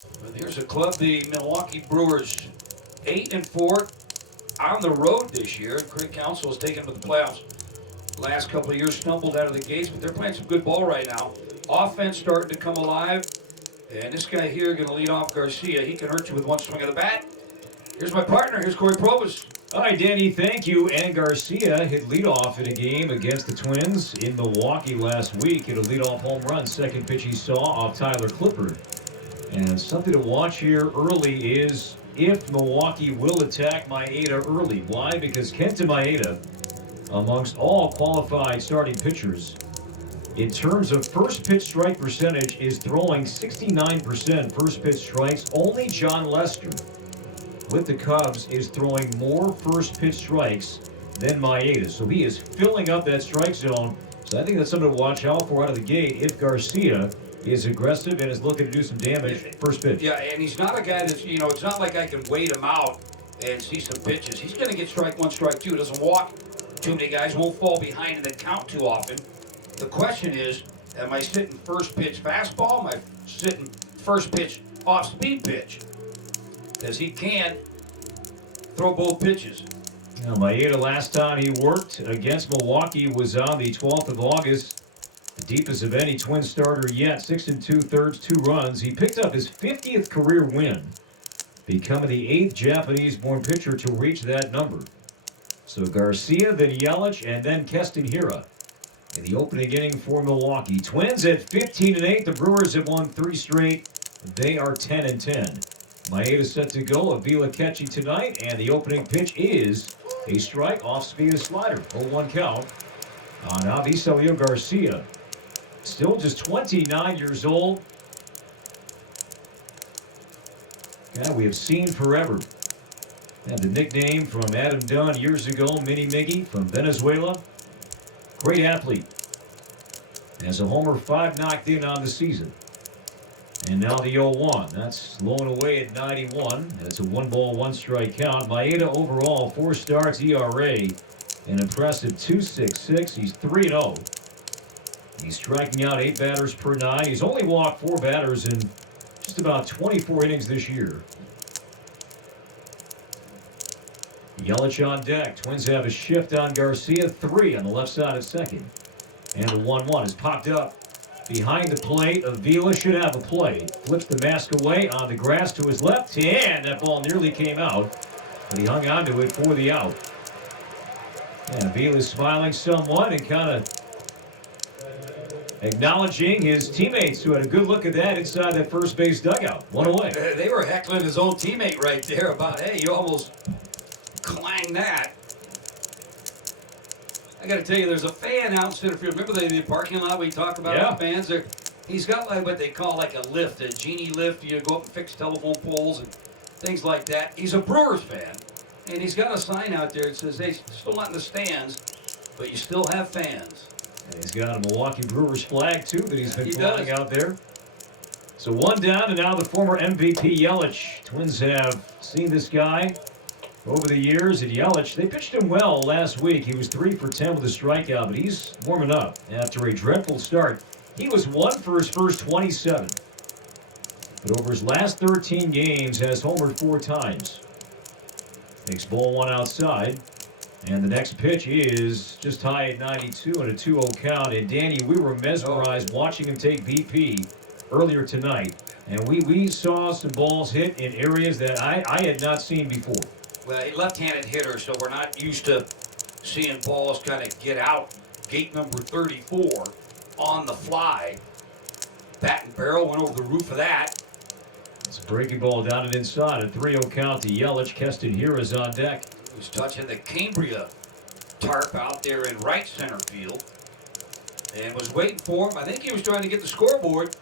But here's a club, the Milwaukee Brewers, 8-4 on the road this year. Craig Counsell has taken them to the playoffs last couple of years, stumbled out of the gates, but they're playing some good ball right now. Offense starting to come alive. And this guy here going to lead off Garcia. He can hurt you with one swing of the bat. Here's my partner. Here's Corey Probus. All right, Danny, thank you. And Garcia hit leadoff in a game against the Twins in Milwaukee last week. Hit a leadoff home run. Second pitch he saw off Tyler Clippard. And something to watch here early is if Milwaukee will attack Maeda early. Why? Because Kenta Maeda, amongst all qualified starting pitchers, in terms of first pitch strike percentage, is throwing 69% first pitch strikes. Only John Lester with the Cubs is throwing more first pitch strikes than Maeda. So he is filling up that strike zone. So I think that's something to watch out for out of the gate if Garcia is aggressive and is looking to do some damage first pitch. Yeah, and he's not a guy that's, it's not like I can wait him out and see some pitches. He's going to get strike one, strike two. Doesn't walk too many guys, won't fall behind in the count too often. The question is, am I sitting first pitch fastball? Am I sitting first pitch off speed pitch? Because he can throw both pitches. Now, Maeda, last time he worked against Milwaukee was on the 12th of August. The deepest of any Twin starter yet. 6 2/3, 2 runs. He picked up his 50th career win, becoming the 8th Japanese-born pitcher to reach that number. So Garcia, then Yelich, and then Keston Hiura in the opening inning for Milwaukee. Twins at 15-8. The Brewers have won 3 straight. They are 10-10. Maeda set to go. Avila catching tonight, and the opening pitch is a strike off speed of slider. 0-1 count on Avisaíl Garcia. Still just 29 years old. Yeah, we have seen forever. Had the nickname from Adam Dunn years ago, Mini Miggy from Venezuela. Great athlete. Has a homer, 5 knocked in on the season. And now the 0-1. That's blowing away at 91. That's a 1-ball, 1-strike count. Maeda overall, 4 starts, ERA, an impressive 2.66. He's 3-0. He's striking out 8 batters per 9. He's only walked 4 batters in just about 24 innings this year. Yelich on deck. Twins have a shift on Garcia. 3 on the left side of second. And the 1-1 is popped up behind the plate. Avila should have a play. Flips the mask away on the grass to his left. And that ball nearly came out, but he hung on to it for the out. And Avila's smiling somewhat and kind of acknowledging his teammates who had a good look at that inside that first base dugout. 1 away. They were heckling his own teammate right there about, hey, you almost clanged that. I got to tell you, there's a fan out in center field. Remember the parking lot we talked about the fans there? He's got like what they call like a lift, a genie lift. You go up and fix telephone poles and things like that. He's a Brewers fan, and he's got a sign out there that says, hey, still not in the stands, but you still have fans. And he's got a Milwaukee Brewers flag, too, that he's been flying out there. So 1 down, and now the former MVP Yelich. Twins have seen this guy over the years at Yelich. They pitched him well last week. He was 3 for 10 with a strikeout, but he's warming up after a dreadful start. He was 1 for his first 27. But over his last 13 games has homered 4 times. Takes ball 1 outside. And the next pitch is just high at 92 and a 2-0 count. And Danny, we were mesmerized watching him take BP earlier tonight. And we saw some balls hit in areas that I had not seen before. Well, a left-handed hitter, so we're not used to seeing balls kind of get out. Gate number 34 on the fly. Bat and barrel went over the roof of that. It's a breaking ball down and inside. A 3-0 count to Yelich. Keston Hiura is on deck. He was touching the Cambria tarp out there in right center field and was waiting for him. I think he was trying to get the scoreboard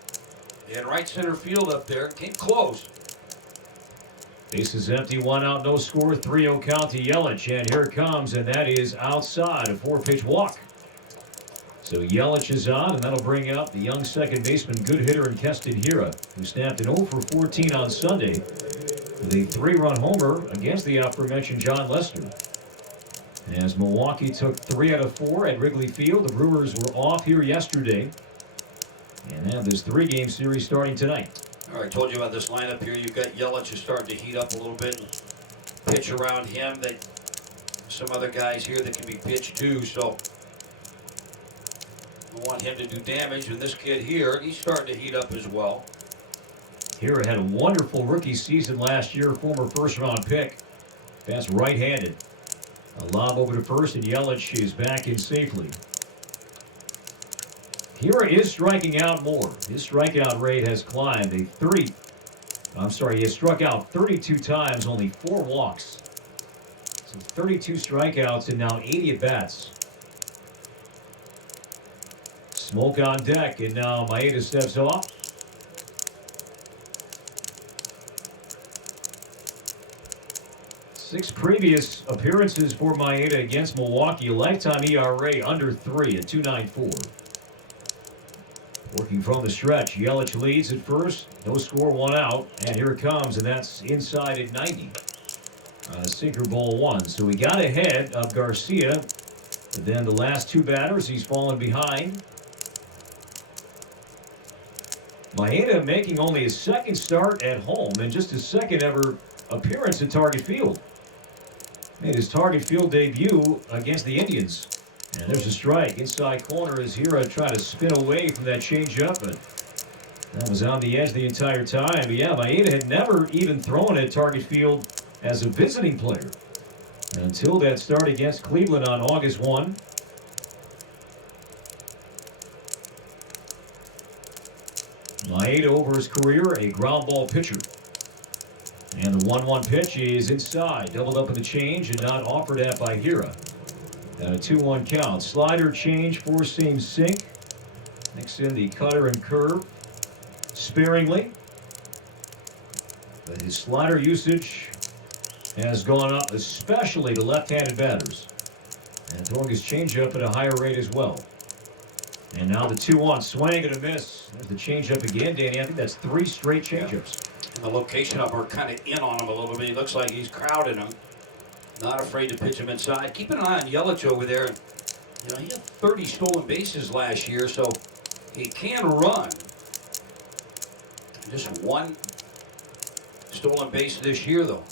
in right center field up there. Came close. Bases empty, 1 out, no score. 3-0 count to Yelich, and here it comes, and that is outside. A 4-pitch walk. So Yelich is on, and that'll bring up the young second baseman, good hitter in Keston Hiura, who snapped an 0 for 14 on Sunday with a 3-run homer against the aforementioned John Lester. As Milwaukee took 3 out of 4 at Wrigley Field, the Brewers were off here yesterday and have this 3-game series starting tonight. All right, I told you about this lineup here. You've got Yelich who's starting to heat up a little bit. Pitch around him. Some other guys here that can be pitched too. So I want him to do damage. And this kid here, he's starting to heat up as well. Hira had a wonderful rookie season last year, former first-round pick. That's right-handed. A lob over to first, and Yelich is back in safely. Hira is striking out more. His strikeout rate has climbed. He has struck out 32 times, only 4 walks. So 32 strikeouts and now 80 at-bats. Smoke on deck, and now Maeda steps off. 6 previous appearances for Maeda against Milwaukee. A lifetime ERA under 3 at 2.94. Working from the stretch, Yelich leads at first. No score, 1 out. And here it comes, and that's inside at 90. Sinker ball 1. So he got ahead of Garcia. But then the last 2 batters, he's fallen behind. Maeda making only his 2nd start at home and just his 2nd ever appearance at Target Field. Made his Target Field debut against the Indians. And there's a strike. Inside corner as Hira tried to spin away from that changeup, but that was on the edge the entire time. But yeah, Maeda had never even thrown at Target Field as a visiting player until that start against Cleveland on August 1. Maeda over his career, a ground ball pitcher. And the 1-1 pitch is inside, doubled up in the change and not offered at by Hira. And a 2-1 count. Slider change, 4-seam sink. Mix in the cutter and curve sparingly. But his slider usage has gone up, especially to left-handed batters. And throwing his changeup at a higher rate as well. And now the 2-1 swing and a miss. There's the changeup again, Danny. I think that's 3 straight changeups. And the location up are kind of in on him a little bit. He looks like he's crowding him. Not afraid to pitch him inside. Keep an eye on Yelich over there. You know, he had 30 stolen bases last year, so he can run. Just 1 stolen base this year, though.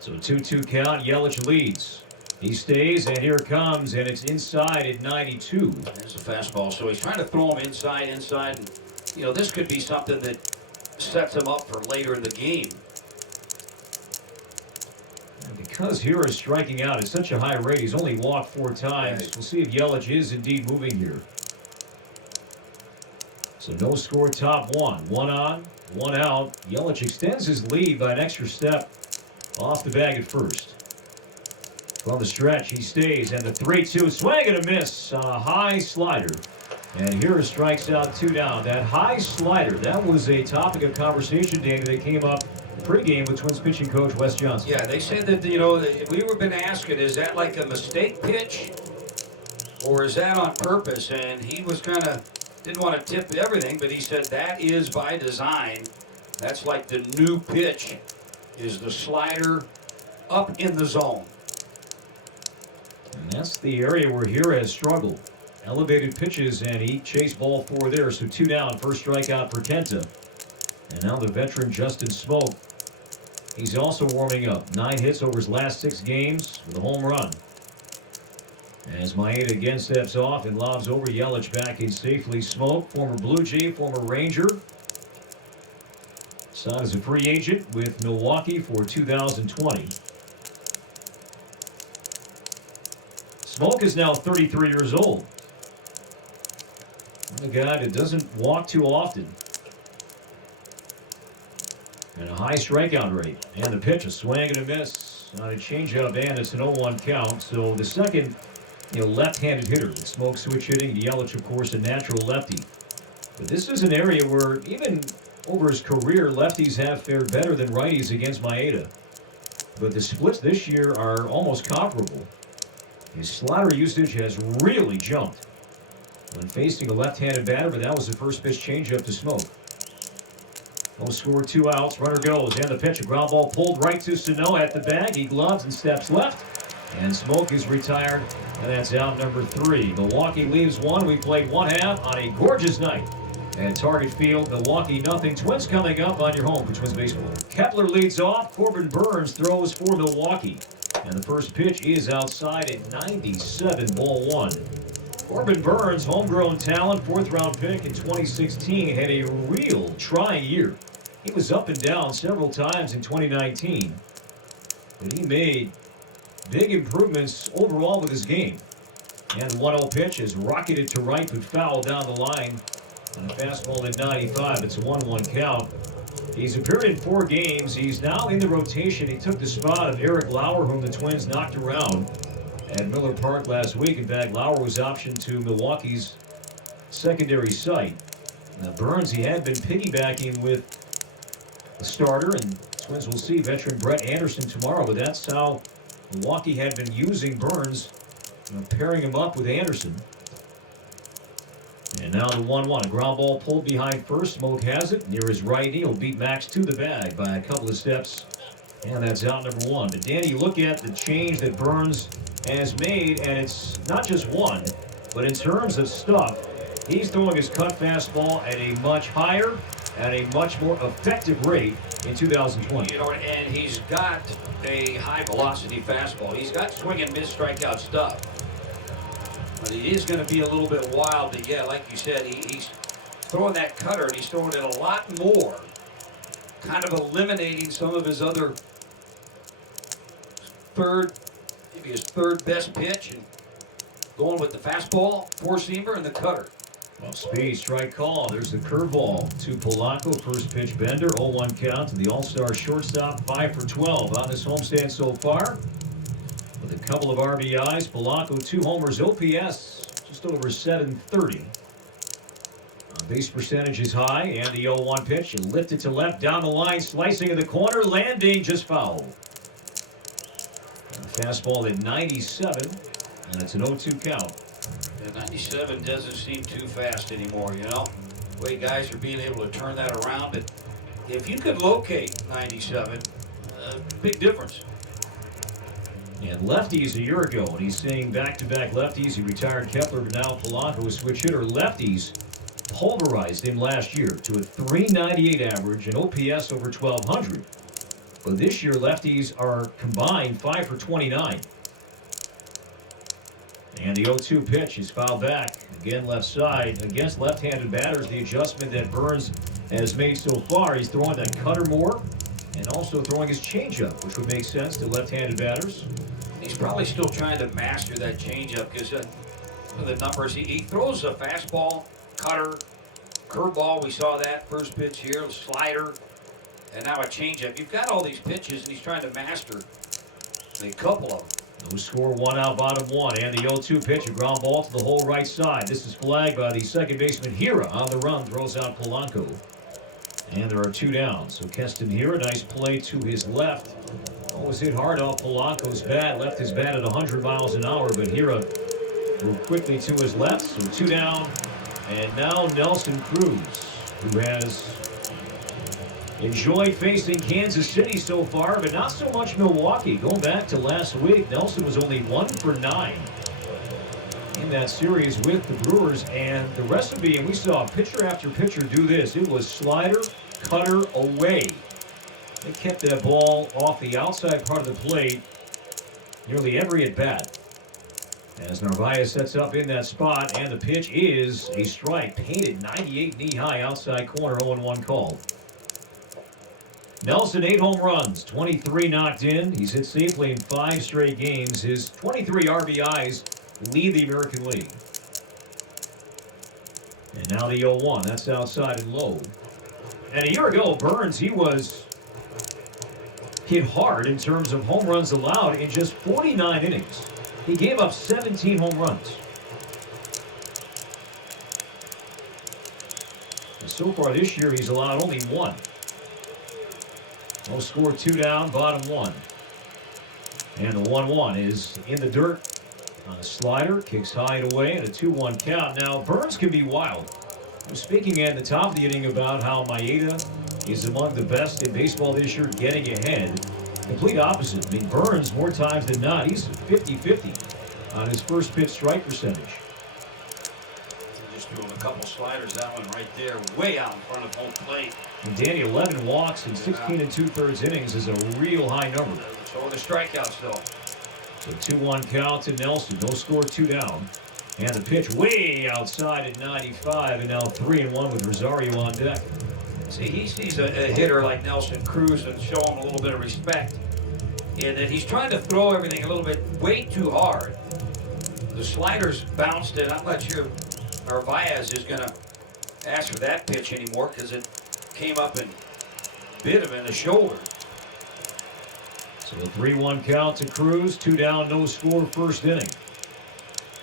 So 2-2 count. Yelich leads. He stays, and here it comes, and it's inside at 92. There's a fastball. So he's trying to throw him inside. And, you know, this could be something that sets him up for later in the game. And because Hira is striking out at such a high rate, he's only walked 4 times. Right. We'll see if Yelich is indeed moving here. So no score, top 1. 1 on, 1 out. Yelich extends his lead by an extra step off the bag at first. From the stretch, he stays, and the 3-2 swing and a miss on a high slider. And Hira strikes out 2 down. That high slider, that was a topic of conversation, Danny, that came up pregame with Twins pitching coach Wes Johnson. Yeah, they said that, you know, we were been asking, is that like a mistake pitch? Or is that on purpose? And he was kind of, didn't want to tip everything, but he said that is by design. That's like the new pitch, is the slider up in the zone. And that's the area where Hira has struggled. Elevated pitches, and he chased ball 4 there, so 2 down, first strikeout for Kenta. And now the veteran Justin Smoke. He's also warming up. 9 hits over his last 6 games with a home run. As Maeda again steps off and lobs over Yelich back in safely. Smoke, former Blue Jay, former Ranger. Signed as a free agent with Milwaukee for 2020. Smoke is now 33 years old. A guy that doesn't walk too often. And a high strikeout rate. And the pitch, a swing and a miss on a changeup, and it's an 0-1 count. So the second, left-handed hitter. The Smoke switch hitting. Yelich, of course, a natural lefty. But this is an area where even over his career, lefties have fared better than righties against Maeda. But the splits this year are almost comparable. His slider usage has really jumped when facing a left-handed batter, but that was the first pitch changeup to Smoke. No score, 2 outs, runner goes, and the pitch, a ground ball pulled right to Sano at the bag. He gloves and steps left, and Smoke is retired, and that's out number 3. Milwaukee leaves 1. We played 1 half on a gorgeous night At Target Field, Milwaukee 0. Twins coming up on your home for Twins baseball. Kepler leads off. Corbin Burnes throws for Milwaukee. And the first pitch is outside at 97, ball one. Corbin Burnes, homegrown talent, 4th-round pick in 2016, had a real trying year. He was up and down several times in 2019, but he made big improvements overall with his game. And the 1-0 pitch is rocketed to right but foul down the line on a fastball at 95. It's a 1-1 count. He's appeared in 4 games. He's now in the rotation. He took the spot of Eric Lauer, whom the Twins knocked around at Miller Park last week. In fact, Lauer was optioned to Milwaukee's secondary site. Now, Burnes, he had been piggybacking with the starter, and Twins will see veteran Brett Anderson tomorrow, but that's how Milwaukee had been using Burnes, pairing him up with Anderson. And now the 1-1. A ground ball pulled behind first. Smoke has it. Near his right knee. He'll beat Max to the bag by a couple of steps. And that's out number 1. But Danny, you look at the change that Burnes has made, and it's not just one, but in terms of stuff, he's throwing his cut fastball at a much higher, at a much more effective rate in 2020. And he's got a high velocity fastball. He's got swing and miss strikeout stuff. But he is going to be a little bit wild. But yeah, like you said, he's throwing that cutter, and he's throwing it a lot more, kind of eliminating some of his other maybe his third best pitch, and going with the fastball, 4-seamer, and the cutter. Well, speed, strike call. There's the curveball to Polanco. First pitch bender, 0-1 count to the All-Star shortstop, 5 for 12 on this homestand so far. With a couple of RBIs, Polanco 2 homers, OPS just over 730. Base percentage is high, and the 0-1 pitch lifted to left, down the line, slicing in the corner, landing just foul. Fastball at 97, and it's an 0-2 count. Yeah, 97 doesn't seem too fast anymore, The way guys are being able to turn that around. But if you could locate 97, big difference. And lefties a year ago, and he's seeing back-to-back lefties. He retired Kepler, but now Polanco, a switch hitter. Lefties pulverized him last year to a .398 average and OPS over 1,200. But this year, lefties are combined 5 for 29. And the 0-2 pitch is fouled back. Again, left side. Against left-handed batters, the adjustment that Burnes has made so far, he's throwing that cutter more and also throwing his changeup, which would make sense to left-handed batters. He's probably still trying to master that changeup because the numbers, he throws a fastball, cutter, curveball. We saw that first pitch here, slider, and now a changeup. You've got all these pitches, and he's trying to master a couple of them. No score, 1 out, bottom 1, and the 0-2 pitch, a ground ball to the whole right side. This is flagged by the second baseman Hira on the run, throws out Polanco. And there are 2 down. So Keston Hira, nice play to his left. Always hit hard off Polanco's bat, left his bat at 100 miles an hour, but Hira moved quickly to his left, so 2 down. And now Nelson Cruz, who has enjoyed facing Kansas City so far, but not so much Milwaukee. Going back to last week, Nelson was only 1 for 9 in that series with the Brewers, and the recipe, and we saw pitcher after pitcher do this. It was slider, cutter, away. They kept that ball off the outside part of the plate nearly every at-bat. As Narvaez sets up in that spot, and the pitch is a strike, painted 98 knee-high outside corner, 0-1 call. Nelson, 8 home runs, 23 knocked in. He's hit safely in 5 straight games. His 23 RBIs lead the American League. And now the 0-1. That's outside and low. And a year ago, Burnes, he was hit hard in terms of home runs allowed in just 49 innings. He gave up 17 home runs. And so far this year, he's allowed only 1. No score, 2 down, bottom 1. And the 1-1 is in the dirt on a slider, kicks high and away, and a 2-1 count. Now, Burnes can be wild. I was speaking at the top of the inning about how Maeda is among the best in baseball this year, getting ahead. Complete opposite. I mean, Burnes, more times than not, he's 50-50 on his first pitch strike percentage. Just threw him a couple sliders, that one right there, way out in front of home plate. And Danny, 11 walks in 16 and 2/3 innings is a real high number. So are the strikeouts, though. So 2-1 count to Nelson. No score, 2 down. And the pitch way outside at 95, and now 3-1 with Rosario on deck. See, he sees a hitter like Nelson Cruz and show him a little bit of respect. And that he's trying to throw everything a little bit way too hard. The sliders bounced it. I'm not sure Narvaez is going to ask for that pitch anymore because it came up and bit him in the shoulder. So a 3-1 count to Cruz. 2 down, no score, first inning.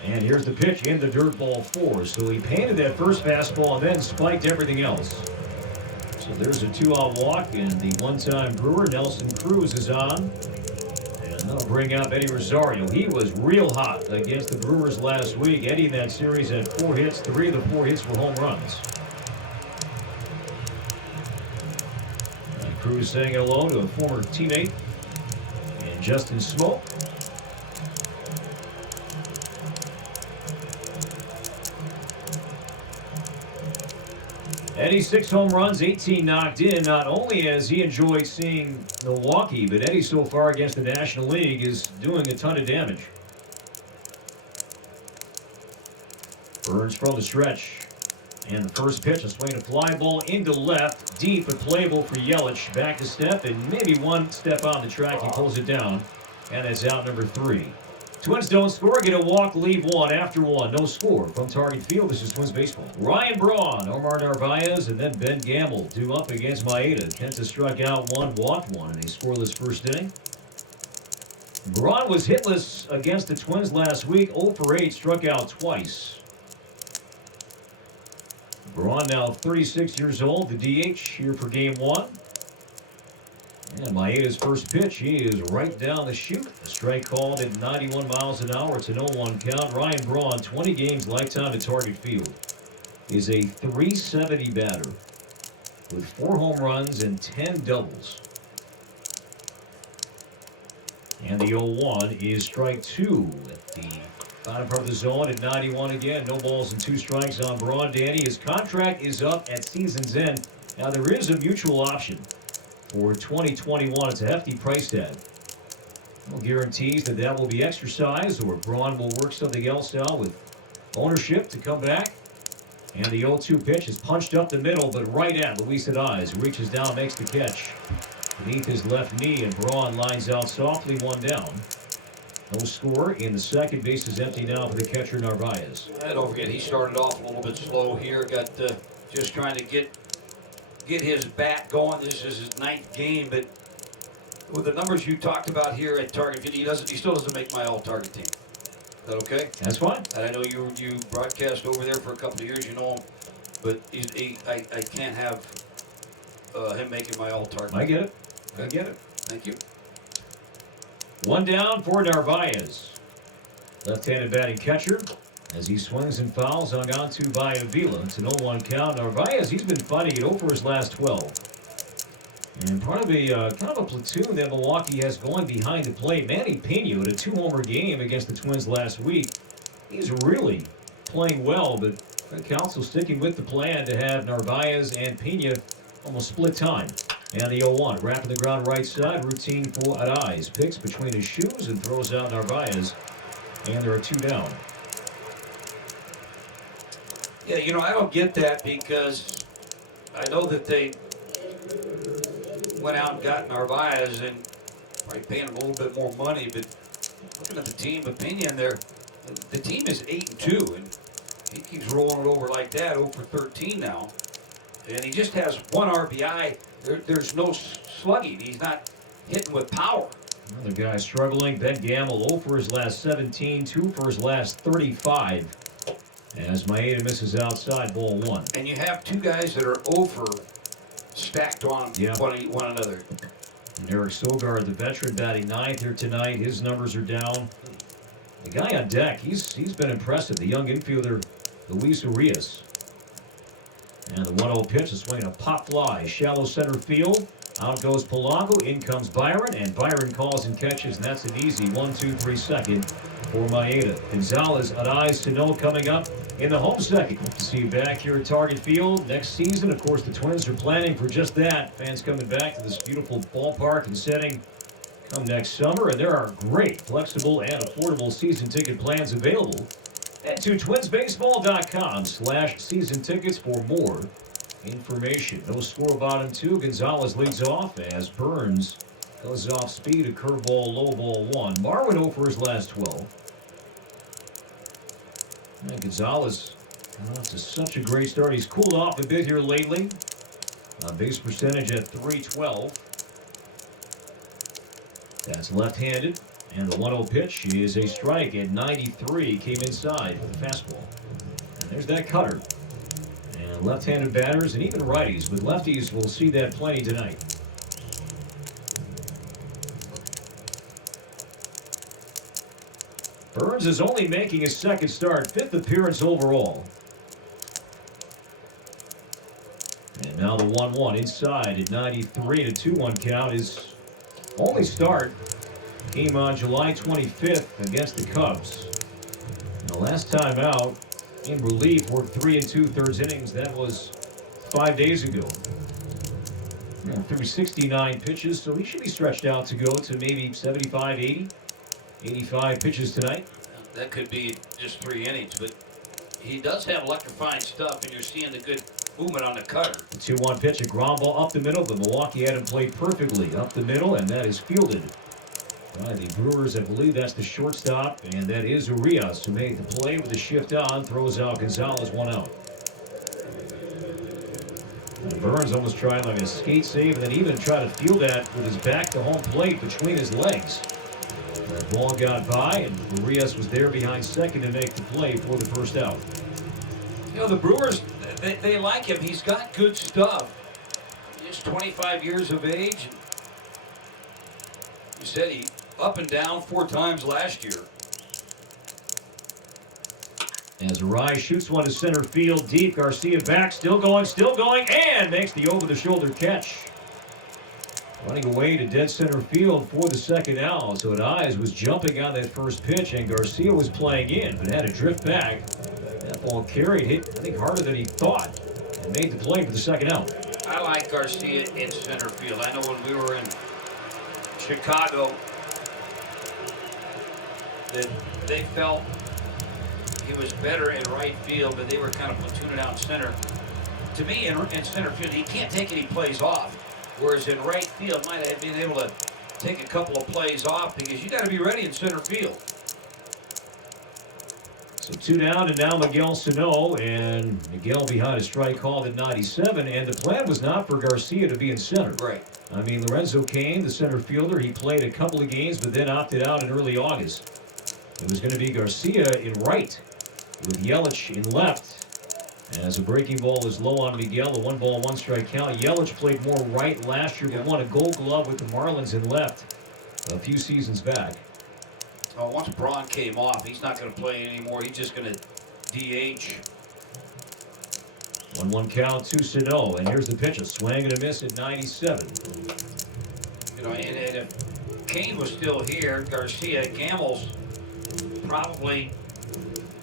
And here's the pitch in the dirt, ball 4. So he painted that first fastball and then spiked everything else. So there's a 2-out walk, and the one-time Brewer, Nelson Cruz, is on. And that'll bring up Eddie Rosario. He was real hot against the Brewers last week. Eddie in that series had 4 hits. 3 of the 4 hits were home runs. And Cruz saying hello to a former teammate, and Justin Smoke. Eddie 6 home runs, 18 knocked in. Not only has he enjoyed seeing Milwaukee, but Eddie so far against the National League is doing a ton of damage. Burns from the stretch. And the first pitch, a swing, a fly ball into left, deep but playable for Yelich. Back to step and maybe one step on the track. He pulls it down, and that's out number 3. Twins don't score, get a walk, leave 1 after 1. No score from Target Field. This is Twins baseball. Ryan Braun, Omar Narvaez, and then Ben Gamble due up against Maeda. Kenta struck out 1, walked 1 in a scoreless first inning. Braun was hitless against the Twins last week. 0 for 8, struck out twice. Braun now 36 years old, the DH here for game 1. And Maeda's first pitch, he is right down the chute. A strike called at 91 miles an hour. It's an 0-1 count. Ryan Braun, 20 games lifetime at Target Field, is a .370 batter with 4 home runs and 10 doubles. And the 0-1 is strike 2 at the bottom part of the zone at 91 again. No balls and 2 strikes on Braun. Danny, his contract is up at season's end. Now there is a mutual option for 2021. It's a hefty price tag. No guarantees that that will be exercised or Braun will work something else out with ownership to come back. And the 0-2 pitch is punched up the middle, but right at Luis Ariz. Reaches down, makes the catch beneath his left knee, and Braun lines out softly, 1 down. No score in the second. Base is empty now for the catcher Narvaez. Don't forget, he started off a little bit slow here. Got just trying to get his bat going. This is his 9th game, but with the numbers you talked about here at Target, he still doesn't make my all-target team. Is that okay? That's fine. And I know you broadcast over there for a couple of years, you know him, but I can't have him making my all-target. I get it. Okay. I get it. Thank you. 1 down for Narvaez. Left-handed batting catcher. As he swings and fouls, hung on to by Avila. It's an 0-1 count. Narvaez, he's been fighting it 0 for his last 12. And part of a kind of a platoon that Milwaukee has going behind the plate. Manny Pena had a 2-homer game against the Twins last week. He's really playing well, but the council sticking with the plan to have Narvaez and Pena almost split time. And the 0-1, wrapping the ground right side, routine for Ariz. Picks between his shoes and throws out Narvaez. And there are 2 down. Yeah, you know, I don't get that because I know that they went out and got Narvaez and probably paying him a little bit more money, but looking at the team opinion there, the team is 8-2, and he keeps rolling it over like that, 0 for 13 now. And he just has 1 RBI. There's no slugging. He's not hitting with power. Another guy struggling, Ben Gamble, 0 for his last 17, 2 for his last 35. As Maeda misses outside, ball 1. And you have 2 guys that are over stacked on one another. And Eric Sogard, the veteran, batting 9th here tonight. His numbers are down. The guy on deck, he's been impressive. The young infielder, Luis Ariz. And the 1-0 pitch, a swing, a pop fly, shallow center field. Out goes Polanco. In comes Byron. And Byron calls and catches. And that's an easy 1-2-3 second for Maeda. Gonzalez, Arise, Sano coming up in the home second. To see you back here at Target Field next season. Of course, the Twins are planning for just that. Fans coming back to this beautiful ballpark and setting come next summer. And there are great, flexible, and affordable season ticket plans available. Head to twinsbaseball.com/season tickets for more information. No score bottom two. Gonzalez leads off as Burns goes off speed. A curveball, low ball one. Marwin 0 for his last 12. And Gonzalez got off to such a great start. He's cooled off a bit here lately. On base percentage at .312. That's left-handed. And the 1-0 pitch is a strike at 93. Came inside with a fastball. And there's that cutter. And left-handed batters and even righties, but lefties will see that plenty tonight. Burns is only making his second start, 5th appearance overall. And now the 1-1 inside at 93 and a 2-1 count. His only start came on July 25th against the Cubs. And the last time out in relief, worked 3 2/3 innings. That was 5 days ago. Threw 69 pitches, so he should be stretched out to go to maybe 75, 80, 85 pitches tonight. That could be just 3 innings, but he does have electrifying stuff, and you're seeing the good movement on the cutter. The 2-1 pitch, a ground ball up the middle, but Milwaukee had him played perfectly up the middle, and that is fielded by the Brewers. I believe that's the shortstop, and that is Urias, who made the play with the shift on, throws out Gonzalez, 1 out. And Burns almost tried like a skate save, and then even tried to field that with his back to home plate between his legs. That ball got by, and Urias was there behind second to make the play for the first out. You know, the Brewers, they like him. He's got good stuff. He's 25 years of age. You said he up and down 4 times last year. As Arise shoots one to center field deep. Garcia back, still going, and makes the over-the-shoulder catch. Running away to dead center field for the second out. So Arise was jumping on that first pitch, and Garcia was playing in, but had to drift back. That ball carried, hit, I think, harder than he thought, and made the play for the second out. I like Garcia in center field. I know when we were in Chicago that they felt he was better in right field, but they were kind of platooning out center. To me, in center field, he can't take any plays off. Whereas in right field, might have been able to take a couple of plays off because you got to be ready in center field. So 2 down, and now Miguel Sano, and Miguel behind a strike called at 97. And the plan was not for Garcia to be in center. Right. I mean, Lorenzo Cain, the center fielder, he played a couple of games, but then opted out in early August. It was going to be Garcia in right, with Yelich in left. As a breaking ball is low on Miguel, a 1-ball, 1-strike count. Yelich played more right last year, but won a Gold Glove with the Marlins in left a few seasons back. Oh, once Braun came off, he's not going to play anymore. He's just going to DH. 1-1 count to Sano, and here's the pitch, a swing and a miss at 97. You know, and if Cain was still here, Garcia, Gambles probably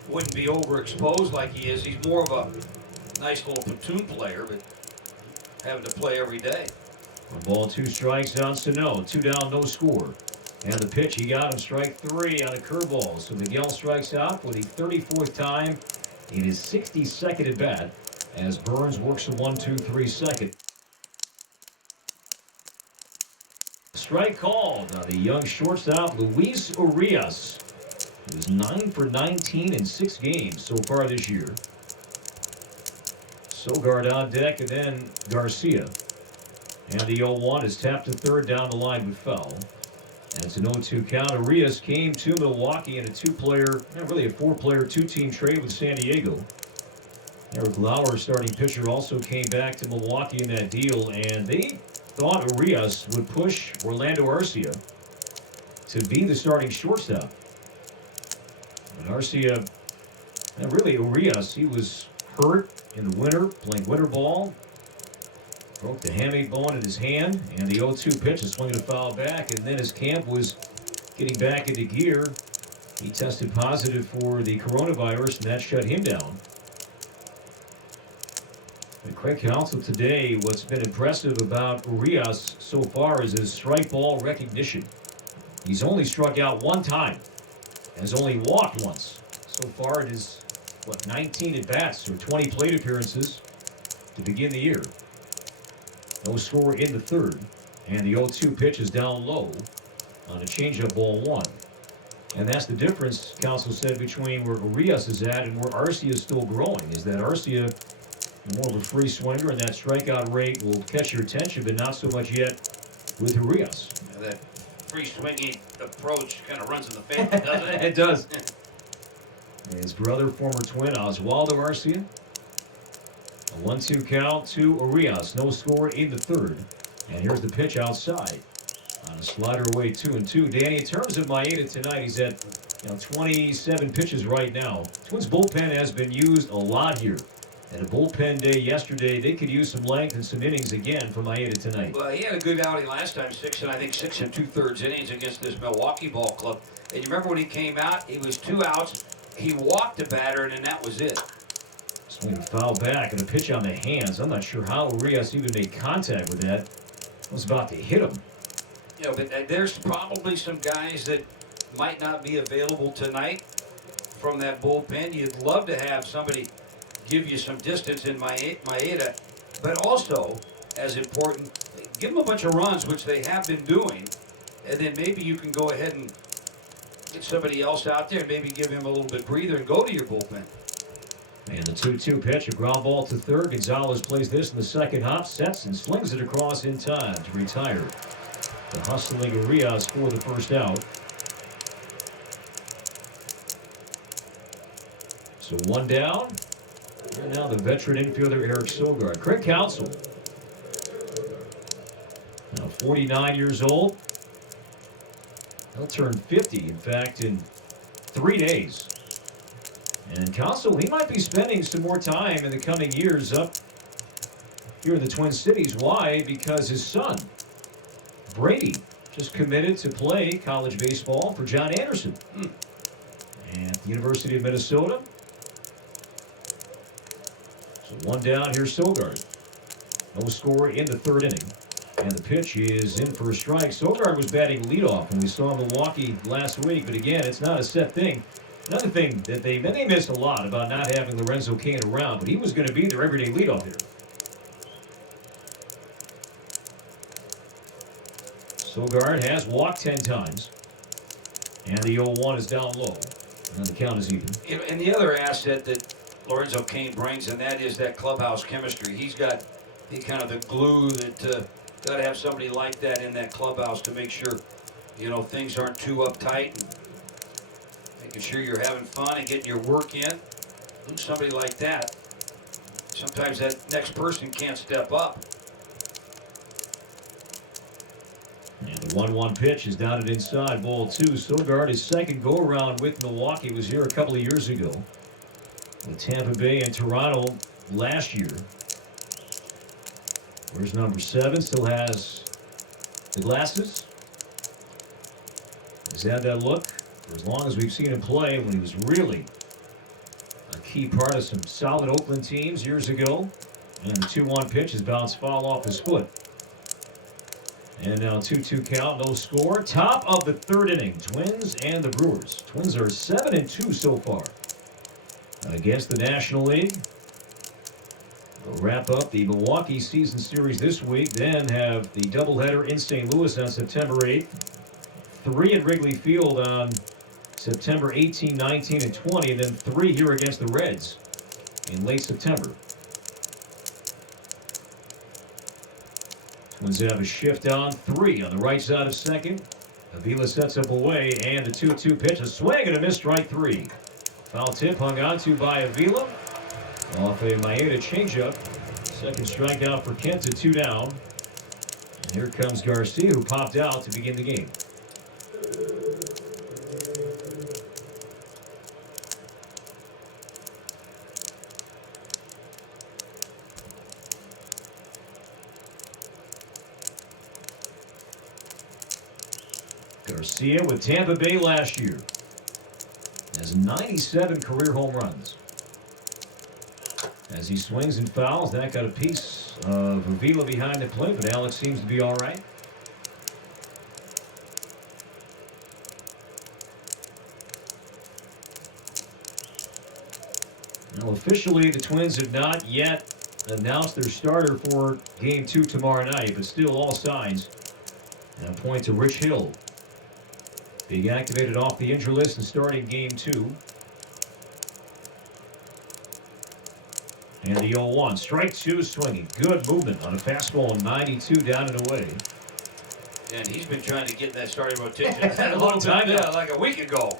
wouldn't be overexposed like he is. He's more of a nice little platoon player, but having to play every day. 1-ball, 2 strikes on Sano. 2 down, no score. And the pitch, he got him strike 3 on a curveball. So Miguel strikes out for the 34th time in his 62nd at bat as Burns works the 1-2-3 second. Strike called on the young shortstop Luis Urias. He was 9 for 19 in 6 games so far this year. Sogard on deck, and then Garcia. And the 0-1 is tapped to third down the line with foul. And it's an 0-2 count. Urias came to Milwaukee in a 2-player, really a 4-player, 2-team trade with San Diego. Eric Lauer, starting pitcher, also came back to Milwaukee in that deal, and they thought Urias would push Orlando Arcia to be the starting shortstop. And Arcia, and really Urias, he was hurt in the winter, playing winter ball Broke the hamate bone in his hand, and the 0-2 pitch is swinging a foul back. And then as Camp was getting back into gear, he tested positive for the coronavirus, and that shut him down. And Craig Counsell today, what's been impressive about Urias so far is his strike ball recognition. He's only struck out one time, has only walked once. So far it is, 19 at-bats or 20 plate appearances to begin the year. No score in the third, and the 0-2 pitch is down low on a changeup, ball one. And that's the difference, Counsell said, between where Urias is at and where Arcia is still growing, is that Arcia, more of a free swinger, and that strikeout rate will catch your attention, but not so much yet with Urias. Yeah, that free swinging approach kind of runs in the family, doesn't it? It does. His brother, former Twin Oswaldo Arcia. A 1-2 count to Urias. No score in the third. And here's the pitch outside. On a slider away, 2-2. Danny, in terms of Maeda tonight, he's at 27 pitches right now. Twins bullpen has been used a lot here. At a bullpen day yesterday, they could use some length and some innings again for Maeda tonight. Well, he had a good outing last time, 6 2/3 innings against this Milwaukee ball club. And you remember when he came out, it was 2 outs. He walked the batter, and then that was it. Swing foul back and a pitch on the hands. I'm not sure how Urias even made contact with that. I was about to hit him. You know, but there's probably some guys that might not be available tonight from that bullpen. You'd love to have somebody give you some distance in Maeda, but also, as important, give them a bunch of runs, which they have been doing, and then maybe you can go ahead and get somebody else out there, maybe give him a little bit breather and go to your bullpen. And the 2-2 pitch, a ground ball to third. Gonzalez plays this in the second hop, sets and slings it across in time to retire. The hustling Urias for the first out. So one down. And now the veteran infielder Eric Sogard. Craig Counsell, now 49 years old. He'll turn 50, in fact, in 3 days. And Counsell, he might be spending some more time in the coming years up here in the Twin Cities. Why? Because his son, Brady, just committed to play college baseball for John Anderson at the University of Minnesota. So one down, here's Sogard. No score in the third inning. And the pitch is in for a strike. Sogard was batting leadoff when we saw Milwaukee last week, but again, it's not a set thing. Another thing that they missed a lot about not having Lorenzo Cain around, but he was going to be their everyday leadoff hitter. Sogard has walked 10 times, and the 0-1 is down low, and the count is even. And the other asset that Lorenzo Cain brings, and that is that clubhouse chemistry. He's got the kind of the glue that got to have somebody like that in that clubhouse to make sure, things aren't too uptight, and making sure you're having fun and getting your work in. Lose somebody like that, sometimes that next person can't step up. And the 1-1 pitch is down and inside, ball 2. Sogard, his second go-around with Milwaukee, was here a couple of years ago with Tampa Bay and Toronto last year. Where's number 7? Still has the glasses. He's had that look for as long as we've seen him play, when he was really a key part of some solid Oakland teams years ago. And the 2-1 pitch is bounced foul off his foot. And now 2-2 count, no score. Top of the third inning, Twins and the Brewers. Twins are 7-2 so far against the National League. They'll wrap up the Milwaukee season series this week, then have the doubleheader in St. Louis on September 8th. 3 at Wrigley Field on September 18, 19, and 20, and then 3 here against the Reds in late September. Twins have a shift on 3 on the right side of second. Avila sets up away, and the 2-2 pitch, a swing and a miss, strike 3. Foul tip hung on to by Avila off a Maeda changeup. Second strikeout for Kent to 2 down. And here comes Garcia, who popped out to begin the game. Garcia with Tampa Bay last year has 97 career home runs. As he swings and fouls, that got a piece of Avila behind the plate, but Alex seems to be all right. Now, officially, the Twins have not yet announced their starter for Game 2 tomorrow night, but still all signs point to Rich Hill being activated off the injury list and starting Game 2. And the 0-1. Strike 2 swinging. Good movement on a fastball 92 down and away. And he's been trying to get in that starting rotation a long time yeah, like a week ago.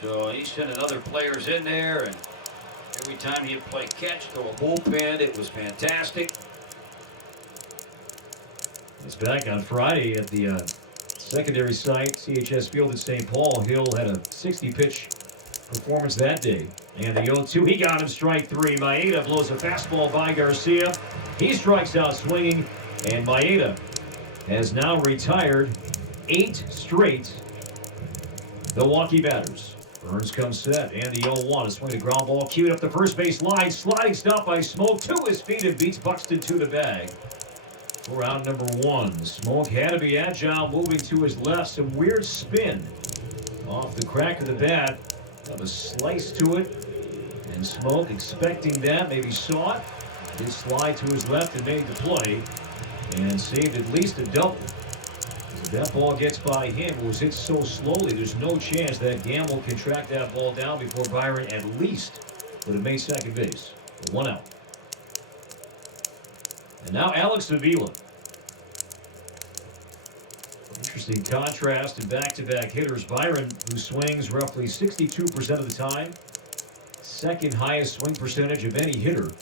So he's sending other players in there, and every time he'd play catch, throw a bullpen, it was fantastic. It's back on Friday at the secondary site, CHS Field at St. Paul. Hill had a 60-pitch performance that day. And the 0-2, he got him, strike 3. Maeda blows a fastball by Garcia. He strikes out swinging, and Maeda has now retired 8 straight Milwaukee batters. Burns comes set, and the 0-1, a swing to ground ball, cued up the first base line, sliding stop by Smoke to his feet and beats Buxton to the bag. For out number 1, Smoke had to be agile, moving to his left, some weird spin off the crack of the bat. Got a slice to it, and Smoke, expecting that, maybe saw it, did slide to his left and made the play, and saved at least a double. If that ball gets by him, it was hit so slowly, there's no chance that Gamble can track that ball down before Byron at least would have made second base. 1 out. And now Alex Avila. Interesting contrast in back-to-back hitters. Byron, who swings roughly 62% of the time, second highest swing percentage of any hitter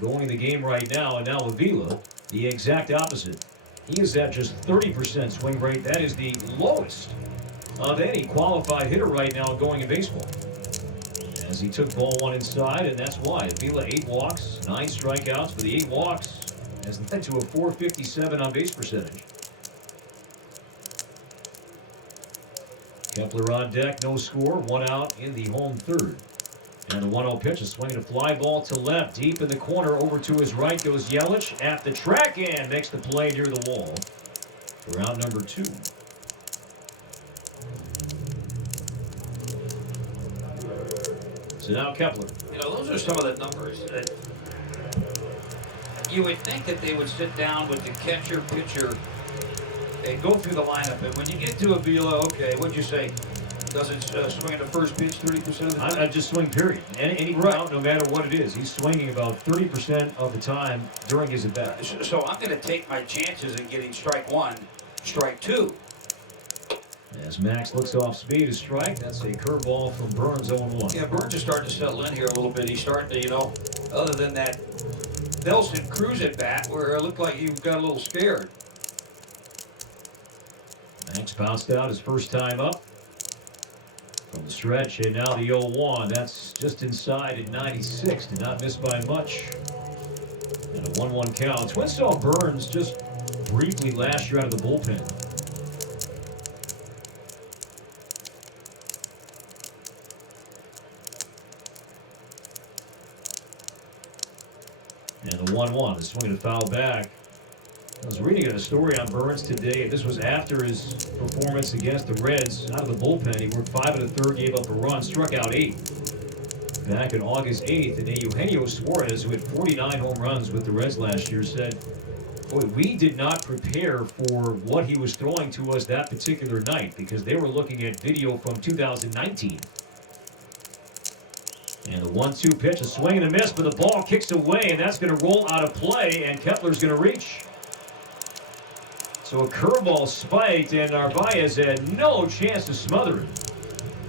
going in the game right now. And now Avila, the exact opposite. He is at just 30% swing rate. That is the lowest of any qualified hitter right now going in baseball. As he took ball 1 inside, and that's why. Avila 8 walks, 9 strikeouts, but the 8 walks has led to a .457 on base percentage. Kepler on deck, no score, 1 out in the home third. And the 1-0 pitch, a swing and a fly ball to left, deep in the corner, over to his right goes Yelich at the track and makes the play near the wall for out number 2. So now Kepler. You know, those are some of the numbers that you would think that they would sit down with the catcher, pitcher, and go through the lineup. And when you get to Avila, okay, what'd you say? Doesn't swing at the first pitch 30% of the time? I just swing, period. Any route, no matter what it is. He's swinging about 30% of the time during his at-bat. So I'm going to take my chances in getting strike 1, strike 2. As Max looks off speed, a strike. That's a curveball from Burns, 0-1. Yeah, Burns is starting to settle in here a little bit. He's starting to, you know, other than that Nelson Cruz at bat where it looked like he got a little scared. Max bounced out his first time up from the stretch, and now the 0-1. That's just inside at 96. Did not miss by much. And a 1-1 count. Twins saw Burns just briefly last year out of the bullpen. And the 1-1, the swing and a foul back. I was reading a story on Burns today. This was after his performance against the Reds out of the bullpen. He worked 5 1/3, gave up a run, struck out 8. Back on August 8th, and Eugenio Suarez, who had 49 home runs with the Reds last year, said, boy, we did not prepare for what he was throwing to us that particular night because they were looking at video from 2019. And the 1-2 pitch, a swing and a miss, but the ball kicks away, and that's going to roll out of play, and Kepler's going to reach. So a curveball spiked, and Narvaez had no chance to smother it.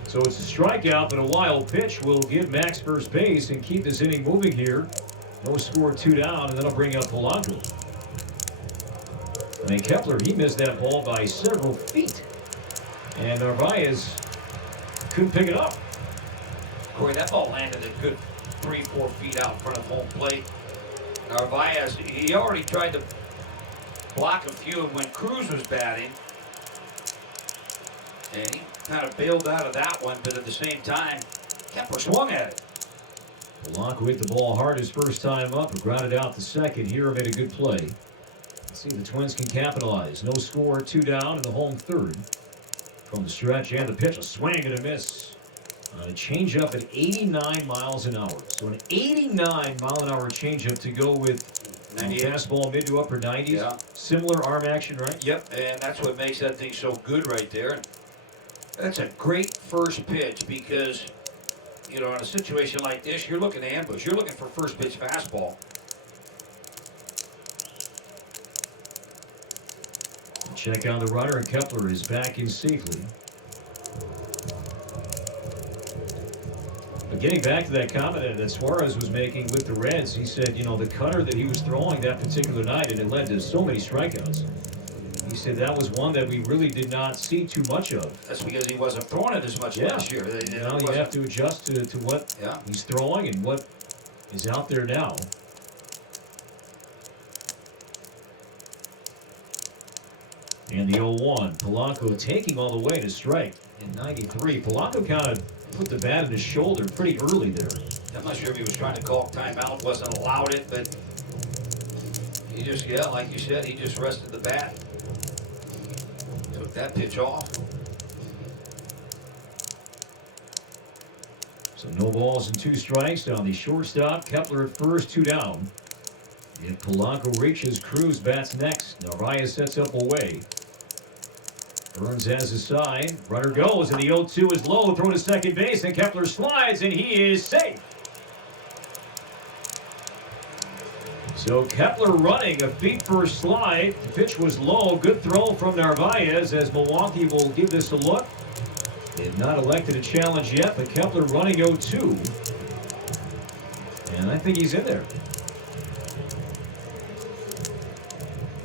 So it's a strikeout, but a wild pitch will give Max first base and keep this inning moving here. No score, 2 down, and that'll bring up Polanco. I mean, Kepler, he missed that ball by several feet, and Narvaez couldn't pick it up. Corey, that ball landed a good 3-4 feet out in front of home plate. Narvaez, he already tried to block a few when Cruz was batting. And he kind of bailed out of that one, but at the same time, Kepler swung at it. Polanco hit the ball hard his first time up, but grounded out the second. Here made a good play. Let's see if the Twins can capitalize. No score, 2 down in the home third. From the stretch and the pitch, a swing and a miss. On a changeup at 89 miles an hour. So an 89-mile-an-hour changeup to go with 98. Fastball mid to upper 90s. Yeah. Similar arm action, right? Yep, and that's what makes that thing so good right there. That's a great first pitch because, you know, in a situation like this, you're looking to ambush. You're looking for first pitch fastball. Check on the runner, and Kepler is back in safely. But getting back to that comment that Suarez was making with the Reds, he said, you know, the cutter that he was throwing that particular night, and it led to so many strikeouts. He said that was one that we really did not see too much of. That's because he wasn't throwing it as much last year. You know, you have to adjust to what he's throwing and what is out there now. And the 0-1, Polanco taking all the way to strike in 93. Polanco kind of put the bat in his shoulder pretty early there. I'm not sure if he was trying to call timeout, wasn't allowed it, but he just, like you said, he just rested the bat. Took that pitch off. So no balls and 2 strikes on the shortstop. Kepler at first, 2 down. If Polanco reaches, Cruz bats next. Narvaez sets up away. Burns has his side. Runner goes, and the 0-2 is low. Throw to second base, and Kepler slides, and he is safe. So Kepler running a feet-first slide. The pitch was low. Good throw from Narvaez as Milwaukee will give this a look. They have not elected a challenge yet, but Kepler running 0-2. And I think he's in there.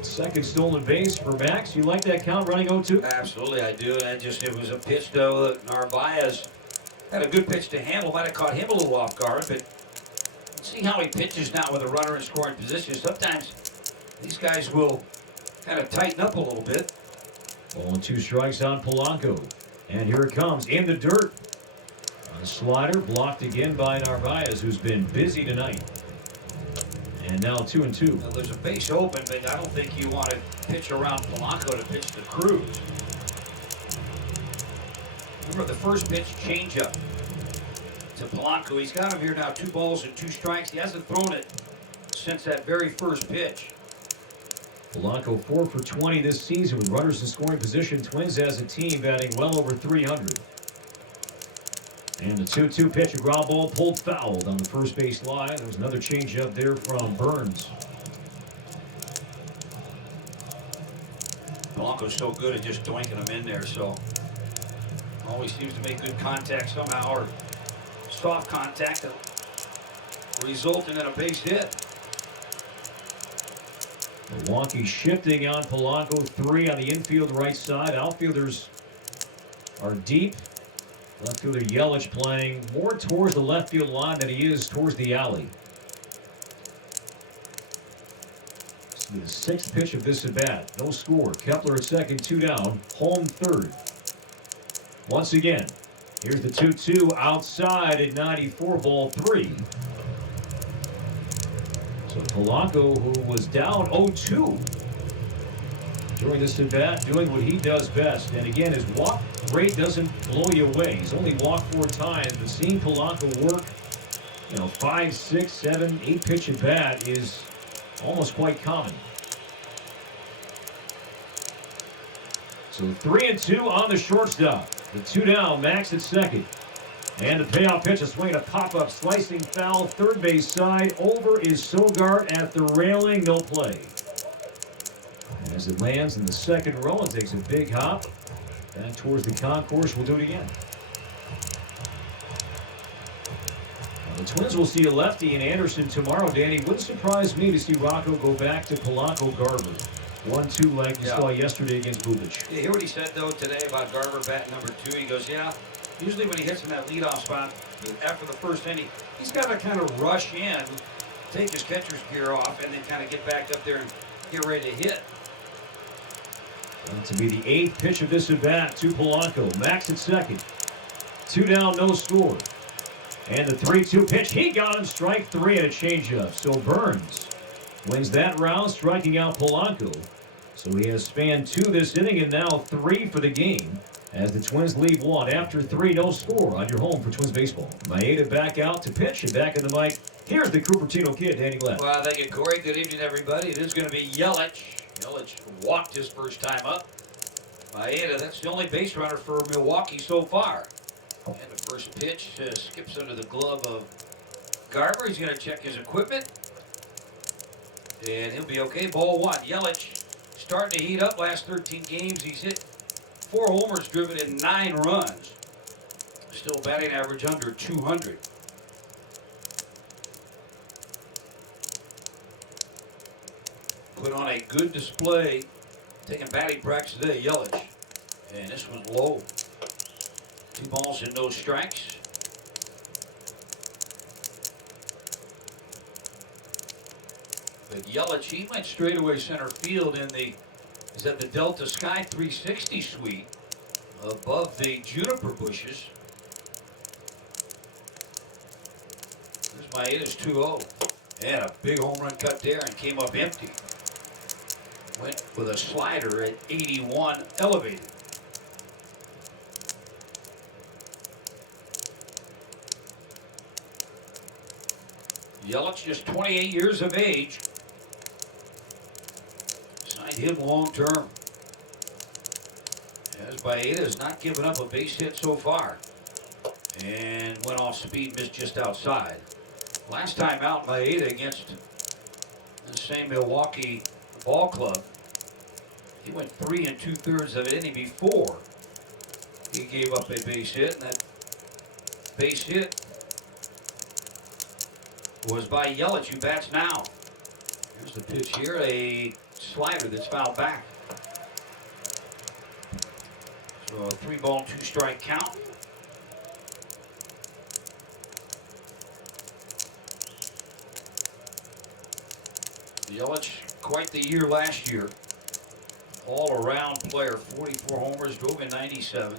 Second stolen base for Max. You like that count, running 0-2? Absolutely, I do. And it was a pitch, though, that Narvaez had a good pitch to handle. Might have caught him a little off guard, but see how he pitches now with a runner in scoring position. Sometimes these guys will kind of tighten up a little bit. 0-2 strikes on Polanco. And here it comes, in the dirt. On a slider, blocked again by Narvaez, who's been busy tonight. And now 2-2. Now, there's a base open, but I don't think you want to pitch around Polanco to pitch to Cruz. Remember the first pitch changeup to Polanco. He's got him here now, 2 balls and 2 strikes. He hasn't thrown it since that very first pitch. Polanco 4 for 20 this season with runners in scoring position. Twins as a team batting well over 300. And the 2-2 pitch, a ground ball pulled fouled on the first base line. There was another changeup there from Burns. Polanco's so good at just doinking them in there, so always seems to make good contact somehow, or soft contact, resulting in a base hit. Milwaukee shifting on Polanco, 3 on the infield right side. Outfielders are deep. Left fielder Yelich playing more towards the left field line than he is towards the alley. This will be the 6th pitch of this at bat. No score. Kepler at second, 2 down. Home third. Once again, here's the 2-2 outside at 94, ball 3. So Polanco, who was down 0-2 during this at bat, doing what he does best. And again, his walk rate doesn't blow you away. He's only walked 4 times, but seeing Polanco work, 5, 6, 7, 8 pitch at bat is almost quite common. So 3-2 on the shortstop. The 2 down, Max at second. And the payoff pitch, a swing, a pop-up, slicing foul, third base side. Over is Sogart at the railing, no play. As it lands in the second row and takes a big hop back towards the concourse. We'll do it again. Now, the Twins will see a lefty in Anderson tomorrow, Danny. Wouldn't surprise me to see Rocco go back to Polanco Garver. 1-2 like we saw yesterday against Bubic. You hear what he said, though, today about Garver batting number 2? He goes, usually when he hits in that leadoff spot after the first inning, he's got to kind of rush in, take his catcher's gear off, and then kind of get back up there and get ready to hit. To be the 8th pitch of this at bat to Polanco. Max at second. 2 down, no score. And the 3-2 pitch. He got him. Strike 3 and a changeup. So Burns wins that round, striking out Polanco. So he has spanned 2 this inning and now 3 for the game. As the Twins leave 1 after 3, no score on your home for Twins baseball. Maeda back out to pitch and back in the mic. Here's the Cupertino kid, Danny Glad. Well, thank you, Corey. Good evening, everybody. It is going to be Yelich. Yelich walked his first time up. Maeda, that's the only base runner for Milwaukee so far. And the first pitch skips under the glove of Garver. He's going to check his equipment. And he'll be okay. Ball 1. Yelich starting to heat up. Last 13 games, he's hit 4 homers, driven in 9 runs. Still batting average under 200. Put on a good display. Taking batting practice today, Yelich. And this one's low. 2 balls and no strikes. But Yelich, he went straightaway center field in the, is at the Delta Sky 360 suite above the juniper bushes. There's Maeda's 2-0. And a big home run cut there and came up empty. Went with a slider at 81 elevated. Yelich, just 28 years of age. Signed him long term. As Maeda has not given up a base hit so far. And went off speed, missed just outside. Last time out, Maeda against the same Milwaukee ball club. He went 3 2/3 of an inning before he gave up a base hit, and that base hit was by Yelich, who bats now. Here's the pitch here, a slider that's fouled back. So a 3-ball, 2-strike count. Yelich, quite the year last year. All-around player, 44 homers, drove in 97.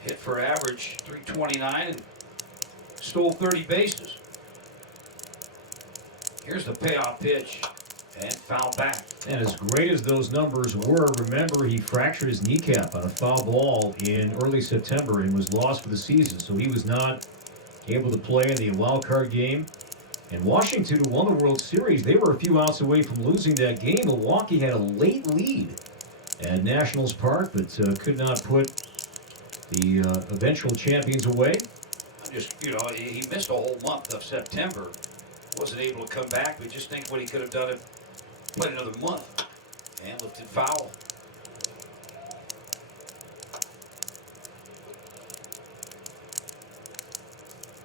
Hit for average, 329, and stole 30 bases. Here's the payoff pitch, and foul back. And as great as those numbers were, remember he fractured his kneecap on a foul ball in early September and was lost for the season. So he was not able to play in the wild card game. And Washington, who won the World Series, they were a few outs away from losing that game. Milwaukee had a late lead at Nationals Park, but could not put the eventual champions away. Just, he missed a whole month of September. Wasn't able to come back. We just think what he could have done if played another month. And lifted foul.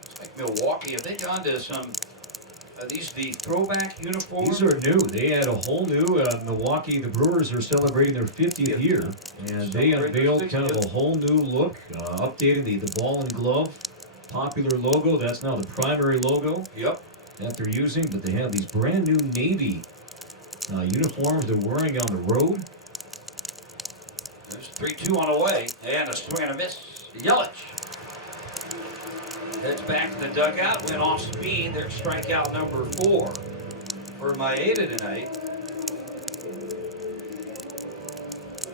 It's like Milwaukee, have they gone to some, are these the throwback uniforms? These are new. They had a whole new Milwaukee. The Brewers are celebrating their 50th year. And they unveiled kind of a whole new look, updating the ball and glove. Popular logo. That's now the primary logo that they're using, but they have these brand new Navy uniforms they're wearing on the road. There's 3-2 on the way, and a swing and a miss. Yelich heads back to the dugout, went off speed. There's strikeout number 4 for Maeda tonight.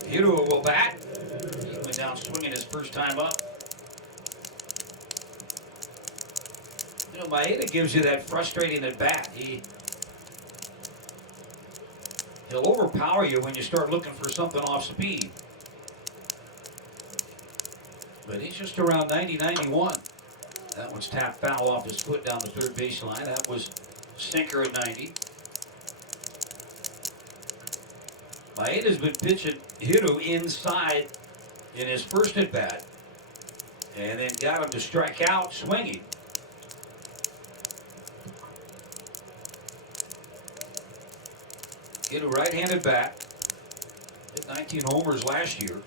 Hiro will bat. He went down swinging his first time up. Maeda gives you that frustrating at bat. He'll overpower you when you start looking for something off speed. But he's just around 90, 91. That one's tapped foul off his foot down the third baseline. That was sinker at 90. Maeda's been pitching Hiro inside in his first at bat, and then got him to strike out swinging. Hit a right-handed bat. Hit 19 homers last year.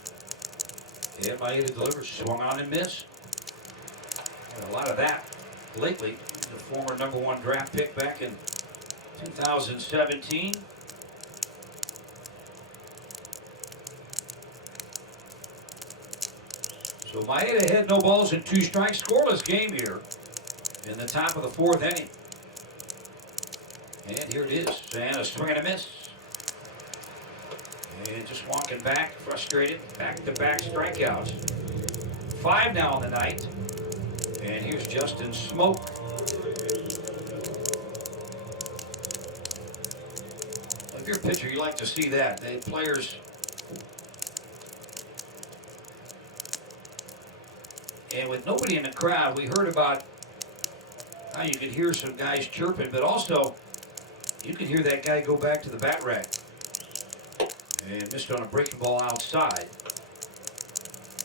And Maeda delivers. Swung on and missed. A lot of that lately. He's a former #1 draft pick back in 2017. So Maeda had no balls and 2 strikes. Scoreless game here in the top of the 4th inning. And here it is. And a swing and a miss. And just walking back, frustrated. Back-to-back strikeouts. 5 now on the night. And here's Justin Smoke. If you're a pitcher, you like to see that. The players. And with nobody in the crowd, we heard about how you could hear some guys chirping, but also you could hear that guy go back to the bat rack. And missed on a breaking ball outside.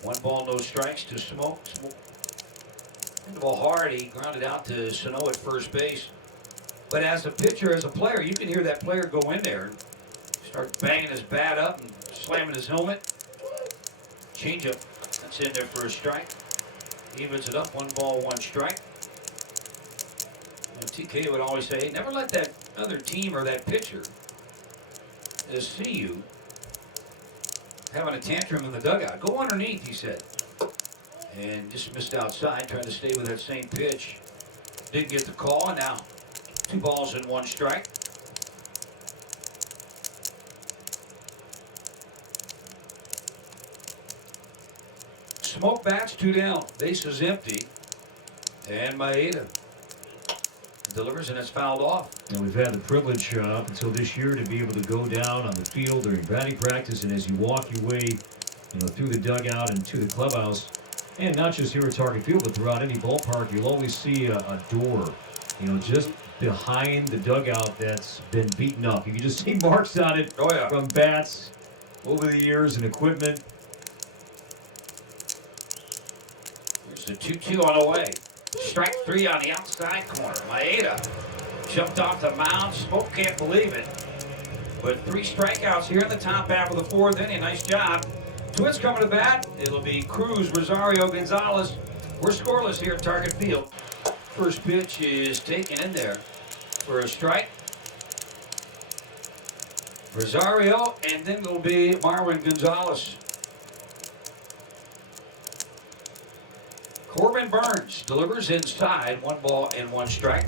1 ball, no strikes to Smoke. Hit the ball hard. He grounded out to Sano at first base. But as a pitcher, as a player, you can hear that player go in there and start banging his bat up and slamming his helmet. Changeup. That's in there for a strike. Evens it up. 1 ball, 1 strike. And TK would always say, hey, never let that other team or that pitcher see you having a tantrum in the dugout. Go underneath, he said. And just missed outside, trying to stay with that same pitch. Didn't get the call, and now 2 balls and 1 strike. Smoke bats, 2 down. Base is empty. And Maeda delivers, and it's fouled off. And we've had the privilege up until this year to be able to go down on the field during batting practice, and as you walk your way, through the dugout and to the clubhouse, and not just here at Target Field, but throughout any ballpark, you'll always see a door, just behind the dugout that's been beaten up. You can just see marks on it from bats over the years and equipment. There's the 2-2 on the way. Strike 3 on the outside corner. Maeda jumped off the mound. Smoke can't believe it. But 3 strikeouts here in the top half of the 4th inning. Nice job. Twins coming to bat. It'll be Cruz, Rosario, Gonzalez. We're scoreless here at Target Field. First pitch is taken in there for a strike. Rosario, and then it'll be Marwin Gonzalez. Corbin Burns delivers inside. 1 ball and 1 strike.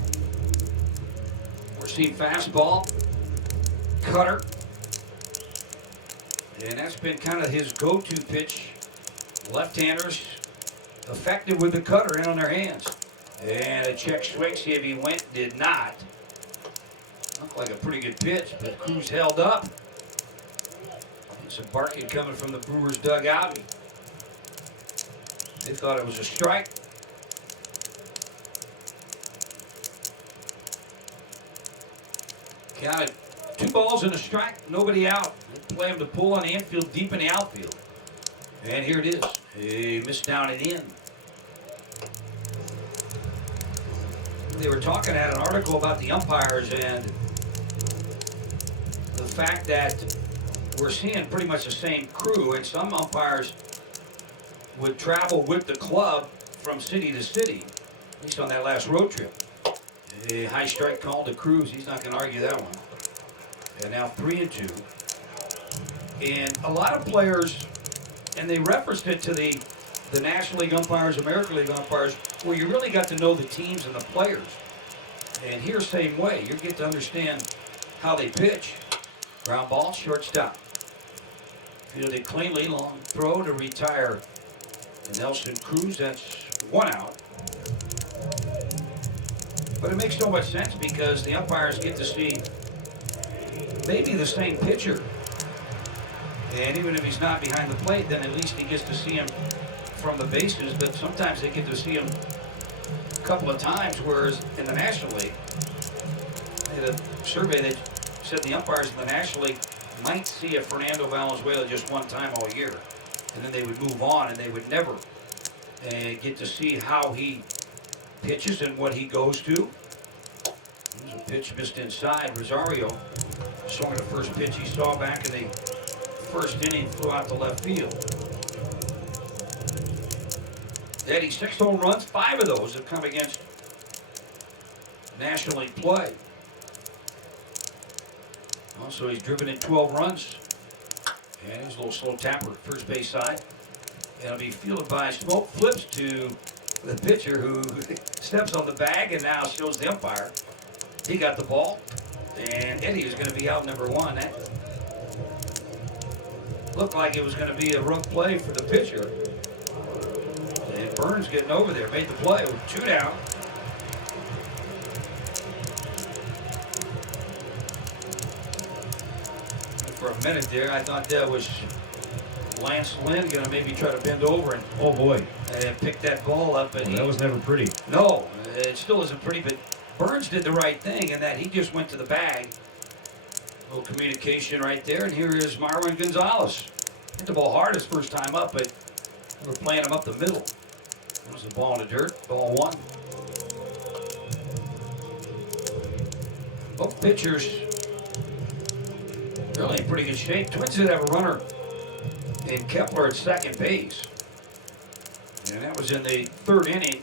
We're seeing fastball, cutter, and that's been kind of his go-to pitch. Left-handers effective with the cutter in on their hands. And a check swing, see if he went, did not. Looked like a pretty good pitch, but Cruz held up. And some barking coming from the Brewers dugout. They thought it was a strike. Counted 2 balls and a strike, nobody out. They play him to pull on the infield, deep in the outfield. And here it is. He missed down and in. They were talking at an article about the umpires and the fact that we're seeing pretty much the same crew, and some umpires would travel with the club from city to city, at least on that last road trip. A high strike call to Cruz. He's not going to argue that one. And now 3-2. And a lot of players, and they referenced it to the National League umpires, American League umpires, where you really got to know the teams and the players. And here, same way. You get to understand how they pitch. Ground ball, shortstop. Fielded cleanly, long throw to retire. And Nelson Cruz, that's 1 out. But it makes so much sense because the umpires get to see maybe the same pitcher. And even if he's not behind the plate, then at least he gets to see him from the bases. But sometimes they get to see him a couple of times, whereas in the National League, they had a survey that said the umpires in the National League might see a Fernando Valenzuela just 1 time all year. And then they would move on, and they would never get to see how he pitches and what he goes to. There's a pitch missed inside. Rosario swung at the first pitch he saw back in the first inning, flew out to left field. Eddie, 6 home runs, 5 of those have come against National League play. Also, he's driven in 12 runs. And here's a little slow tapper at first base side. It'll be fielded by Smoke. Flips to the pitcher who steps on the bag and now shows the umpire. He got the ball. And Eddie was going to be out number 1. That looked like it was going to be a rough play for the pitcher. And Burns getting over there, made the play with 2 down. For a minute there, I thought that was Lance Lynn going to maybe try to bend over and Oh boy, pick that ball up. And that was never pretty. No, it still isn't pretty, but Burns did the right thing in that he just went to the bag. A little communication right there, and here is Marwin Gonzalez. Hit the ball hard his first time up, but we're playing him up the middle. There's the ball in the dirt, ball 1. Both pitchers really in pretty good shape. Twins did have a runner in Kepler at second base. And that was in the 3rd inning.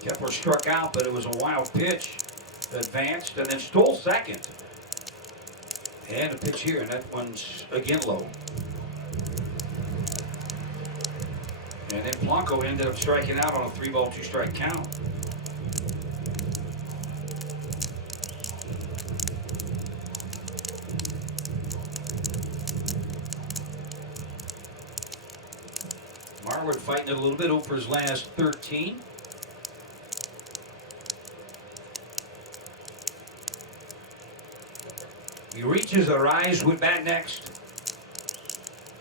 Kepler struck out, but it was a wild pitch. Advanced and then stole second. And a pitch here, and that one's again low. And then Blanco ended up striking out on a 3-ball, 2-strike count. Marwood fighting it a little bit over his last 13. He reaches the rise with bat next.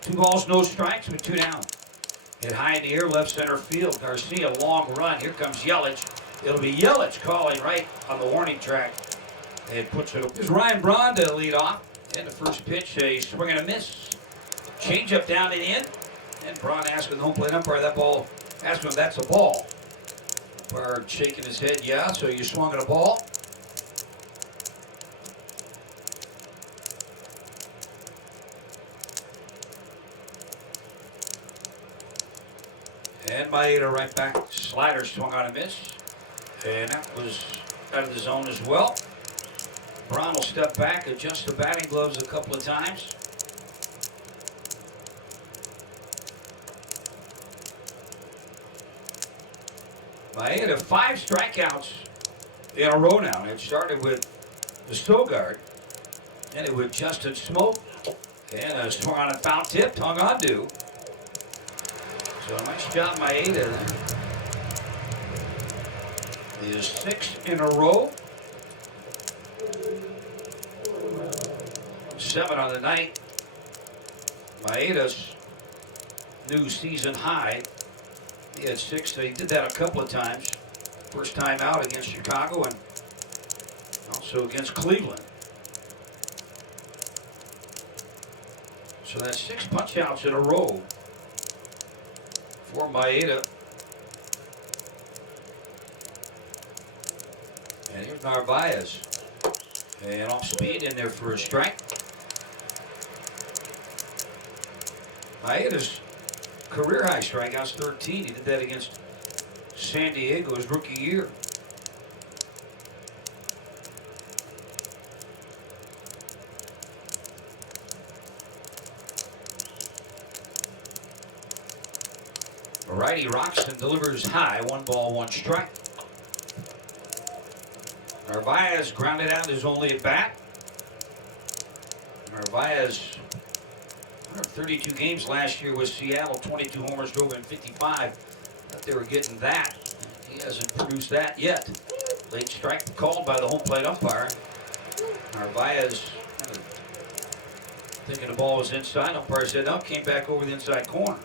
2 balls, no strikes with 2 down. Hit high in the air, left center field. Garcia, long run. Here comes Yelich. It'll be Yelich calling right on the warning track. And puts it up. Here's Ryan Braun to lead off. And the first pitch, a swing and a miss. Change up down and in. And Braun asking the home plate umpire that ball. Asking him that's a ball. Umpire shaking his head, yeah, so you swung at a ball. And Maeda right back. Slider swung on a miss. And that was out of the zone as well. Braun will step back, adjust the batting gloves a couple of times. Maeda 5 strikeouts in a row now. It started with the Stogard. And it with Justin Smoke. And a swung on a foul tip, hung on to. So nice job, Maeda there. He is 6 in a row. 7 on the night. Maeda's new season high. He had 6. He did that a couple of times. First time out against Chicago and also against Cleveland. So that's 6 punch outs in a row for Maeda. And here's Narvaez. And off speed in there for a strike. Maeda's career high strikeouts 13. He did that against San Diego his rookie year. Righty rocks and delivers high. 1 ball, 1 strike. Narvaez grounded out his only at bat. Narvaez, 132 games last year with Seattle, 22 homers, drove in 55. Thought they were getting that. He hasn't produced that yet. Late strike called by the home plate umpire. Narvaez kind of thinking the ball was inside. Umpire said no, came back over the inside corner.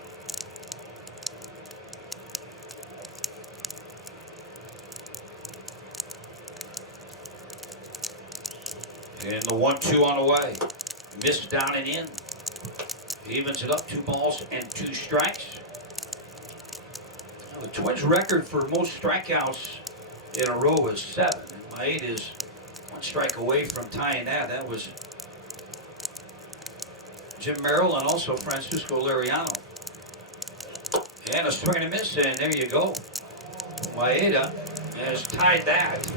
And the 1-2 on the way. Missed down and in. Evens it up, 2 balls and 2 strikes. Now, the Twins record for most strikeouts in a row is 7. And Maeda is 1 strike away from tying that. That was Jim Merrill and also Francisco Liriano. And a swing and a miss, and there you go. Maeda has tied that.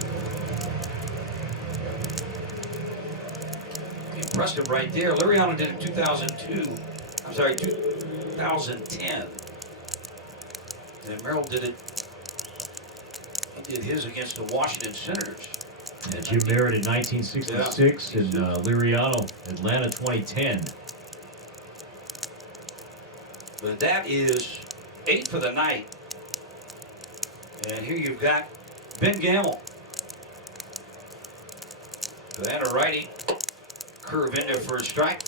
Impressive right there. Liriano did it in 2010. And Merrill did it. He did his against the Washington Senators. And Jim Merritt in 1966 and Liriano, Atlanta 2010. But that is 8 for the night. And here you've got Ben Gamble. And a righty. Curve in there for a strike.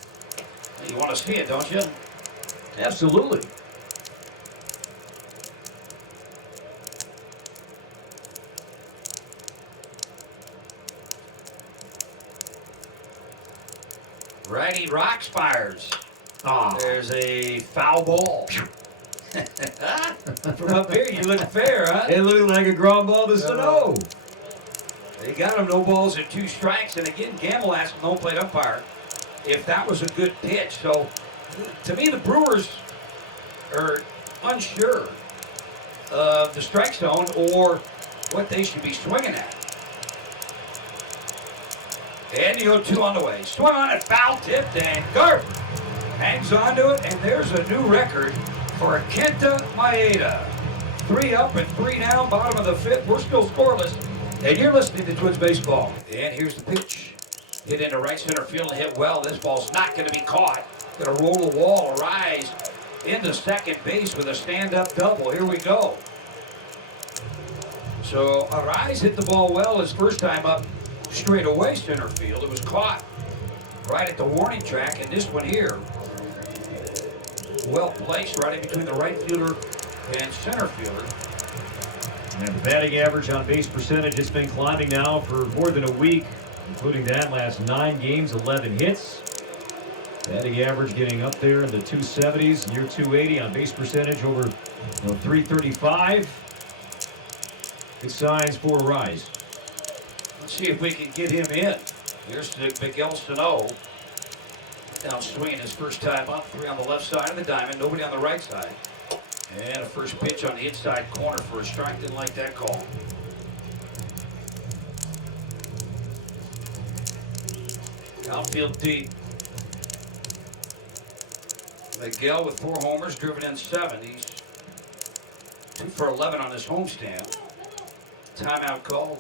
You want to see it, don't you? Absolutely. Righty rocks, fires. Ah, There's a foul ball. From up here, you look fair, huh? it looked like a ground ball to Sano. They got him no balls and 2 strikes. And again, Gamble asked the home plate umpire if that was a good pitch. So, to me, the Brewers are unsure of the strike zone or what they should be swinging at. And the 0-2 on the way. Swung on it, foul tipped, and Garp hangs on to it. And there's a new record for Kenta Maeda. 3 up and 3 down, bottom of the 5th. We're still scoreless. And you're listening to Twins Baseball. And here's the pitch. Hit into right center field and hit well. This ball's not going to be caught. Going to roll the wall, rise into second base with a stand-up double. Here we go. So Arise hit the ball well his first time up straight away center field. It was caught right at the warning track. And this one here, well placed right in between the right fielder and center fielder. And the batting average on base percentage has been climbing now for more than a week, including that last 9 games, 11 hits. Batting average getting up there in the 270s, near 280 on base percentage, over 335. Good signs for a rise. Let's see if we can get him in. Here's the Miguel Sano. Down swinging his first time up. 3 on the left side of the diamond, nobody on the right side. And a first pitch on the inside corner for a strike. Didn't like that call. Outfield deep. Miguel with 4 homers, driven in 7. He's 2 for 11 on his homestand. Timeout called.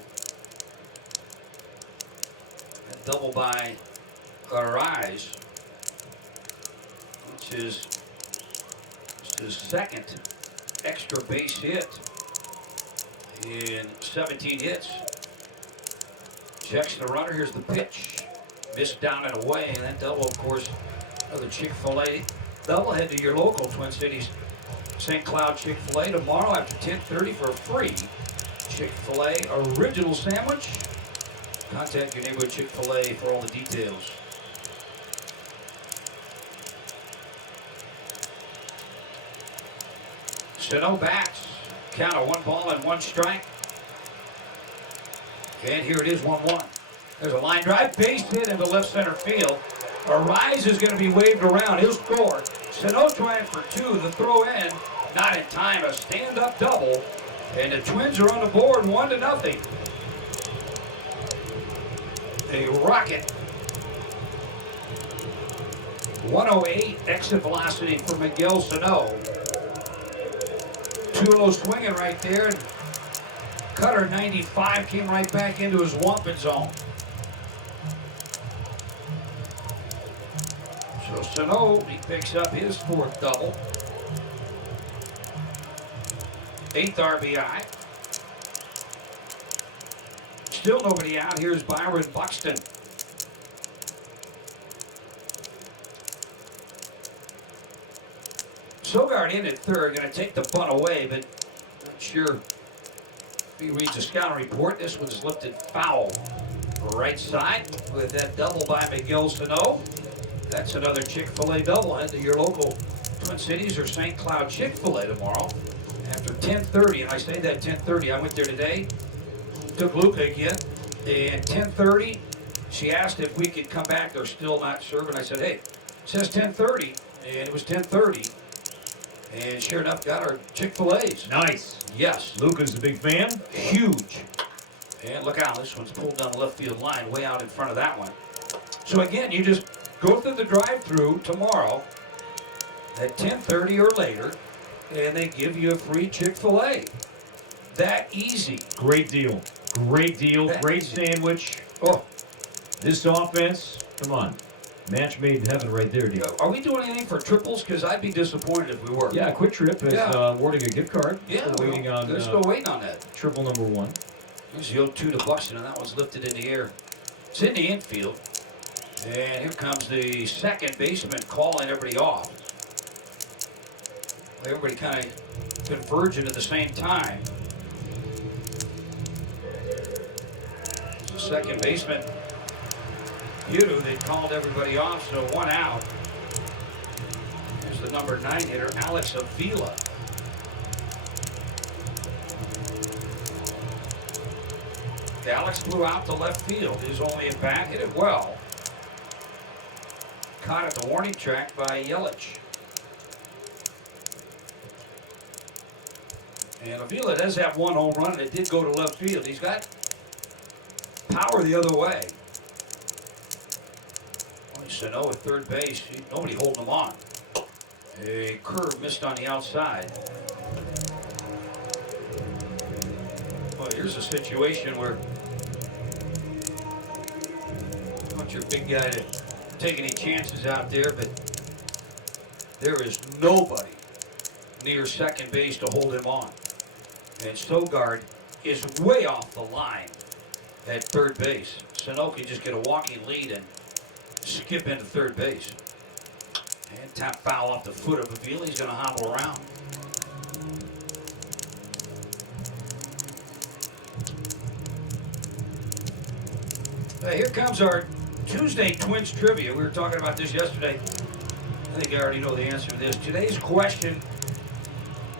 A double by Arise, which is his second extra base hit in 17 hits. Checks the runner. Here's the pitch. Missed down and away, and that double, of course, another Chick-fil-A double. Head to your local Twin Cities St. Cloud Chick-fil-A tomorrow after 10:30 for a free Chick-fil-A original sandwich. Contact your neighborhood Chick-fil-A for all the details. Sano bats. Count of 1 ball and 1 strike. And here it is, 1-1. There's a line drive, base hit into left center field. Arise is going to be waved around. He'll score. Sano trying for 2. The throw in, not in time. A stand-up double. And the Twins are on the board 1-0. A rocket. 108 exit velocity for Miguel Sano. 2-0 swinging right there. And Cutter 95 came right back into his wampin zone. So Sano, he picks up his 4th double. 8th RBI. Still nobody out. Here's Byron Buxton. Sogard in at 3rd, going to take the bunt away, but not sure if he reads the scouting report. This one's lifted foul. Right side with that double by Miguel Sano. That's another Chick-fil-A double. Head to your local Twin Cities or St. Cloud Chick-fil-A tomorrow after 10:30. And I say that 10:30. I went there today, took Luca again, and 10:30, she asked if we could come back. They're still not serving. I said, hey, it says 10:30, and it was 10:30. And sure enough, got our Chick-fil-A's. Nice. Yes. Luca's a big fan. Huge. And look out, this one's pulled down the left field line, way out in front of that one. So again, you just go through the drive-through tomorrow at 10:30 or later. and they give you a free Chick-fil-A. That easy. Great deal. Great deal. That Great easy. sandwich. Oh, This offense, come on. Match made in heaven right there, dude. are we doing anything for triples? Because I'd be disappointed if we were. Yeah, Quick Trip is awarding a gift card. Yeah, Still waiting on they're still waiting on that. triple number 1. There's the 0-2 to Buxton, and that one's lifted in the air. It's in the infield. And here comes the second baseman calling everybody off. Everybody kind of converging at the same time. The second baseman, Yudu, they called everybody off, so 1 out. Here's the number 9 hitter, Alex Avila. Alex flew out to left field. His only at bat, hit it well. Caught at the warning track by Yelich. And Avila does have 1 home run, and it did go to left field. He's got power the other way. Only Sano at third base. Nobody holding him on. A curve missed on the outside. Well, here's a situation where I don't want your big guy to take any chances out there, but there is nobody near second base to hold him on. And Sogard is way off the line at third base. Sano can just get a walking lead and skip into third base. And tap foul off the foot of Avila. He's going to hobble around. Here comes our Tuesday Twins trivia. We were talking about this yesterday. I think I already know the answer to this. Today's question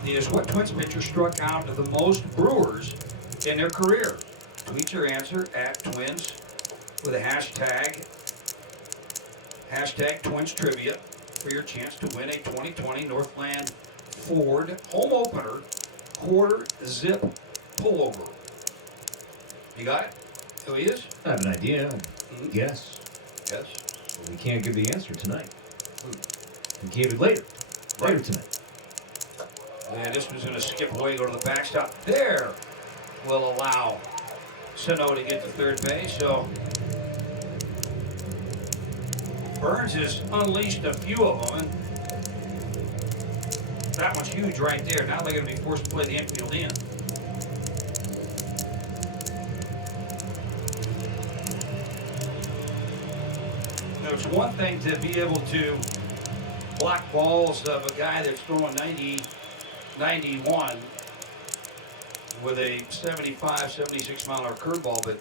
is, what Twins pitcher struck out the most Brewers in their career? Tweet your answer at Twins with a hashtag Twins Trivia for your chance to win a 2020 Northland Ford home opener quarter zip pullover. You got it? Who he is? I have an idea. Yes. Yes. But we can't give the answer tonight. We gave it later. Later tonight. And this one's going to skip away, go to the backstop. There will allow Sano to get to third base. So Burns has unleashed a few of them. And that one's huge right there. Now they're going to be forced to play the infield in. It's one thing to be able to block balls of a guy that's throwing 90, 91 with a 75, 76 mile an hour curveball, but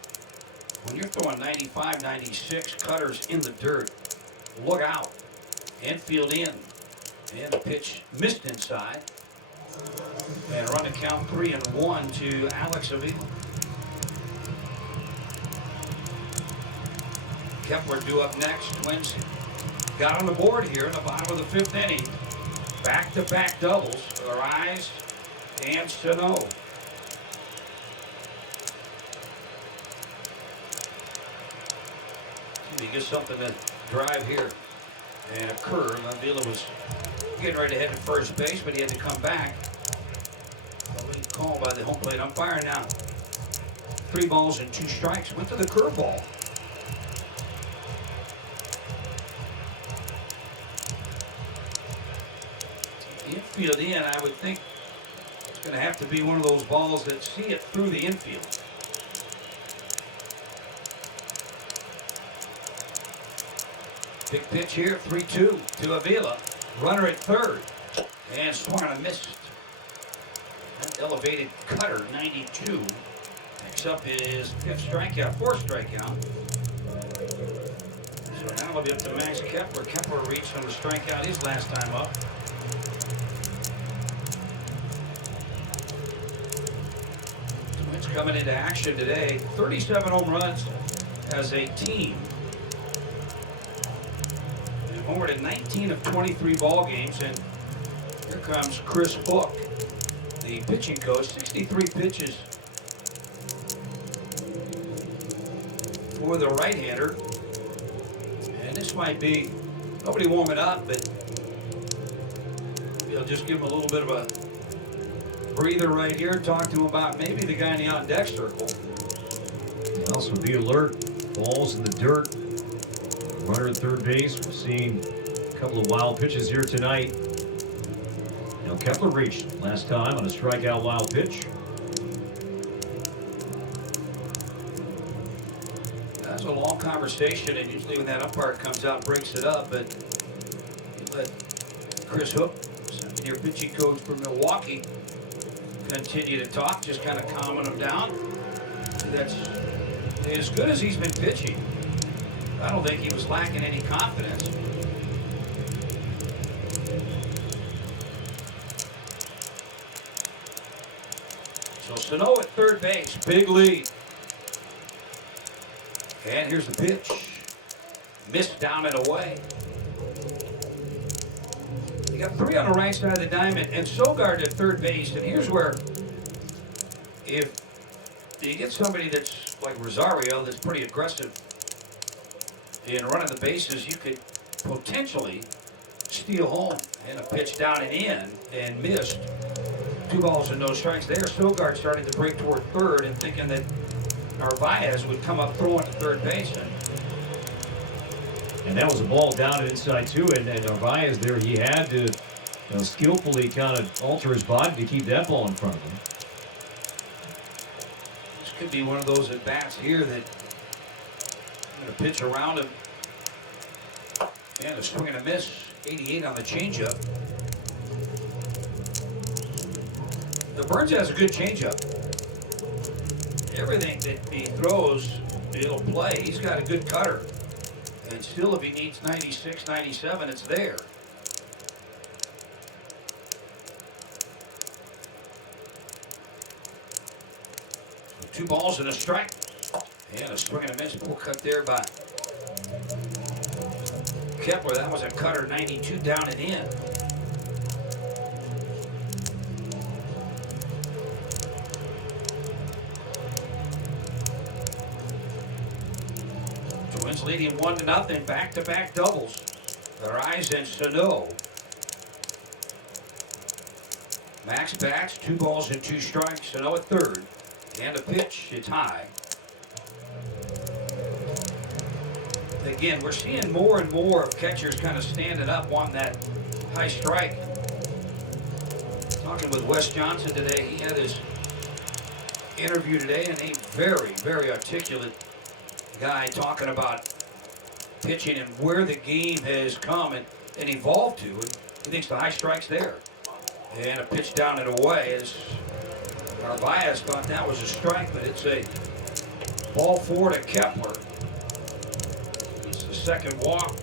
when you're throwing 95, 96 cutters in the dirt, look out. Infield in. And the pitch missed inside. And run to count 3-1 to Alex Avila. Kepler due up next. Twins got on the board here in the bottom of the 5th inning. Back-to-back doubles for Rise and Sano. He gets something to drive here. And a curve. Avila was getting ready to head to first base, but he had to come back. Called by the home plate umpire. Now 3 balls and 2 strikes. Went to the curveball. Infield in, I would think it's going to have to be one of those balls that see it through the infield. Big pitch here, 3-2 to Avila. Runner at third. And Swarna missed. That elevated cutter, 92. Picks up his 5th strikeout, 4th strikeout. So now it'll be up to Max Kepler. Kepler reached on the strikeout his last time up. Twins coming into action today. 37 home runs as a team. They've homered in 19 of 23 ball games, and here comes Chris Book, the pitching coach. 63 pitches for the right-hander. And this might be, nobody warming up, but They'll just give him a little bit of a breather right here. Talk to him about maybe the guy in the on-deck circle. Also be alert. Balls in the dirt. Runner at third base. We're seeing a couple of wild pitches here tonight. Now Kepler reached last time on a strikeout wild pitch. That's a long conversation, and usually when that umpire comes out and breaks it up, but let Chris Hook, second-year pitching coach for Milwaukee, continue to talk, just kind of calming him down. That's as good as he's been pitching. I don't think he was lacking any confidence. So Sano at third base, big lead. And here's the pitch. Missed down and away. You got three on the right side of the diamond and Sogard at third base. And here's where, if you get somebody that's like Rosario, that's pretty aggressive in running the bases, you could potentially steal home. And a pitch down and in and missed. 2 balls and no strikes there. Sogard starting to break toward third and thinking that Narvaez would come up throwing to third base. And that was a ball down and inside too. And Narvaez there, he had to skillfully kind of alter his body to keep that ball in front of him. This could be one of those at bats here that I'm going to pitch around him. And a swing and a miss. 88 on the changeup. The Burns has a good changeup. Everything that he throws, it'll play. He's got a good cutter. And still, if he needs 96, 97, it's there. So 2 balls and a strike. And a swing and a miss. Poor cut there by Kepler. That was a cutter, 92 down and in. Twins leading 1-0, back-to-back doubles. Arise and Sano. Max bats, 2 balls and 2 strikes. Sano at third. And a pitch, it's high. Again, we're seeing more and more of catchers kind of standing up, wanting that high strike. Talking with Wes Johnson today, he had his interview today, and a very, very articulate guy talking about pitching and where the game has come and evolved to. And he thinks the high strike's there. And a pitch down and away as Narvaez thought that was a strike, but it's a ball 4 to Kepler. It's the second walk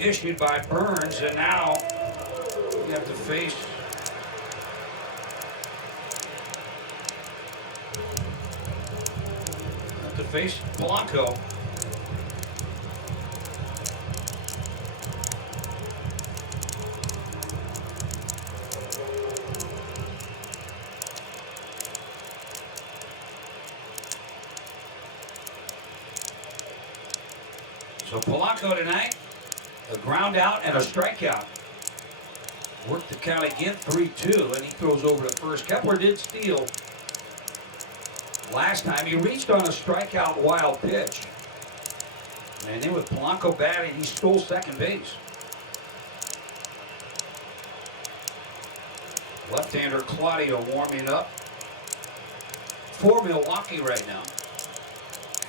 issued by Burns, and now you have to face Polanco. So Polanco tonight, a ground out and a strikeout. Worked the count again, 3-2, and he throws over to first. Kepler did steal last time. He reached on a strikeout wild pitch. And then with Polanco batting, he stole second base. Left-hander Claudio warming up for Milwaukee right now.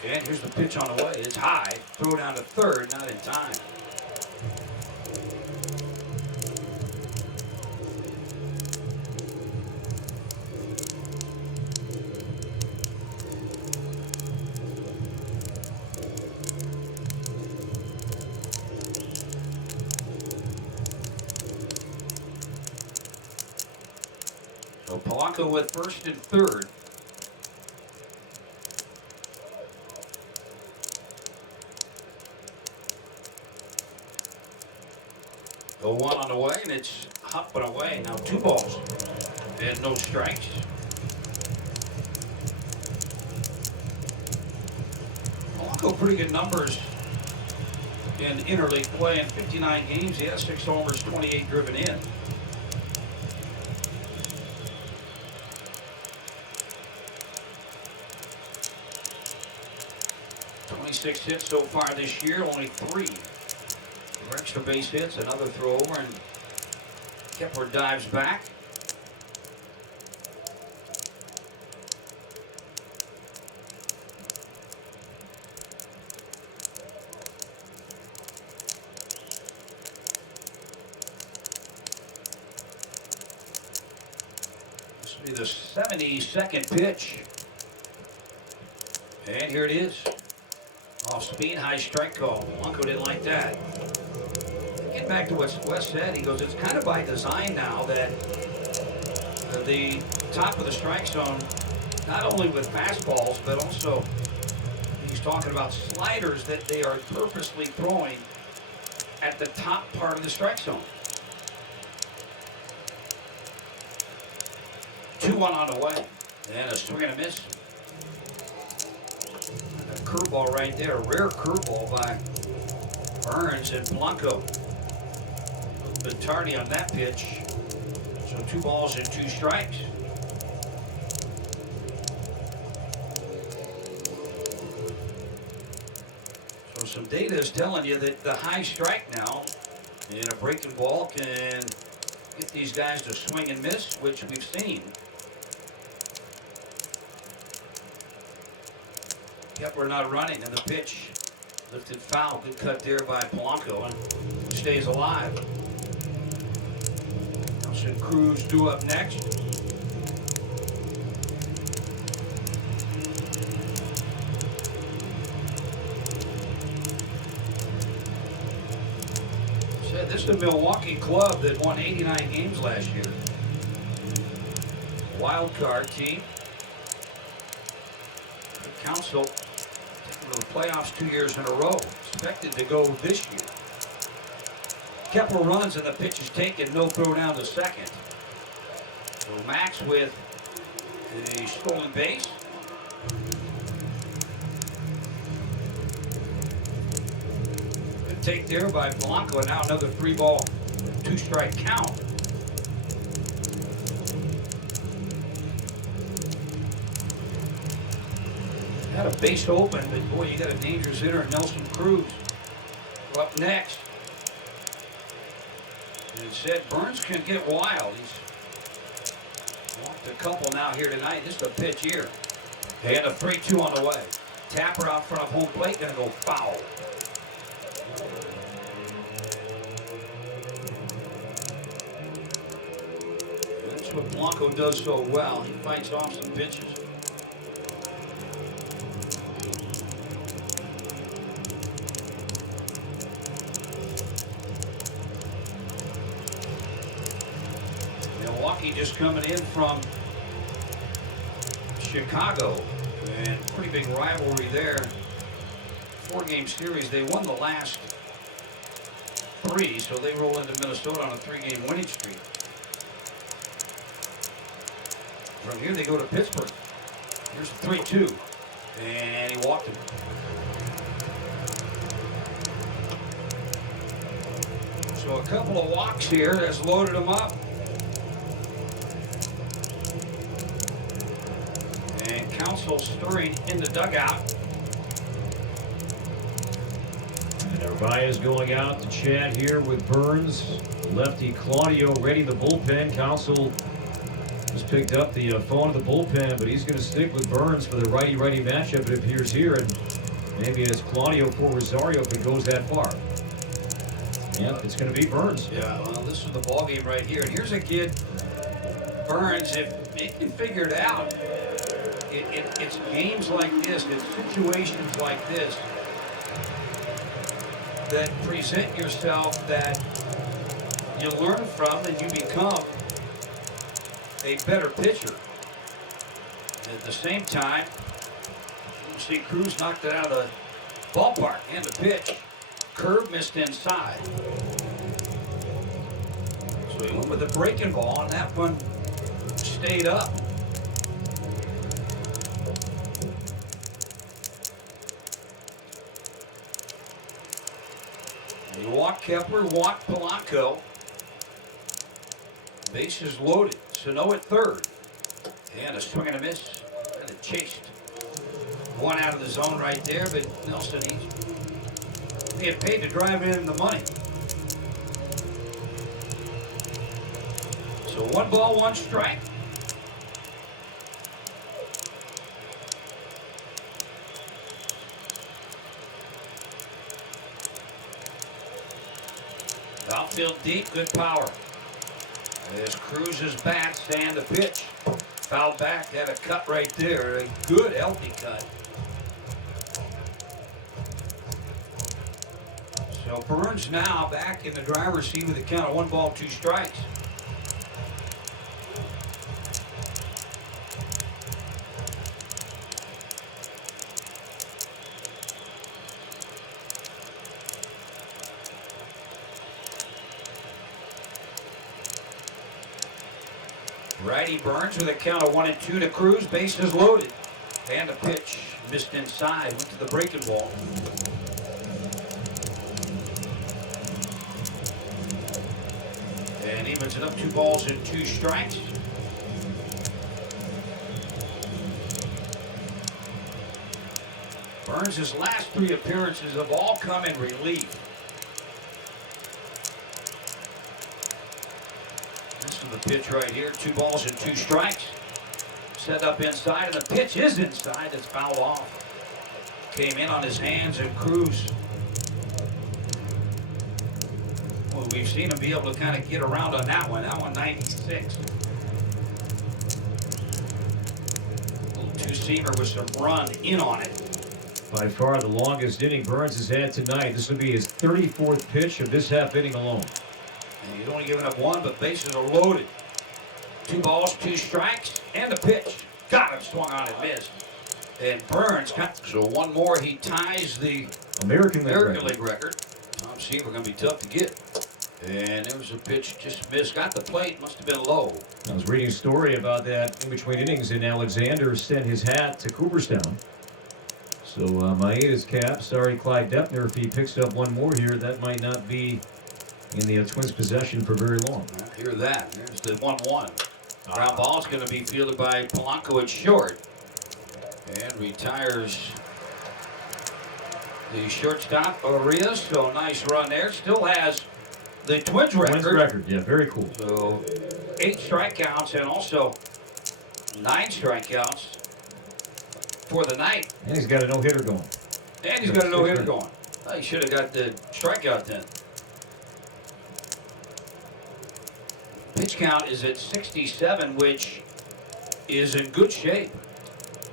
And here's the pitch on the way. It's high. Throw down to third, not in time. So Polanco with first and third. The 1 on the way, and it's hopping away. Now 2 balls and no strikes. Polanco pretty good numbers in interleague play. In 59 games, he has 6 homers, 28 driven in. 26 hits so far this year, only 3 for extra base hits. Another throw over, and Kepler dives back. This will be the 72nd pitch. And here it is. Off speed, high strike call. Blanco didn't like that. Getting back to what Wes said, he goes, it's kind of by design now that the top of the strike zone, not only with fastballs, but also he's talking about sliders that they are purposely throwing at the top part of the strike zone. 2-1 on the way. And a swing and a miss. A curveball right there. A rare curveball by Burns and Blanco. A little bit tardy on that pitch. So 2 balls and 2 strikes. So some data is telling you that the high strike now in a breaking ball can get these guys to swing and miss, which we've seen. Kepler not running, and the pitch lifted foul. Good cut there by Polanco, and stays alive. Nelson Cruz due up next. Said this is the Milwaukee club that won 89 games last year. Wild card team. The Council the playoffs 2 years in a row. Expected to go this year. Kepler runs and the pitch is taken. No throw down to second. So Max with a stolen base. Good take there by Blanco. And now another 3-ball, 2-strike count. Got a base open, but boy, you got a dangerous hitter, Nelson Cruz. Up next. And it said Burns can get wild. He's walked a couple now here tonight. This is the pitch here. And a 3-2 on the way. Tapper out front of home plate, gonna go foul. That's what Blanco does so well. He fights off some pitches. Milwaukee just coming in from Chicago, and pretty big rivalry there. 4-game series. They won the last 3, so they roll into Minnesota on a 3-game winning streak. From here they go to Pittsburgh. Here's the 3-2, and he walked him. So a couple of walks here that's loaded him up. And Council stirring in the dugout. And Narvaez going out to chat here with Burns. Lefty Claudio ready the bullpen. Council just picked up the phone of the bullpen, but he's going to stick with Burns for the righty-righty matchup, it appears here. And maybe it's Claudio for Rosario if it goes that far. Yep, it's going to be Burns. Yeah, well, this is the ballgame right here. And here's a kid, Burns, if he can figure it out. It's games like this, it's situations like this that present yourself that you learn from and you become a better pitcher. At the same time, you see Cruz knocked it out of the ballpark and the pitch. Curve missed inside. So he went with the breaking ball, and that one stayed up. You walk Kepler, walk Polanco. Bases loaded. Sano at third. And a swing and a miss. And it chased. One out of the zone right there, but Nelson, he's being paid to drive in the money. So 1 ball, 1 strike. Outfield deep, good power. As Cruz's bat stand the pitch. Foul back, had a cut right there. A good, healthy cut. So Burns now back in the driver's seat with a count of 1 ball, 2 strikes. Righty Burns with a count of 1-2 to Cruz. Bases loaded. And a pitch missed inside. Went to the breaking ball. And evens it up 2 balls and 2 strikes. Burns' last 3 appearances have all come in relief. This is the pitch right here. 2 balls and 2 strikes. Set up inside, and the pitch is inside. It's fouled off. Came in on his hands, and Cruz. Well, we've seen him be able to kind of get around on that one. That one, 96. Little two-seamer with some run in on it. By far the longest inning Burns has had tonight. This will be his 34th pitch of this half inning alone. And he's only given up 1, but bases are loaded. 2 balls, 2 strikes, and a pitch. Got him, swung on and missed. And Burns, so 1 more, he ties the American League record. Tom Seaver going to be tough to get. And there was a pitch just missed. Got the plate, must have been low. I was reading a story about that in between innings, and Alexander sent his hat to Cooperstown. So Maeda's cap. Sorry, Clyde Deppner, if he picks up 1 more here, that might not be in the Twins' possession for very long. I hear that. There's the 1-1. Ground ball is going to be fielded by Polanco at short. And retires the shortstop, Arias. So nice run there. Still has the Twins record. Yeah, very cool. So 8 strikeouts and also 9 strikeouts for the night. And he's got a no-hitter going. And he's got a no-hitter going. He should have got the strikeout then. Pitch count is at 67, which is in good shape.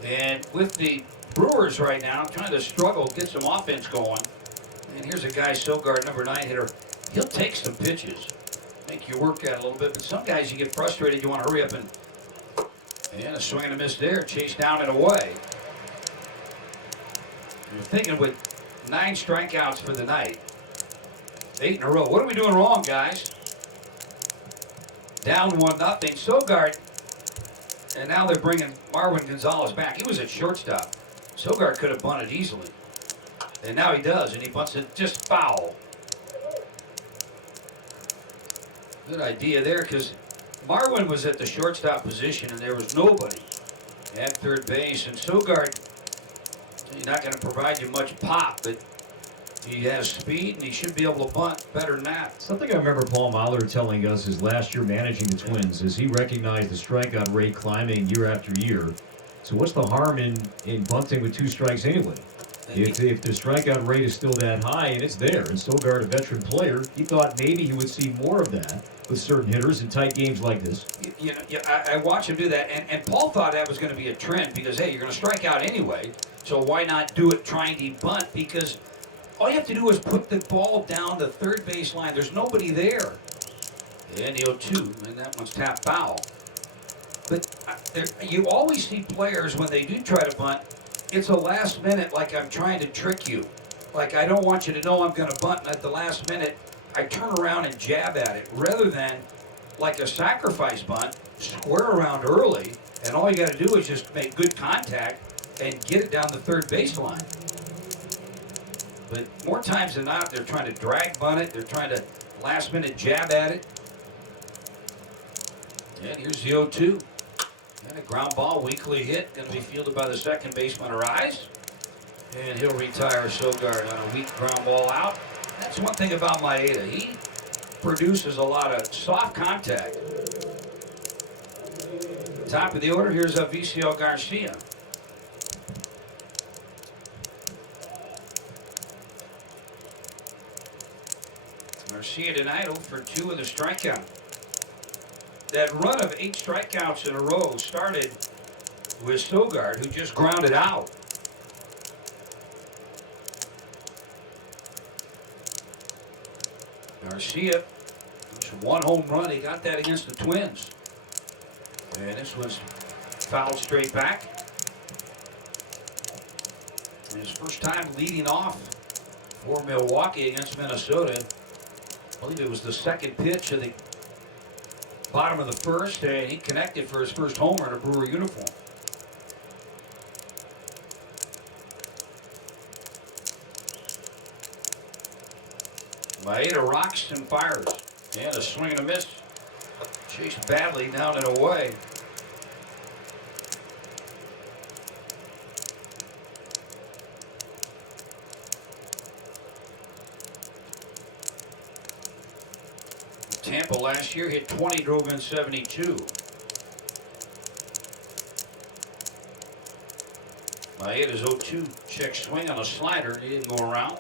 And with the Brewers right now trying to struggle, get some offense going. And here's a guy, Sogard, number 9 hitter. He'll take some pitches, make you work at it a little bit. But some guys, you get frustrated, you want to hurry up and a swing and a miss there, chase down and away. You're thinking with 9 strikeouts for the night, 8 in a row. What are we doing wrong, guys? Down 1-0. Sogard, and now they're bringing Marwin Gonzalez back. He was at shortstop. Sogard could have bunted easily, and now he does, and he bunts it just foul. Good idea there, because Marwin was at the shortstop position, and there was nobody at third base, and Sogard, he's not going to provide you much pop, but he has speed, and he should be able to bunt better than that. Something I remember Paul Mahler telling us his last year managing the Twins is he recognized the strikeout rate climbing year after year. So what's the harm in bunting with 2 strikes anyway? If the strikeout rate is still that high, and it's there, and Sogard, a veteran player, he thought maybe he would see more of that with certain hitters in tight games like this. I watched him do that, and Paul thought that was going to be a trend because, hey, you're going to strike out anyway, so why not do it trying to bunt? Because all you have to do is put the ball down the third base line. There's nobody there. And the 0-2, and that one's tapped foul. But you always see players when they do try to bunt, it's a last minute, like I'm trying to trick you. Like I don't want you to know I'm going to bunt, and at the last minute, I turn around and jab at it, rather than like a sacrifice bunt, square around early, and all you got to do is just make good contact and get it down the third baseline. But more times than not, they're trying to drag bunt it. They're trying to last minute jab at it. And here's the 0-2. And a ground ball, weakly hit, going to be fielded by the second baseman, Arise. And he'll retire Sogard on a weak ground ball out. That's one thing about Maeda. He produces a lot of soft contact. Top of the order, here's Avisail Garcia. Garcia tonight 0 for 2 with a strikeout. That run of 8 strikeouts in a row started with Sogard, who just grounded out. Garcia, one home run, he got that against the Twins. And this was fouled straight back. And his first time leading off for Milwaukee against Minnesota. I believe it was the second pitch of the bottom of the first, and he connected for his first homer in a Brewer uniform. Maeda rocks and fires. And a swing and a miss. Chased badly down and away. Tampa last year hit 20, drove in 72. Maeda's 0-2 check swing on a slider. He didn't go around.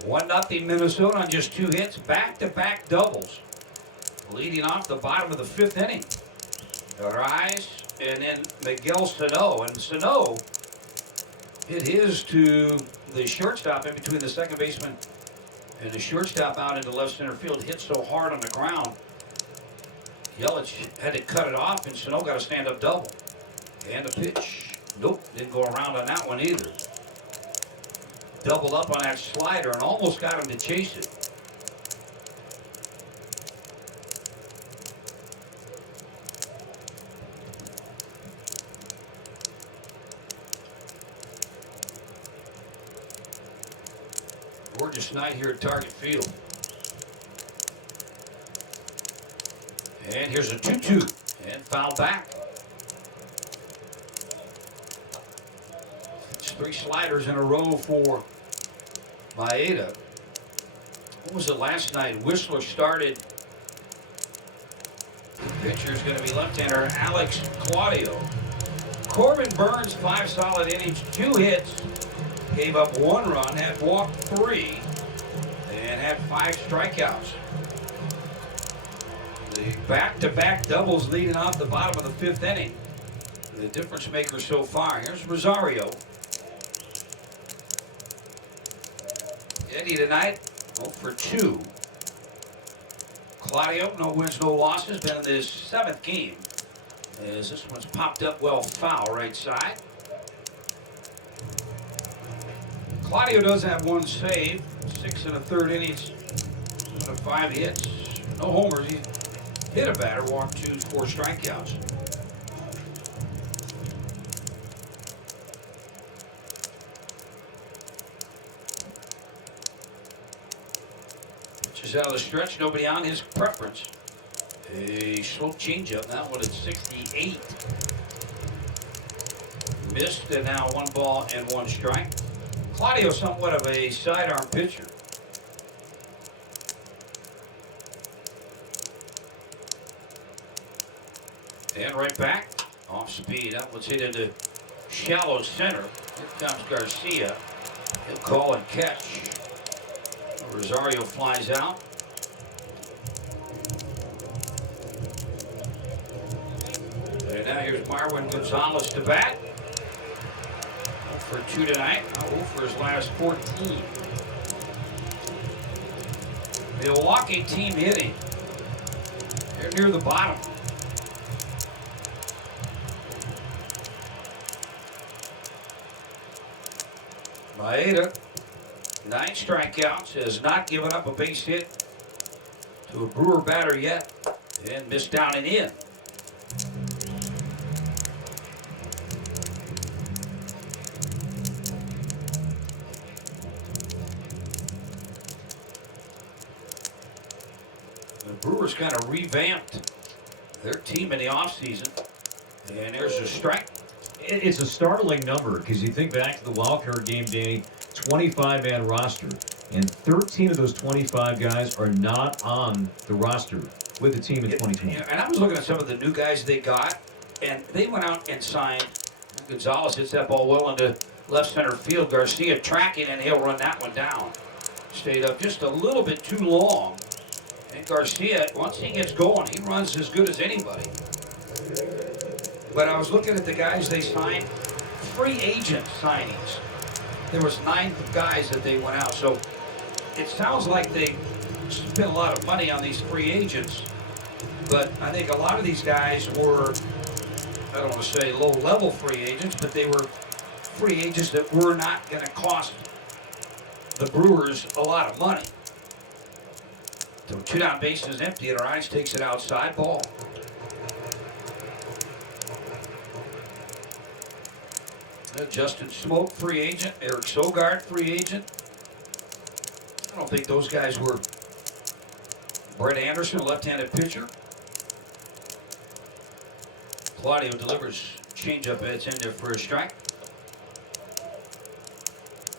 1-0 Minnesota on just 2 hits. Back-to-back doubles. Leading off the bottom of the 5th inning. Arise and then Miguel Sano. And Sano hit his to the shortstop in between the second baseman and the shortstop out into left center field. Hit so hard on the ground, Yelich had to cut it off, and Sano got a stand-up double. And a pitch. Nope, didn't go around on that one either. Doubled up on that slider and almost got him to chase it. Gorgeous night here at Target Field. And here's a 2-2 and foul back. It's 3 sliders in a row for Maeda. What was it last night? Whistler started. The pitcher is going to be left-hander Alex Claudio. Corbin Burns 5 solid innings, 2 hits. Gave up 1 run, had walked 3, and had 5 strikeouts. The back-to-back doubles leading off the bottom of the 5th inning. The difference maker so far. Here's Rosario. Eddie tonight, 0 for 2. Claudio, no wins, no losses. Been in this 7th game. As this one's popped up well foul right side. Claudio does have 1 save, 6 1/3 innings, 5 hits, no homers. He hit a batter, walked 2, 4 strikeouts. Pitches out of the stretch, nobody on his preference. A slow changeup, that one at 68. Missed, and now 1 ball and 1 strike. Claudio somewhat of a sidearm pitcher. And right back, off speed. That one's hit into shallow center. Here comes Garcia. He'll call and catch. Rosario flies out. And now here's Marwin Gonzalez to bat. For 2 tonight, 0 for his last 14. Milwaukee team hitting. They're near the bottom. Maeda, 9 strikeouts, has not given up a base hit to a Brewer batter yet, and missed down and in. The Brewers kind of revamped their team in the offseason. And there's a strike. It's a startling number because you think back to the wild card game, Danny, 25-man roster, and 13 of those 25 guys are not on the roster with the team in 2020. And I was looking at some of the new guys they got, and they went out and signed. Gonzalez hits that ball well into left center field. Garcia tracking, and he'll run that one down. Stayed up just a little bit too long. And Garcia, once he gets going, he runs as good as anybody. But I was looking at the guys they signed, free agent signings. There was 9 guys that they went out. So it sounds like they spent a lot of money on these free agents. But I think a lot of these guys were, I don't want to say low-level free agents, but they were free agents that were not going to cost the Brewers a lot of money. So 2 down, bases empty, and Arias takes it outside, ball. Justin Smoke, free agent. Eric Sogard, free agent. I don't think those guys were. Brett Anderson, left-handed pitcher. Claudio delivers changeup. It's in there for a strike.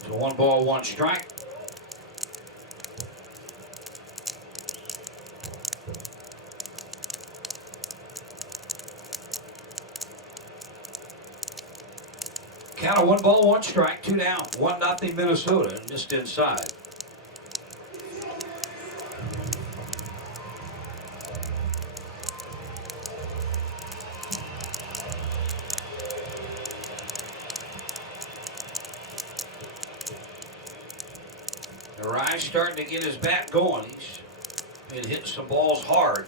So 1 ball, 1 strike. Count of 1 ball, 1 strike, 2 down, 1-0 Minnesota, and missed inside. Arias starting to get his bat going. He's been hitting some balls hard.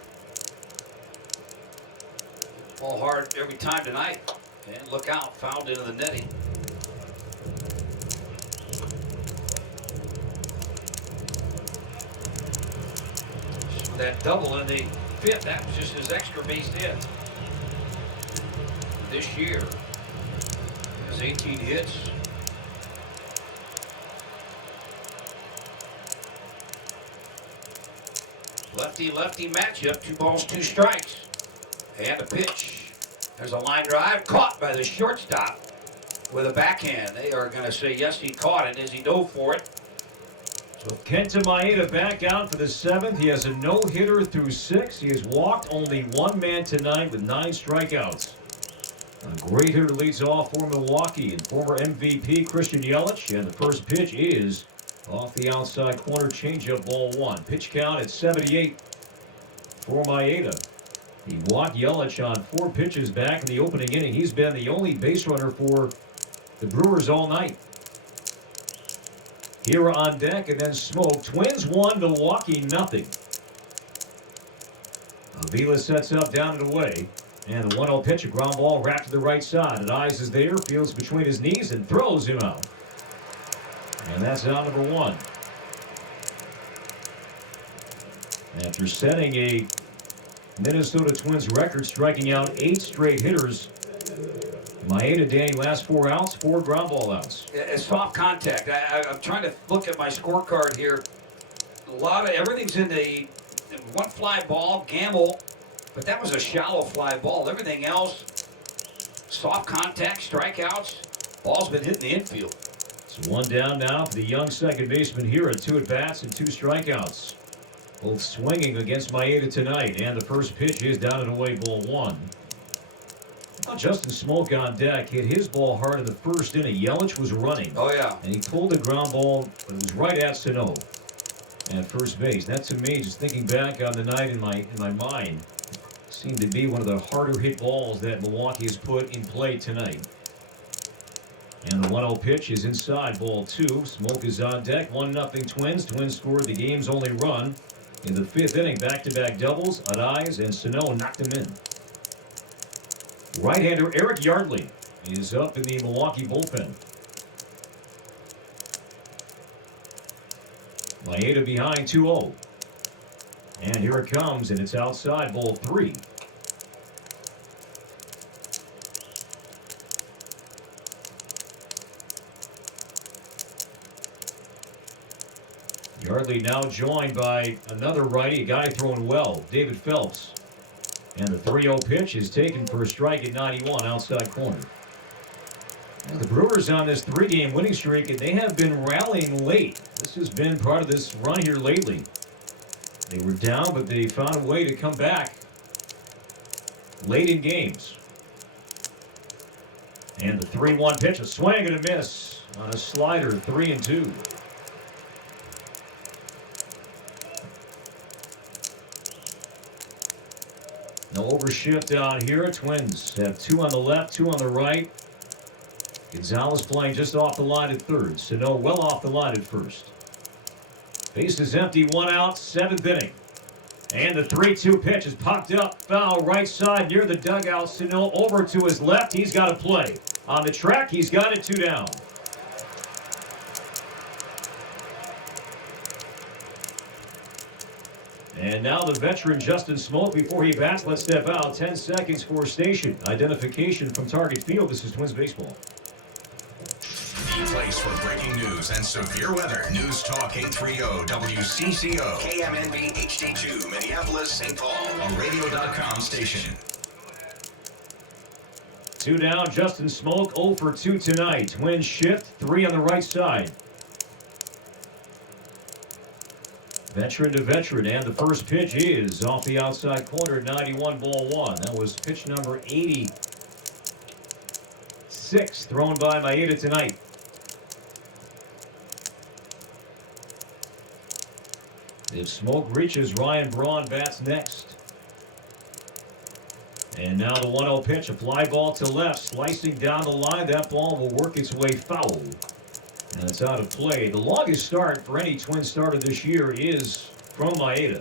Ball hard every time tonight. And look out, fouled into the netting. So that double in the 5th, that was just his extra base hit this year. He has 18 hits. Lefty-lefty matchup, 2 balls, 2 strikes. And a pitch. There's a line drive caught by the shortstop with a backhand. They are going to say, yes, he caught it as he dove for it. So Kenta Maeda back out for the 7th. He has a no-hitter through 6. He has walked only 1 man tonight with 9 strikeouts. A great hitter leads off for Milwaukee and former MVP Christian Yelich. And the first pitch is off the outside corner, changeup, ball 1. Pitch count at 78 for Maeda. He walked Yelich on 4 pitches back in the opening inning. He's been the only base runner for the Brewers all night. Here on deck, and then Smoke. Twins 1, Milwaukee nothing. Avila sets up down and away. And the 1-0 pitch, a ground ball wrapped to the right side. And Eyes is there, fields between his knees, and throws him out. And that's out number 1. After setting a Minnesota Twins record, striking out 8 straight hitters, Maeda, Danny, last 4 outs, 4 ground ball outs. Soft contact. I'm trying to look at my scorecard here. A lot of everything's in the 1 fly ball, Gamble, but that was a shallow fly ball. Everything else, soft contact, strikeouts. Ball's been hitting the infield. It's 1 down now for the young second baseman here at 2 at-bats and 2 strikeouts. Both swinging against Maeda tonight, and the first pitch is down and away, ball 1. Justin Smoke on deck hit his ball hard in the first inning. Yelich was running. Oh, yeah. And he pulled the ground ball, but it was right at Sano at first base. That, to me, just thinking back on the night in my mind, seemed to be one of the harder hit balls that Milwaukee has put in play tonight. And the 1-0 pitch is inside, ball 2. Smoke is on deck, 1-0 Twins. Twins scored the game's only run in the 5th inning. Back-to-back doubles. Arias and Sano knocked him in. Right-hander Eric Yardley is up in the Milwaukee bullpen. Maeda behind 2-0. And here it comes, and it's outside, ball 3. Yardley now joined by another righty, a guy throwing well, David Phelps. And the 3-0 pitch is taken for a strike at 91 outside corner. And the Brewers on this 3-game winning streak, and they have been rallying late. This has been part of this run here lately. They were down, but they found a way to come back late in games. And the 3-1 pitch, a swing and a miss on a slider, 3-2. No overshift out here. Twins have 2 on the left, 2 on the right. Gonzalez playing just off the line at third. Sano well off the line at first. Base is empty, 1 out, 7th inning. And the 3-2 pitch is popped up, foul right side near the dugout. Sano over to his left. He's got to play. On the track, he's got it 2 down. And now the veteran Justin Smoke, before he bats, let's step out. 10 seconds for station identification from target field. This is Twins baseball. The place for breaking news and severe weather. News Talk 830 WCCO. KMNB HD2, Minneapolis, St. Paul. A radio.com station. 2 down, Justin Smoke, 0 for 2 tonight. Twins shift, 3 on the right side. Veteran to veteran, and the first pitch is off the outside corner, 91 ball 1. That was pitch number 86 thrown by Maeda tonight. If Smoke reaches, Ryan Braun bats next. And now the 1-0 pitch, a fly ball to left, slicing down the line. That ball will work its way foul. And it's out of play. The longest start for any Twin starter this year is from Maeda.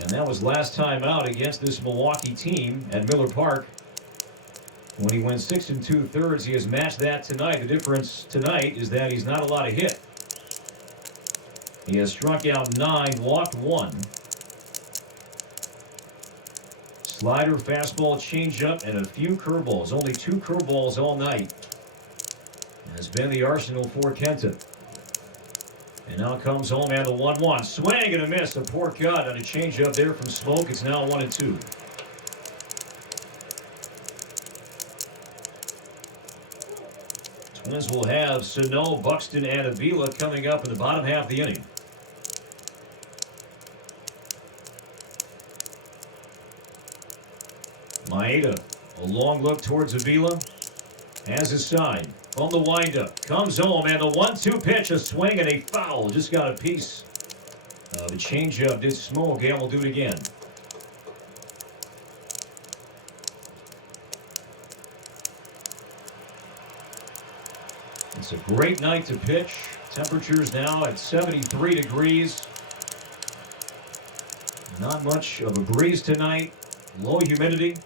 And that was last time out against this Milwaukee team at Miller Park. When he went 6 2/3, he has matched that tonight. The difference tonight is that he's not allowed to hit. He has struck out 9, walked 1. Slider, fastball, changeup, and a few curveballs. Only 2 curveballs all night has been the arsenal for Kenta. And now comes home and the 1-1. Swing and a miss. A poor cut on a changeup there from Smoke. It's now 1-2. Twins will have Sano, Buxton, and Avila coming up in the bottom half of the inning. Maeda, a long look towards Avila. Has his sign. On the windup, comes home, and the 1-2 pitch, a swing and a foul. Just got a piece of the changeup. Did Smoke, and will do it again. It's a great night to pitch. Temperatures now at 73 degrees. Not much of a breeze tonight. Low humidity.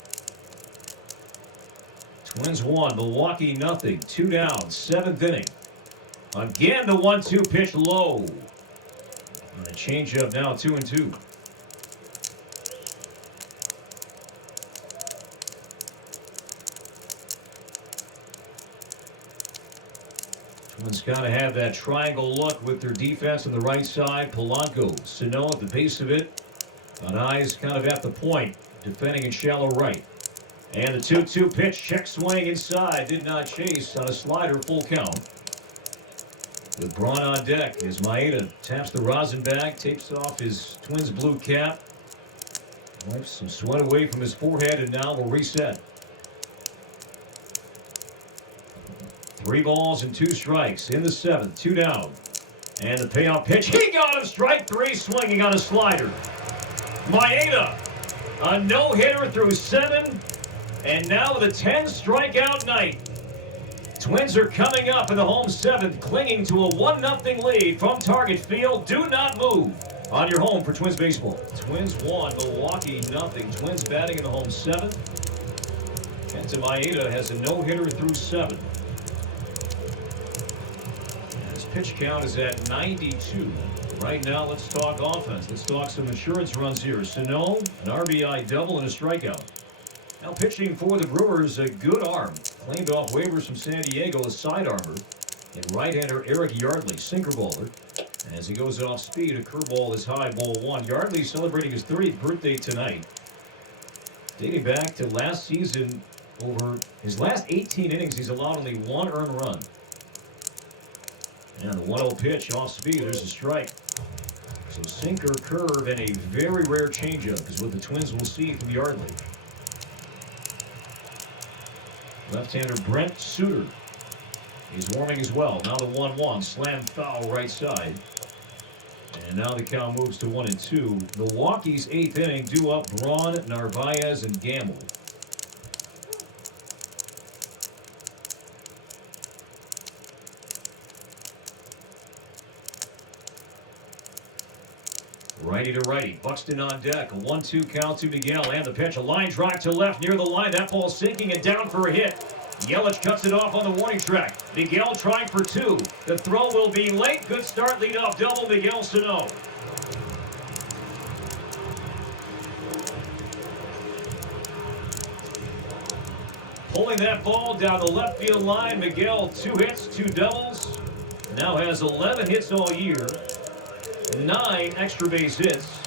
Twins 1, Milwaukee nothing. 2 down, 7th inning. Again, the 1-2 pitch low. And a changeup now 2-2. Twins got to have that triangle look with their defense on the right side. Polanco, Sano at the base of it. Got eyes kind of at the point, defending in shallow right. And the 2-2 pitch, check swing inside, did not chase on a slider, full count. With Braun on deck as Maeda taps the rosin bag, takes off his Twins blue cap, wipes some sweat away from his forehead, and now will reset. 3 balls and 2 strikes in the 7th, 2 down. And the payoff pitch, he got him, strike 3, swinging on a slider. Maeda, a no-hitter through 7. And now with a 10 strikeout night, Twins are coming up in the home 7th, clinging to a 1-0 lead from target field. Do not move on your home for Twins baseball. Twins 1, Milwaukee nothing. Twins batting in the home 7th. Kenta Maeda has a no-hitter through 7. His pitch count is at 92. Right now, let's talk offense. Let's talk some insurance runs here. Sano, an RBI double and a strikeout. Now pitching for the Brewers, a good arm. Claimed off waivers from San Diego, a side armor. And right-hander Eric Yardley, sinker baller. As he goes off speed, a curveball is high, ball 1. Yardley celebrating his 30th birthday tonight. Dating back to last season, over his last 18 innings, he's allowed only 1 earned run. And the 1-0 pitch off speed. There's a strike. So sinker, curve, and a very rare changeup is what the Twins will see from Yardley. Left-hander Brent Suter is warming as well. Now the 1-1 slam foul right side. And now the count moves to 1-2. Milwaukee's 8th inning due up Braun, Narvaez, and Gamble. Righty to righty. Buxton on deck. A 1-2 count to Miguel. And the pitch. A line drive to left near the line. That ball sinking and down for a hit. Yelich cuts it off on the warning track. Miguel trying for 2. The throw will be late. Good start. Lead off double. Miguel Sano. Pulling that ball down the left field line. Miguel, 2 hits, 2 doubles. Now has 11 hits all year. 9 extra base hits,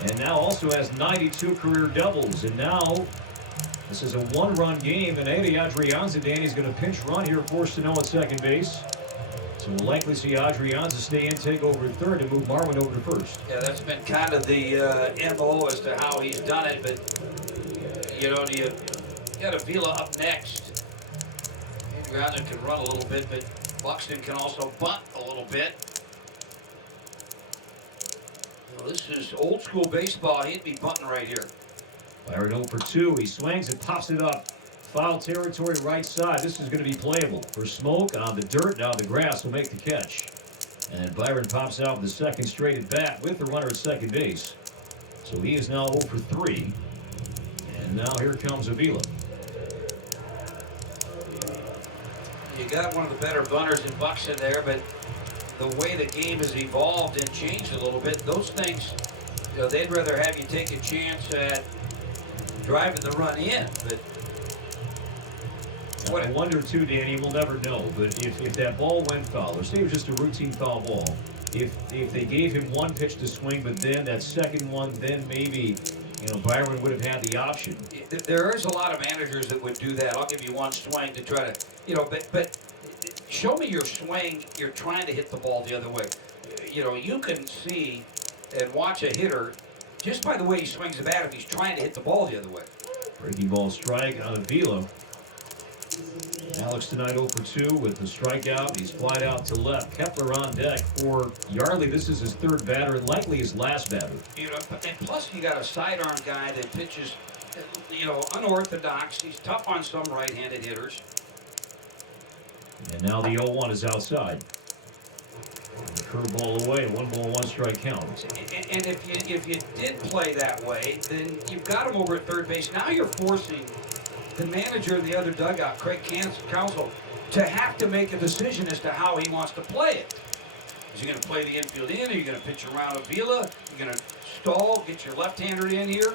and now also has 92 career doubles. And now this is a 1-run game, and Eddie Adrianza, Danny's going to pinch run here, forced to know at second base. So we'll likely see Adrianza stay in, take over third, and move Marwin over to first. Yeah, that's been kind of the MO as to how he's done it. But you know, you got Avila up next. Adrianza can run a little bit, but Buxton can also bunt a little bit. This is old school baseball. He'd be bunting right here. Byron 0 for 2. He swings and pops it up. Foul territory right side. This is going to be playable. For Smoke on the dirt. Now the grass will make the catch. And Byron pops out with the second straight at bat with the runner at second base. So he is now 0 for 3. And now here comes Avila. You got one of the better bunters in Buxton there, but the way the game has evolved and changed a little bit, those things, you know, they'd rather have you take a chance at driving the run in. But what I wonder too, Danny, we'll never know, but if that ball went foul, or say it was just a routine foul ball, if they gave him 1 pitch to swing, but then that second one, then maybe, you know, Byron would have had the option. There is a lot of managers that would do that. I'll give you 1 swing to try to, you know, but show me your swing. You're trying to hit the ball the other way. You know, you can see and watch a hitter just by the way he swings the bat if he's trying to hit the ball the other way. Breaking ball strike on Avila. Alex tonight 0 for 2 with the strikeout. He's flied out to left. Kepler on deck for Yardley. This is his 3rd batter and likely his last batter. You know, and plus you got a sidearm guy that pitches, you know, unorthodox. He's tough on some right-handed hitters. And now the 0-1 is outside. The curveball away, 1 ball, 1 strike count. And if you did play that way, then you've got him over at third base. Now you're forcing the manager in the other dugout, Craig Counsell, to have to make a decision as to how he wants to play it. Is he going to play the infield in? Are you going to pitch around Avila? Are you going to stall, get your left-hander in here?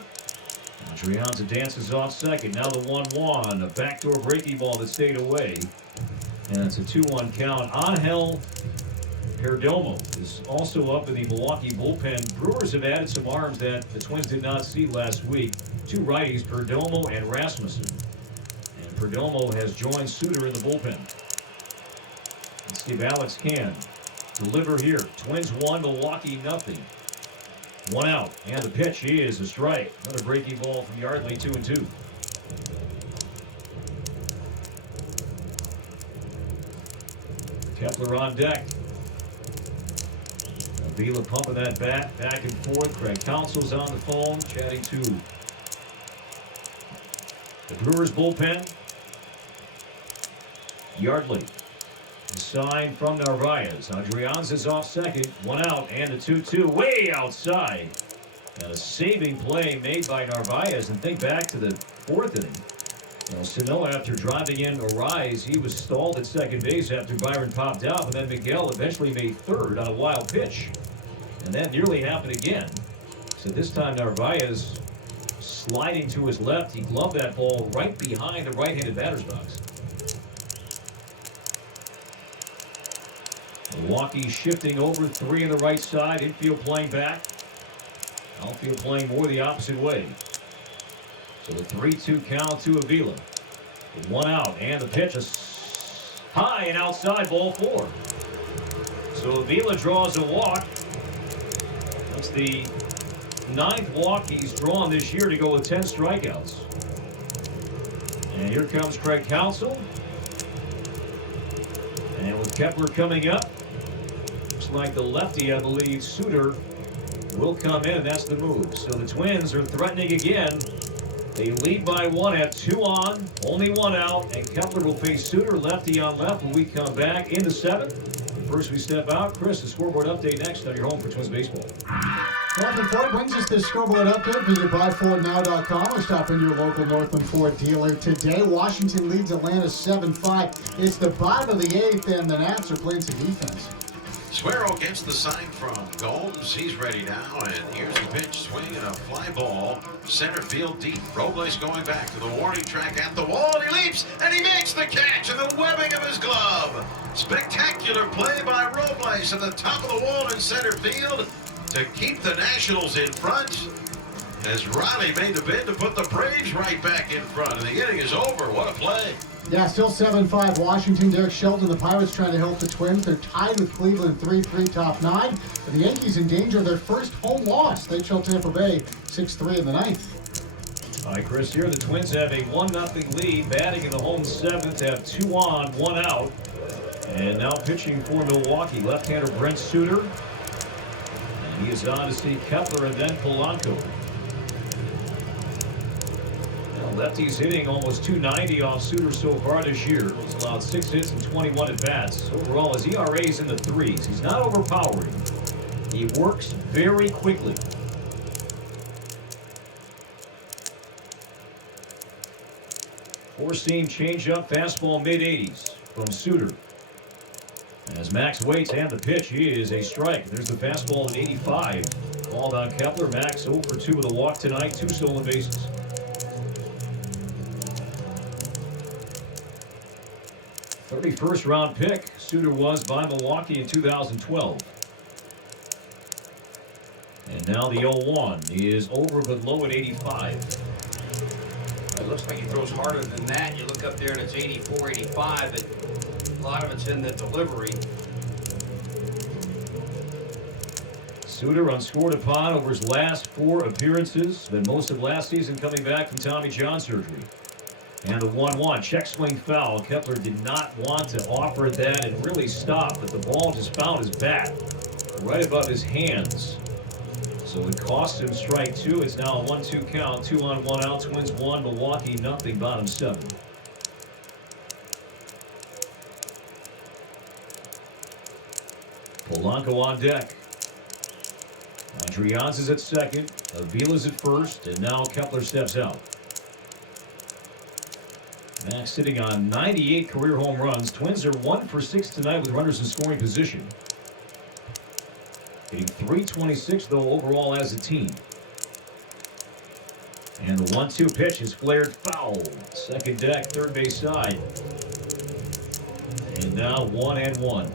Adrianza dances off second. Now the 1-1, a backdoor breaking ball that stayed away. And it's a 2-1 count. Angel Perdomo is also up in the Milwaukee bullpen. Brewers have added some arms that the Twins did not see last week. 2 righties, Perdomo and Rasmussen. And Perdomo has joined Suter in the bullpen. Let's see if Alex can deliver here. Twins 1, Milwaukee nothing. 1 out. And the pitch is a strike. Another breaking ball from Yardley, 2-2. Kepler on deck. Avila pumping that bat back and forth. Craig Counsell's on the phone, chatting to the Brewers bullpen. Yardley. A sign from Narvaez. Adrianza's off second. 1 out and a 2-2 way outside. And a saving play made by Narvaez. And think back to the 4th inning. Well, Sano, after driving in Arise, he was stalled at second base after Byron popped out, but then Miguel eventually made third on a wild pitch. And that nearly happened again. So this time Narvaez sliding to his left. He gloved that ball right behind the right-handed batter's box. Milwaukee shifting over 3 on the right side. Infield playing back. Outfield playing more the opposite way. So the 3-2 count to Avila. With 1 out, and the pitch is high and outside, ball 4. So Avila draws a walk. That's the 9th walk he's drawn this year to go with 10 strikeouts. And here comes Craig Counsell. And with Kepler coming up, looks like the lefty, I believe, Suter, will come in, and that's the move. So the Twins are threatening again. They lead by 1 at 2 on, only 1 out, and Kepler will face Suter, lefty on left, when we come back in the 7th. First we step out. Chris, the scoreboard update next on your home for Twins baseball. Northland Ford brings us the scoreboard update. Visit buyfordnow.com or stop into your local Northland Ford dealer today. Washington leads Atlanta 7-5. It's the bottom of the 8th, and the Nats are playing some defense. Suero gets the sign from Gomes. He's ready now, and here's the pitch. Swing and a fly ball. Center field deep. Robles going back to the warning track at the wall, and he leaps, and he makes the catch in the webbing of his glove. Spectacular play by Robles at the top of the wall in center field to keep the Nationals in front, as Riley made the bid to put the Braves right back in front, and the inning is over. What a play. Yeah, still 7-5 Washington. Derek Shelton, the Pirates trying to help the Twins. They're tied with Cleveland 3-3 top 9. But the Yankees in danger of their first home loss. They trail Tampa Bay 6-3 in the 9th. All right, Chris, here the Twins have a 1-0 lead, batting in the home 7th, have 2 on, 1 out. And now pitching for Milwaukee, left-hander Brent Suter. And he is on to see Kepler and then Polanco. Lefty's hitting almost 290 off Suter so far this year. He's allowed 6 hits and 21 at-bats. Overall, his ERA is in the 3s. He's not overpowering. He works very quickly. Four-seam changeup, fastball mid-80s from Suter. As Max waits, and the pitch is a strike. There's the fastball at 85. Called on Kepler. Max 0 for 2 with a walk tonight, 2 stolen bases. 31st round pick, Suter was by Milwaukee in 2012. And now the 0-1 is over but low at 85. It looks like he throws harder than that. You look up there and it's 84, 85, but a lot of it's in the delivery. Suter unscored upon over his last 4 appearances, spent most of last season coming back from Tommy John surgery. And the 1-1, check swing foul. Kepler did not want to offer that and really stop, but the ball just found his bat right above his hands. So it cost him strike 2. It's now a 1-2 count, 2 on, 1 out. Twins 1, Milwaukee nothing, bottom 7. Polanco on deck. Adrians is at second, Avila's at first, and now Kepler steps out. Max sitting on 98 career home runs. Twins are 1 for 6 tonight with runners in scoring position. Hitting .326 though overall as a team. And the 1-2 pitch is flared foul. Second deck, third base side. And now 1-1.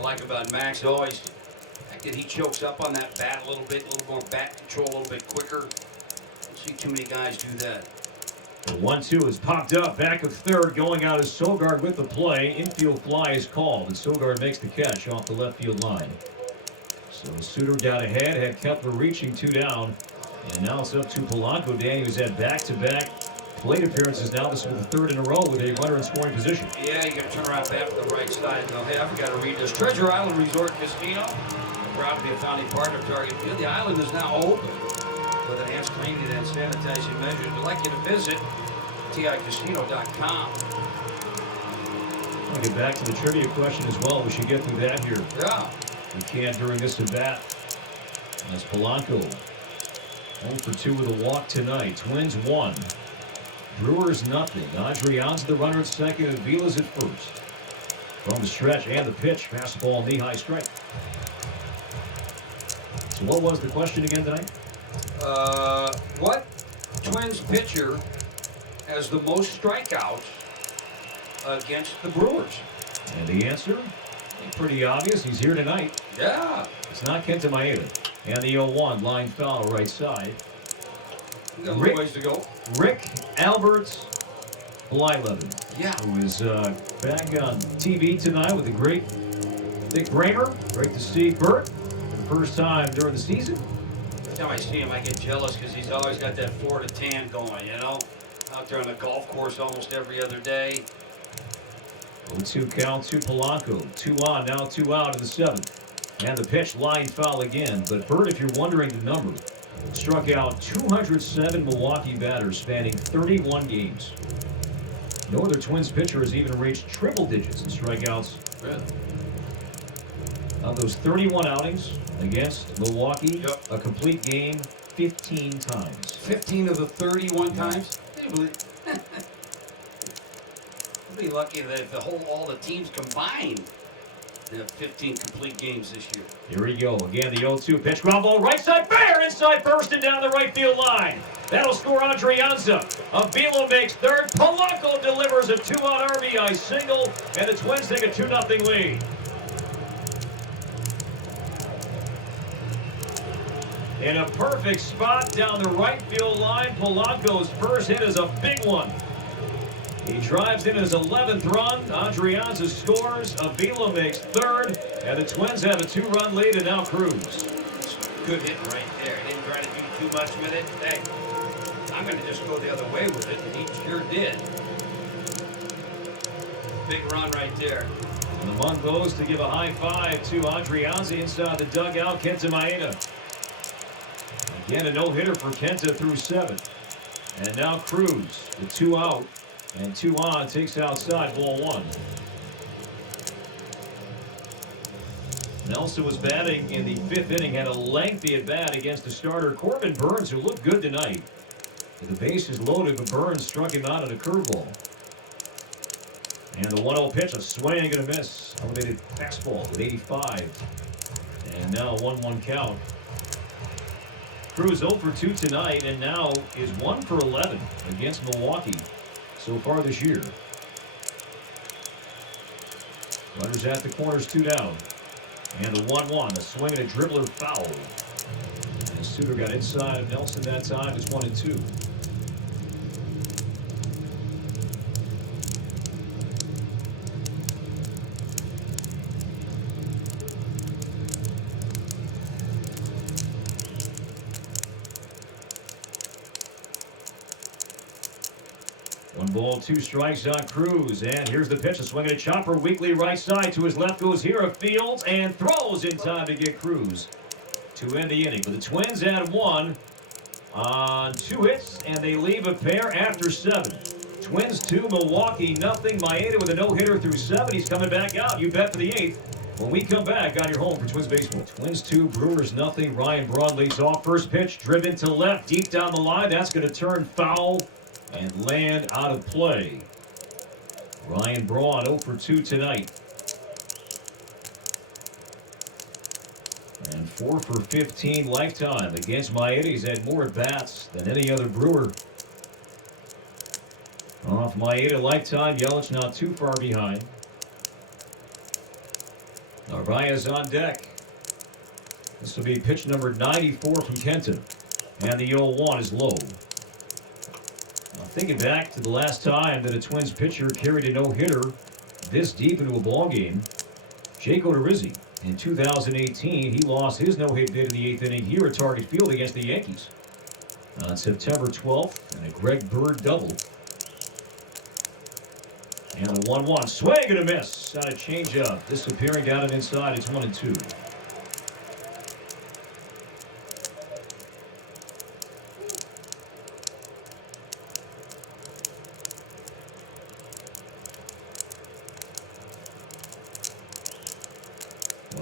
Like about Max, always that he chokes up on that bat a little bit, a little more bat control, a little bit quicker. Don't see too many guys do that. The 1-2 is popped up, back of third, going out as Sogard with the play. Infield fly is called, and Sogard makes the catch off the left field line. So Suter down ahead, had Kepler reaching 2 down, and now it's up to Polanco. Danny, who's had back-to-back plate appearances now. This was the 3rd in a row with a runner in scoring position. Yeah, you got to turn around bat with the right side. No, hey, I forgot to read this. Treasure Island Resort Casino, proud to be a founding partner of Target Field. The island is now open with enhanced cleaning and sanitizing measures. We'd like you to visit TICasino.com. I'll get back to the trivia question as well. We should get through that here. Yeah. We can't during this at bat. That's Polanco. 0 for 2 with a walk tonight. Twins 1. Brewers nothing. Adrians the runner at second, and Avila's at first. From the stretch and the pitch, fastball knee-high strike. So what was the question again tonight? What Twins pitcher has the most strikeouts against the Brewers? And the answer, pretty obvious. He's here tonight. Yeah. It's not Kenta Maeda. And the 0-1, line foul right side. We got a little ways to go. Rick Albert Blyleven. Yeah. Who is back on TV tonight with the great Dick Bramer. Great to see Bert for the first time during the season. Every time I see him, I get jealous because he's always got that Florida tan going, you know? Out there on the golf course almost every other day. 0-2 count to Polanco. 2 on, now 2 out in the 7th. And the pitch, line foul again. But Bert, if you're wondering the number, struck out 207 Milwaukee batters spanning 31 games. No other Twins pitcher has even reached triple digits in strikeouts. Really? Of those 31 outings against Milwaukee, Yep. a complete game 15 times. 15 of the 31 times? Be lucky that if all the teams combined, they have 15 complete games this year. Here we go. Again, the 0-2 pitch. Ground ball right side. Fair inside first and down the right field line. That'll score Adrianza. Avila makes third. Polanco delivers a 2-out RBI single. And the Twins take a 2-0 lead. In a perfect spot down the right field line. Polanco's first hit is a big one. He drives in his 11th run. Adrianza scores. Avila makes third. And the Twins have a 2-run lead, and now Cruz. Good hit right there. He didn't try to do too much with it. Hey, I'm going to just go the other way with it, and he sure did. Big run right there. And the one goes to give a high five to Adrianza inside the dugout. Kenta Maeda. Again, a no-hitter for Kenta through 7. And now Cruz, the 2 out. And 2 on, takes outside, ball 1. Nelson was batting in the 5th inning, had a lengthy at-bat against the starter Corbin Burns, who looked good tonight. The base is loaded, but Burns struck him out on a curveball. And the 1-0 pitch, a swing and a miss. Elevated fastball with 85. And now a 1-1 count. Cruz 0 for 2 tonight, and now is 1 for 11 against Milwaukee so far this year. Runners at the corners, 2 down. And the 1-1, a swing and a dribbler foul. And Suter got inside of Nelson that time. It's 1-2. One ball, 2 strikes on Cruz. And here's the pitch. A swing and a chopper. Weekly right side to his left goes here of Fields and throws in time to get Cruz to end the inning. But the Twins add 1 on 2 hits, and they leave a pair after 7. Twins 2, Milwaukee nothing. Maeda with a no-hitter through 7. He's coming back out. You bet for the 8th. When we come back on your home for Twins baseball. Twins 2, Brewers nothing. Ryan Braun leads off. First pitch driven to left, deep down the line. That's going to turn foul and land out of play. Ryan Braun 0 for 2 tonight. And 4 for 15 lifetime against Maeda. He's had more at-bats than any other Brewer. Off Maeda lifetime, Yelich not too far behind. Narvaez on deck. This will be pitch number 94 from Kenta. And the 0-1 is low. Thinking back to the last time that a Twins pitcher carried a no-hitter this deep into a ball game, Jake Odorizzi. In 2018, he lost his no-hit bid in the 8th inning here at Target Field against the Yankees on September 12th, and a Greg Bird double. And the 1-1 swing and a miss on a changeup, disappearing down and inside. It's 1-2.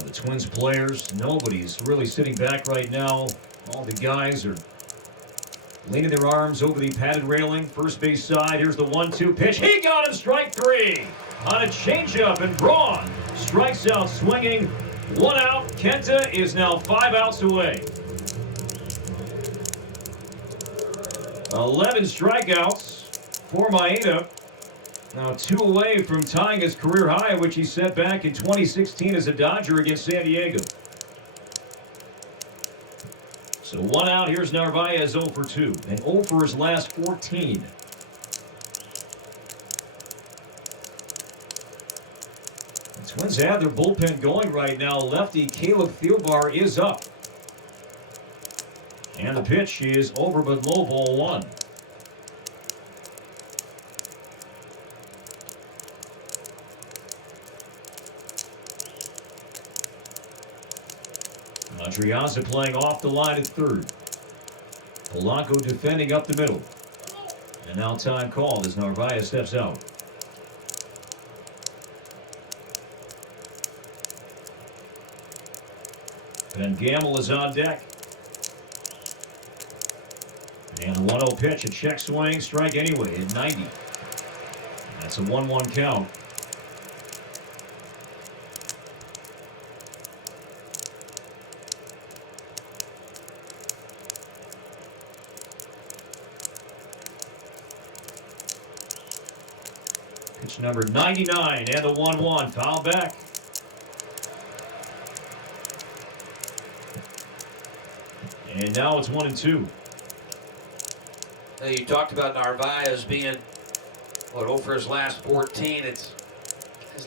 The Twins players, nobody's really sitting back right now. All the guys are leaning their arms over the padded railing. First base side, here's the 1-2 pitch. He got him, strike 3 on a changeup, and Braun strikes out swinging. 1 out. Kenta is now 5 outs away. 11 strikeouts for Maeda. Now 2 away from tying his career high, which he set back in 2016 as a Dodger against San Diego. So 1 out. Here's Narvaez 0 for 2 and 0 for his last 14. The Twins have their bullpen going right now. Lefty Caleb Thielbar is up. And the pitch is over but low, ball 1. Adrianza playing off the line at third. Polanco defending up the middle. And now time called as Narvaez steps out. Ben Gamble is on deck. And the 1-0 pitch, a check swing, strike anyway at 90. That's a 1-1 count. Pitch number 99 and the 1-1. Foul back. And now it's 1-2. You talked about Narvaez being, 0 for his last 14. It's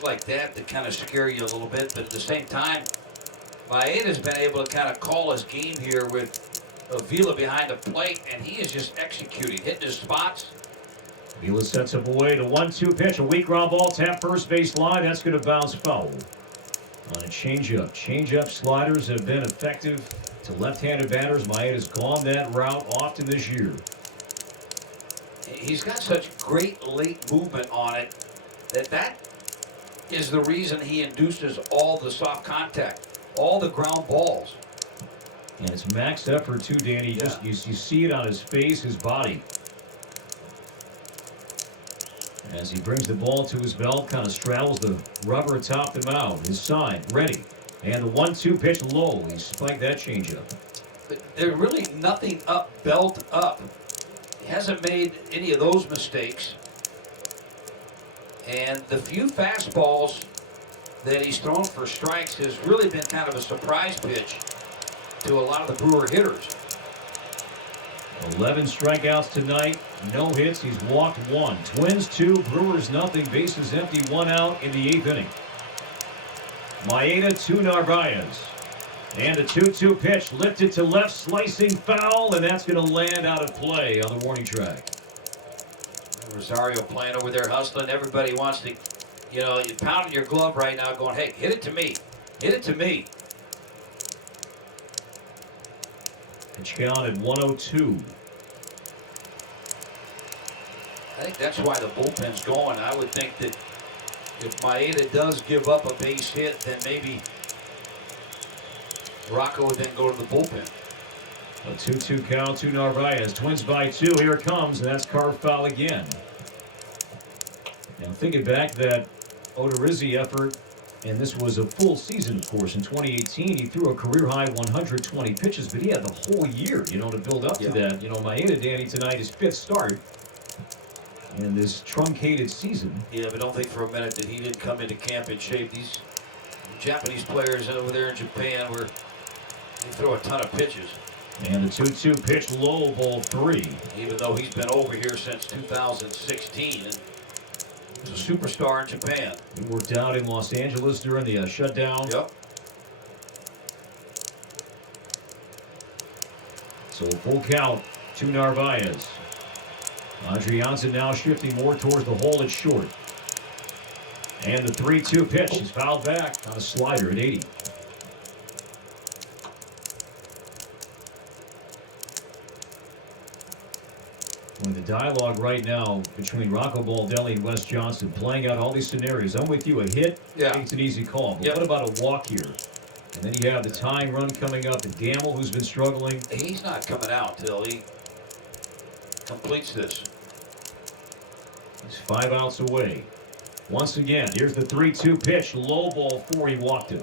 like that kind of scare you a little bit. But at the same time, Maeda's been able to kind of call his game here with Avila behind the plate, and he is just executing, hitting his spots. Avila sets up away. The 1-2 pitch, a weak ground ball, tap first base line. That's going to bounce foul on a changeup. Changeup sliders have been effective to left-handed batters. Maeda's gone that route often this year. He's got such great late movement on it that is the reason he induces all the soft contact, all the ground balls. And it's max effort too, Danny. Yeah. You see it on his face, his body. As he brings the ball to his belt, kind of straddles the rubber atop the mound. His sign, ready. And the 1-2 pitch low. He spiked that changeup. There's really nothing up, belt up. He hasn't made any of those mistakes. And the few fastballs that he's thrown for strikes has really been kind of a surprise pitch to a lot of the Brewer hitters. 11 strikeouts tonight, no hits. He's walked 1. Twins 2, Brewers nothing. Bases empty, 1 out in the 8th inning. Maeda to Narvaez. And a 2-2 pitch lifted to left, slicing foul, and that's going to land out of play on the warning track. Rosario playing over there, hustling. Everybody wants to, you're pounding your glove right now going, hey, hit it to me. Hit it to me. Pitch count at 102. I think that's why the bullpen's going. I would think that if Maeda does give up a base hit, then maybe Rocco would then go to the bullpen. A 2-2 count to Narvaez. Twins by 2. Here it comes, and that's carved foul again. Now thinking back, that Odorizzi effort, and this was a full season, of course. In 2018, he threw a career-high 120 pitches, but he had the whole year, to build up to that. Maeda, Danny, tonight, his 5th start in this truncated season. Yeah, but don't think for a minute that he didn't come into camp in shape. These Japanese players over there in Japan, they throw a ton of pitches. And the 2-2 pitch low, ball 3. Even though he's been over here since 2016 and he's a superstar in Japan. He worked out in Los Angeles during the shutdown. Yep. So full count to Narvaez. Adrianza now shifting more towards the hole at short. And the 3-2 pitch is fouled back on a slider at 80. When the dialogue right now between Rocco Baldelli and Wes Johnson playing out all these scenarios, I'm with you. A hit, yeah, it's an easy call. But what about a walk here? And then you have the tying run coming up, and Gamble, who's been struggling. He's not coming out till he completes this. He's 5 outs away. Once again, here's the 3-2 pitch, low ball 4. He walked him.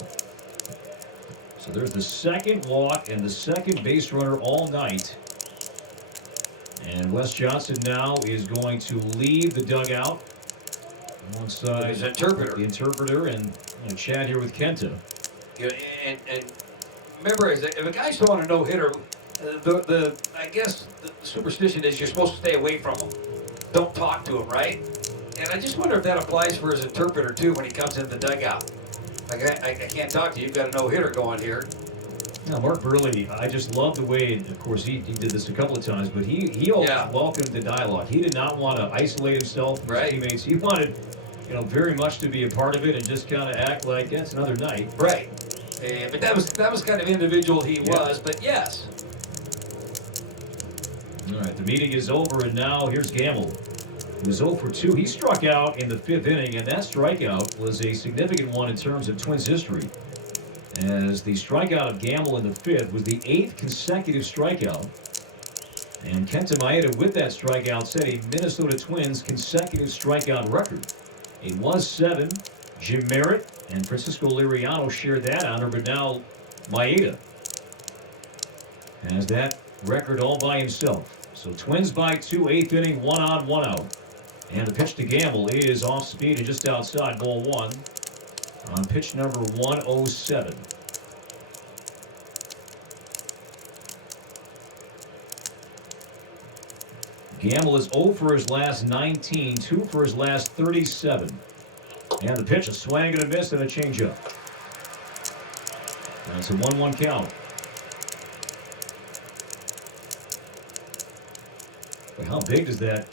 So there's the second walk and the second base runner all night. And Wes Johnson now is going to leave the dugout. alongside his interpreter. the interpreter, and chat here with Kenta. You know, and remember, if a guy's throwing a no-hitter, I guess the superstition is you're supposed to stay away from him. Don't talk to him, right? And I just wonder if that applies for his interpreter too when he comes in the dugout. Like I can't talk to you. You've got a no-hitter going here. Now, Mark Burley, I just love the way, of course, he did this a couple of times, but he always welcomed the dialogue. He did not want to isolate himself from his teammates. He wanted, very much to be a part of it and just kind of act like it's another night. Right. But that was kind of individual he was. But yes. All right, the meeting is over, and now here's Gamble. He was 0 for 2. He struck out in the 5th inning, and that strikeout was a significant one in terms of Twins history, as the strikeout of Gamble in the 5th was the 8th consecutive strikeout. And Kenta Maeda, with that strikeout, set a Minnesota Twins consecutive strikeout record. It was 7. Jim Merritt and Francisco Liriano shared that honor, but now Maeda has that record all by himself. So Twins by 2, 8th inning, 1 on, 1 out. And the pitch to Gamble is off speed and just outside, ball 1 on pitch number 107. Gamble is 0 for his last 19, 2 for his last 37. And the pitch, a swing and a miss and a changeup. That's a 1-1 count. But how big does that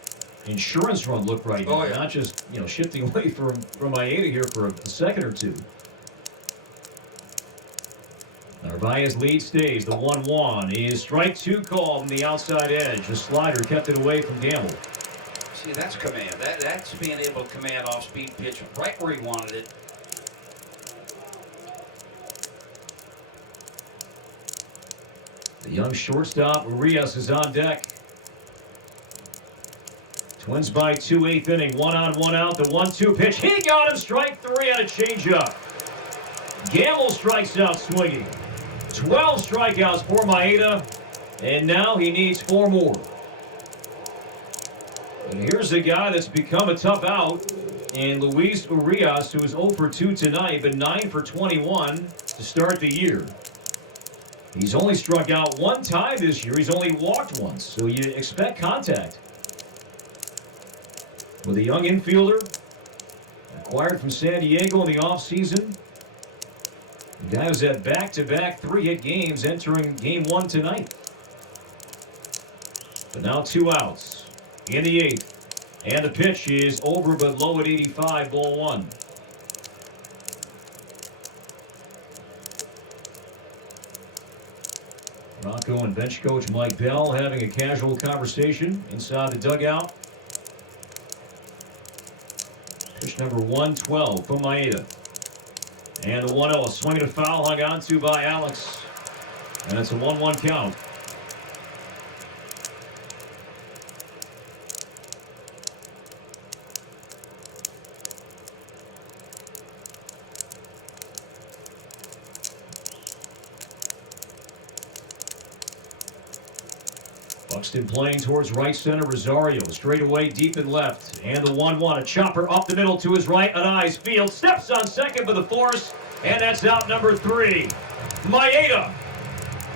insurance run look right now? Not just, shifting away from Maeda here for a second or two. Narvaez's lead stays. The 1-1 is strike 2 called from the outside edge. The slider kept it away from Gamble. See, that's command. That's being able to command off-speed pitch right where he wanted it. The young shortstop, Urias, is on deck. Twins by 2, 8th inning, 1 on, 1 out. The 1-2 pitch. He got him. Strike 3 on a changeup. Gamble strikes out swinging. 12 strikeouts for Maeda, and now he needs 4 more. And here's a guy that's become a tough out in Luis Urias, who is 0 for 2 tonight, but 9 for 21 to start the year. He's only struck out 1 time this year. He's only walked once, so you expect contact. With a young infielder acquired from San Diego in the offseason. The guy was at back-to-back 3-hit games entering game 1 tonight. But now 2 outs in the 8th. And the pitch is over but low at 85, ball 1. Rocco and bench coach Mike Bell having a casual conversation inside the dugout. Pitch number 112 from Maeda. And the 1-0, a swing and a foul hung on to by Alex. And it's a 1-1 count. Buxton playing towards right center. Rosario straight away deep and left. And the 1-1. A chopper up the middle to his right. An field. Steps on second for the force. And that's out number 3. Maeda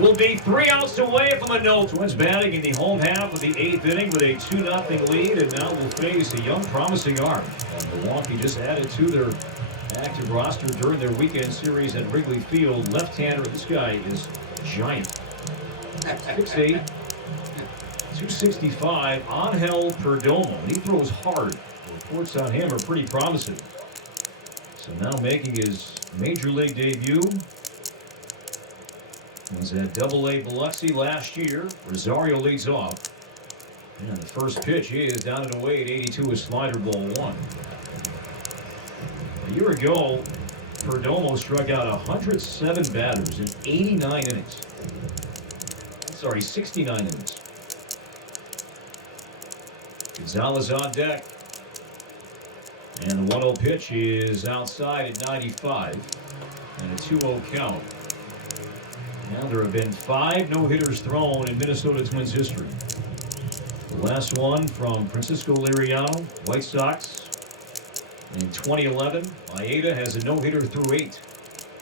will be 3 outs away from a no. Twins batting in the home half of the 8th inning with a 2-0 lead. And now will face a young promising arm. And Milwaukee just added to their active roster during their weekend series at Wrigley Field. Left-hander. This guy is giant. 6'8". 265, Angel Perdomo. He throws hard. The reports on him are pretty promising. So now making his major league debut. Was at Double-A Biloxi last year. Rosario leads off. And the first pitch is down and away at 82 with slider, ball 1. A year ago, Perdomo struck out 107 batters in 89 innings. Sorry, 69 innings. Gonzalez on deck. And the 1-0 pitch is outside at 95. And a 2-0 count. Now there have been 5 no-hitters thrown in Minnesota Twins history. The last one from Francisco Liriano, White Sox. In 2011, Maeda has a no-hitter through 8.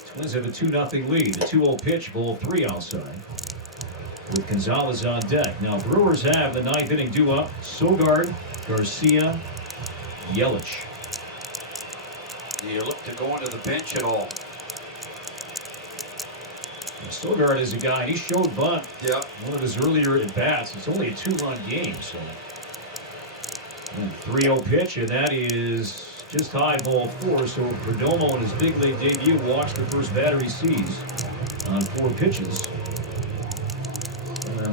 Twins have a 2-0 lead. The 2-0 pitch, ball 3 outside, with Gonzalez on deck. Now Brewers have the 9th inning due up. Sogard, Garcia, Yelich. Do you look to go into the bench at all? Sogard is a guy, he showed bunt. Yeah. One of his earlier at-bats. It's only a 2-run game, so. 3-0 pitch, and that is just high, ball 4. So Perdomo in his big league debut watched the first batter he sees on 4 pitches.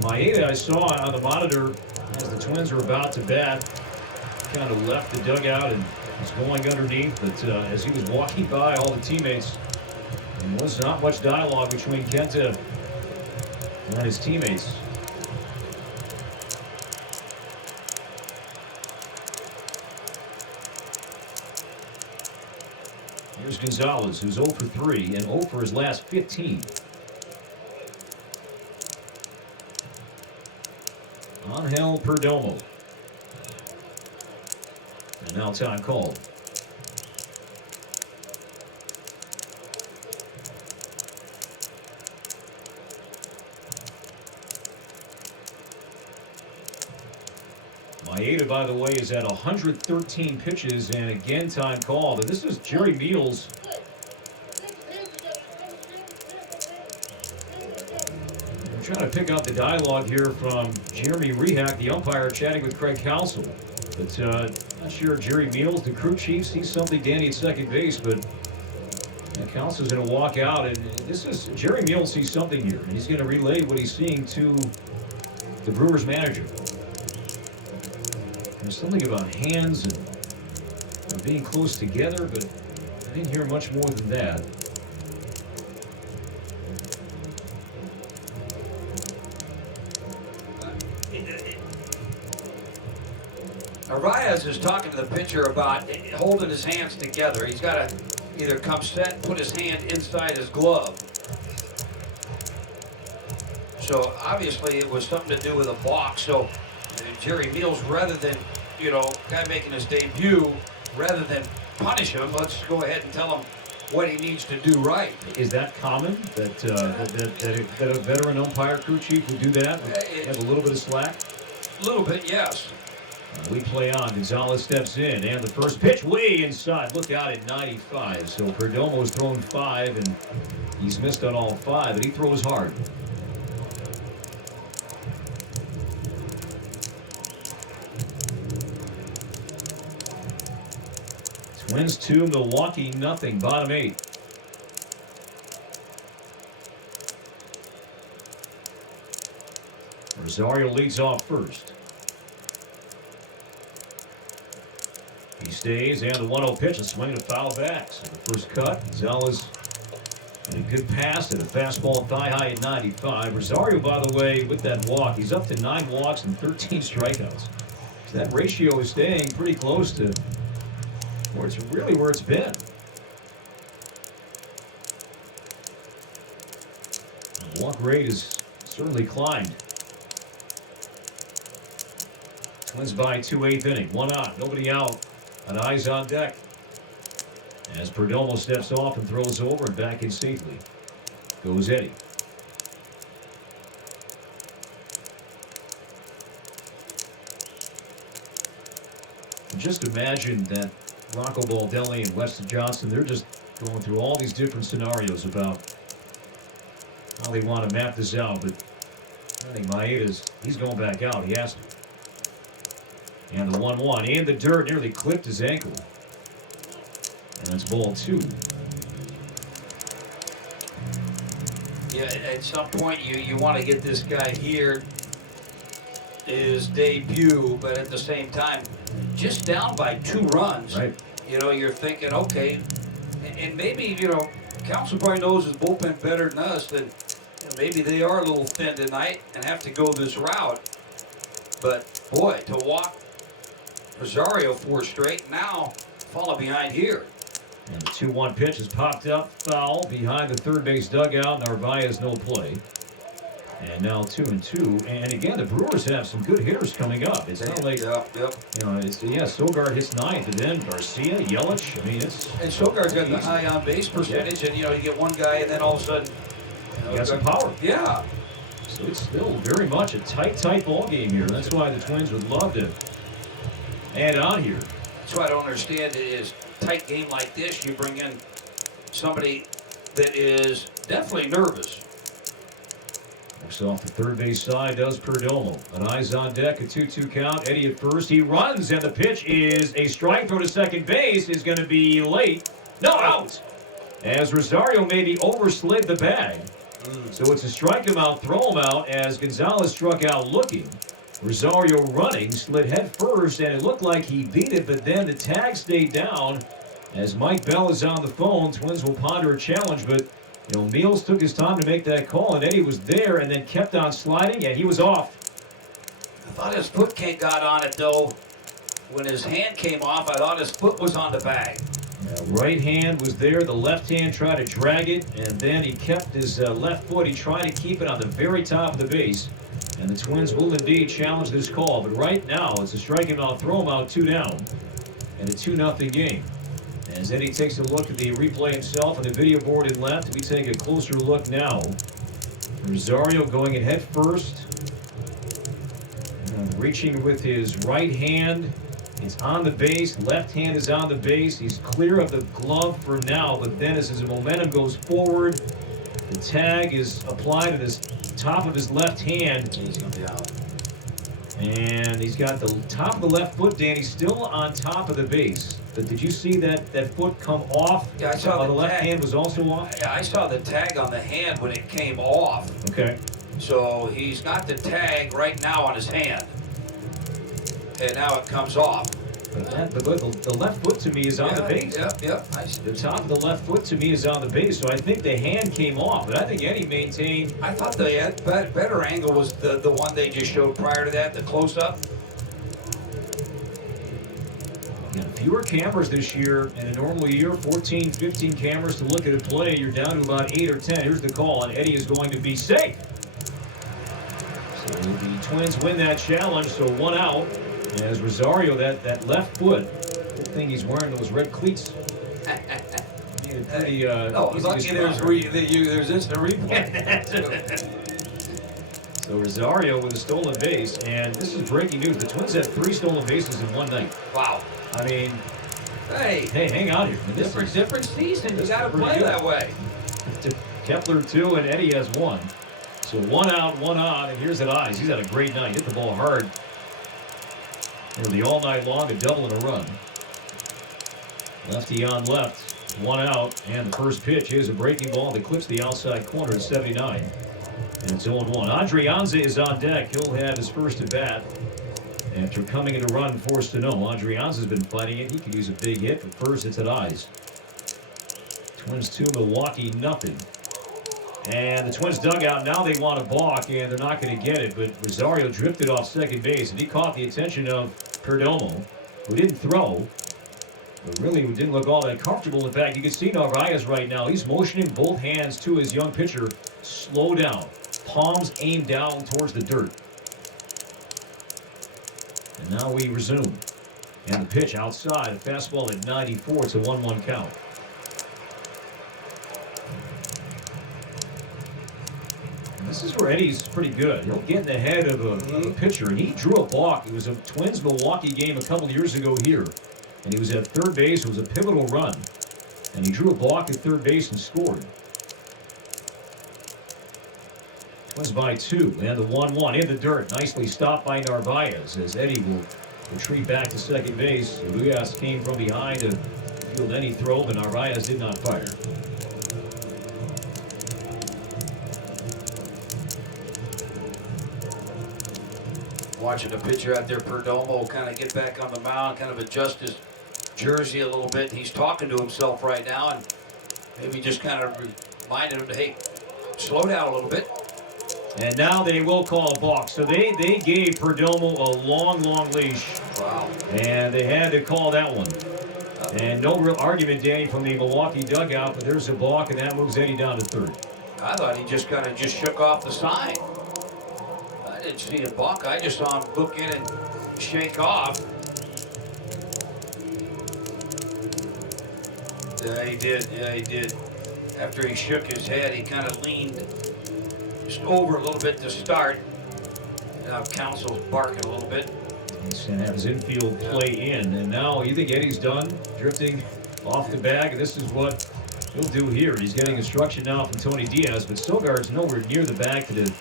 Maeda, I saw on the monitor as the Twins were about to bat, kind of left the dugout and was going underneath. But as he was walking by all the teammates, there was not much dialogue between Kenta and his teammates. Here's Gonzalez, who's 0 for 3 and 0 for his last 15. Angel Perdomo. And now time called. Maeda, by the way, is at 113 pitches, and again time called. And this is Jerry Meals. I'm trying to pick up the dialogue here from Jeremy Rehak, the umpire, chatting with Craig Counsell. But not sure Jerry Meals, the crew chief, sees something Danny at second base, but Counsell's going to walk out, and this is Jerry Meals sees something here, and he's going to relay what he's seeing to the Brewers manager. There's something about hands and being close together, but I didn't hear much more than that. Arias is talking to the pitcher about holding his hands together. He's got to either come set, put his hand inside his glove. So obviously it was something to do with a balk. So Jerry Meals, rather than, guy making his debut, rather than punish him, let's go ahead and tell him what he needs to do right. Is that common that a veteran umpire crew chief would do that? Have a little bit of slack? A little bit, yes. We play on. Gonzalez steps in, and the first pitch way inside. Look out at 95. So Perdomo's thrown 5, and he's missed on all 5, but he throws hard. Twins 2, Milwaukee nothing. Bottom 8. Rosario leads off first. He stays, and the 1-0 pitch, a swing and a foul back. So the first cut, Gonzalez and a good pass and a fastball thigh high at 95. Rosario, by the way, with that walk, he's up to 9 walks and 13 strikeouts. So that ratio is staying pretty close to where it's been. The walk rate has certainly climbed. Twins by 2 8th inning. 1 out, nobody out. And eyes on deck as Perdomo steps off and throws over, and back in safely goes Eddie. Just imagine that Rocco Baldelli and Weston Johnson, they're just going through all these different scenarios about how they want to map this out. But I think Maeda's, he's going back out. He has to. And the 1-1 in the dirt, nearly clipped his ankle. And that's ball 2. Yeah, at some point you want to get this guy here, his debut, but at the same time, just down by 2 runs. Right. You're thinking, okay, and maybe, Counsell probably knows his bullpen better than us, that maybe they are a little thin tonight and have to go this route. But boy, to walk Rosario 4 straight, now falling behind here. And the 2-1 pitch is popped up, foul behind the third base dugout. Narvaez no play. And now 2-2. And again, the Brewers have some good hitters coming up. It's not like, Sogard hits 9th, and then Garcia, Yelich. I mean, it's. And Sogard's got the high on base percentage, and you get one guy, and then all of a sudden. He got some power. Yeah. So it's still very much a tight ball game here. That's why the Twins would love to add on here. That's what I don't understand is tight game like this, you bring in somebody that is definitely nervous. Looks off the third base side, does Perdomo. An eyes on deck, a 2-2 count. Eddie at first. He runs, and the pitch is a strike throw to second base. Is going to be late. No, out! As Rosario maybe overslid the bag. So it's a strike him out, throw him out as Gonzalez struck out looking. Rosario running, slid head first, and it looked like he beat it, but then the tag stayed down. As Mike Bell is on the phone, Twins will ponder a challenge, but Mills took his time to make that call, and Eddie was there and then kept on sliding, and he was off. I thought his foot got on it, though. When his hand came off, I thought his foot was on the bag. Right hand was there. The left hand tried to drag it, and then he kept his left foot. He tried to keep it on the very top of the base, and the Twins will indeed challenge this call. But right now, it's a strike him out, throw him out, 2 down, and a 2-0 game. As Eddie takes a look at the replay himself on the video board in left, we take a closer look now. Rosario going in head first, reaching with his right hand. It's on the base. Left hand is on the base. He's clear of the glove for now, but then as his momentum goes forward, the tag is applied at his top of his left hand. He's going to be out. And he's got the top of the left foot, Danny, still on top of the base. But did you see that foot come off? Yeah, I saw the left hand was also off? Yeah, I saw the tag on the hand when it came off. Okay. So he's got the tag right now on his hand. And now it comes off. But the left foot to me is on the base. Yep. The top of the left foot to me is on the base, so I think the hand came off. But I think Eddie maintained. I thought the better angle was the one they just showed prior to that, the close-up. Fewer cameras this year. In a normal year, 14, 15 cameras to look at a play. You're down to about 8 or 10. Here's the call, and Eddie is going to be safe. So the Twins win that challenge, so 1 out. As Rosario, that left foot, good thing he's wearing those red cleats. Pretty, lucky there's instant replay. So Rosario with a stolen base, and this is breaking news. The Twins had 3 stolen bases in one night. Wow. I mean, hey, hang on here. Different season. You got to play that way. Kepler 2 and Eddie has 1. So 1 out, 1 on, and here's at eyes. He's had a great night. Hit the ball hard. The all night long, a double and a run. Lefty on left, 1 out, and the first pitch is a breaking ball that clips the outside corner at 79. And it's 0-1. Adrianza is on deck. He'll have his first at bat after coming in a run forced to no. Adrianza's been fighting it. He could use a big hit, but first it's at eyes. Twins 2, Milwaukee nothing. And the Twins dugout, now they want a balk, and they're not going to get it. But Rosario drifted off second base, and he caught the attention of Perdomo, who didn't throw, but really didn't look all that comfortable. In fact, you can see Narvaez right now. He's motioning both hands to his young pitcher. Slow down. Palms aimed down towards the dirt. And now we resume. And the pitch outside, a fastball at 94. It's a 1-1 count. This is where Eddie's pretty good. He'll get in the head of a pitcher. And he drew a balk. It was a Twins-Milwaukee game a couple years ago here. And he was at third base. It was a pivotal run. And he drew a balk at third base and scored. Twins by 2. And the 1-1 in the dirt. Nicely stopped by Narvaez as Eddie will retreat back to second base. Urias came from behind to field any throw, but Narvaez did not fire. Watching the pitcher out there, Perdomo, kind of get back on the mound, kind of adjust his jersey a little bit. He's talking to himself right now, and maybe just kind of reminded him to, hey, slow down a little bit. And now they will call a balk. So they gave Perdomo a long leash. Wow. And they had to call that one. And no real argument, Danny, from the Milwaukee dugout, but there's a balk, and that moves Eddie down to third. I thought he just kind of shook off the sign. didn't see him buck. I just saw him look in and shake off. Yeah, he did. Yeah, he did. After he shook his head, he kind of leaned just over a little bit to start. Now Council's barking a little bit. He's going to have his infield play in. And now you think Eddie's done drifting off the bag? And this is what he'll do here. He's getting instruction now from Tony Diaz, but Sogard's nowhere near the bag to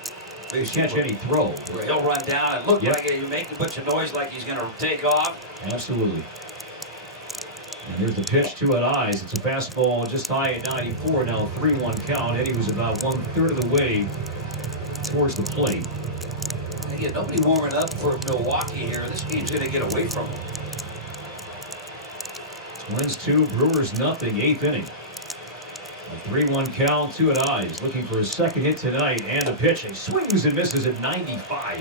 catch any throw. Where he'll run down and look like he's making a bunch of noise like he's going to take off. Absolutely. And here's the pitch, 2 at eyes. It's a fastball just high at 94. Now a 3-1 count. Eddie was about 1/3 of the way towards the plate. Again, nobody warming up for Milwaukee here. This game's going to get away from them. Twins 2, Brewers nothing. 8th inning. A 3-1 count, 2 at eyes. Looking for his second hit tonight. And the pitch. He swings and misses at 95.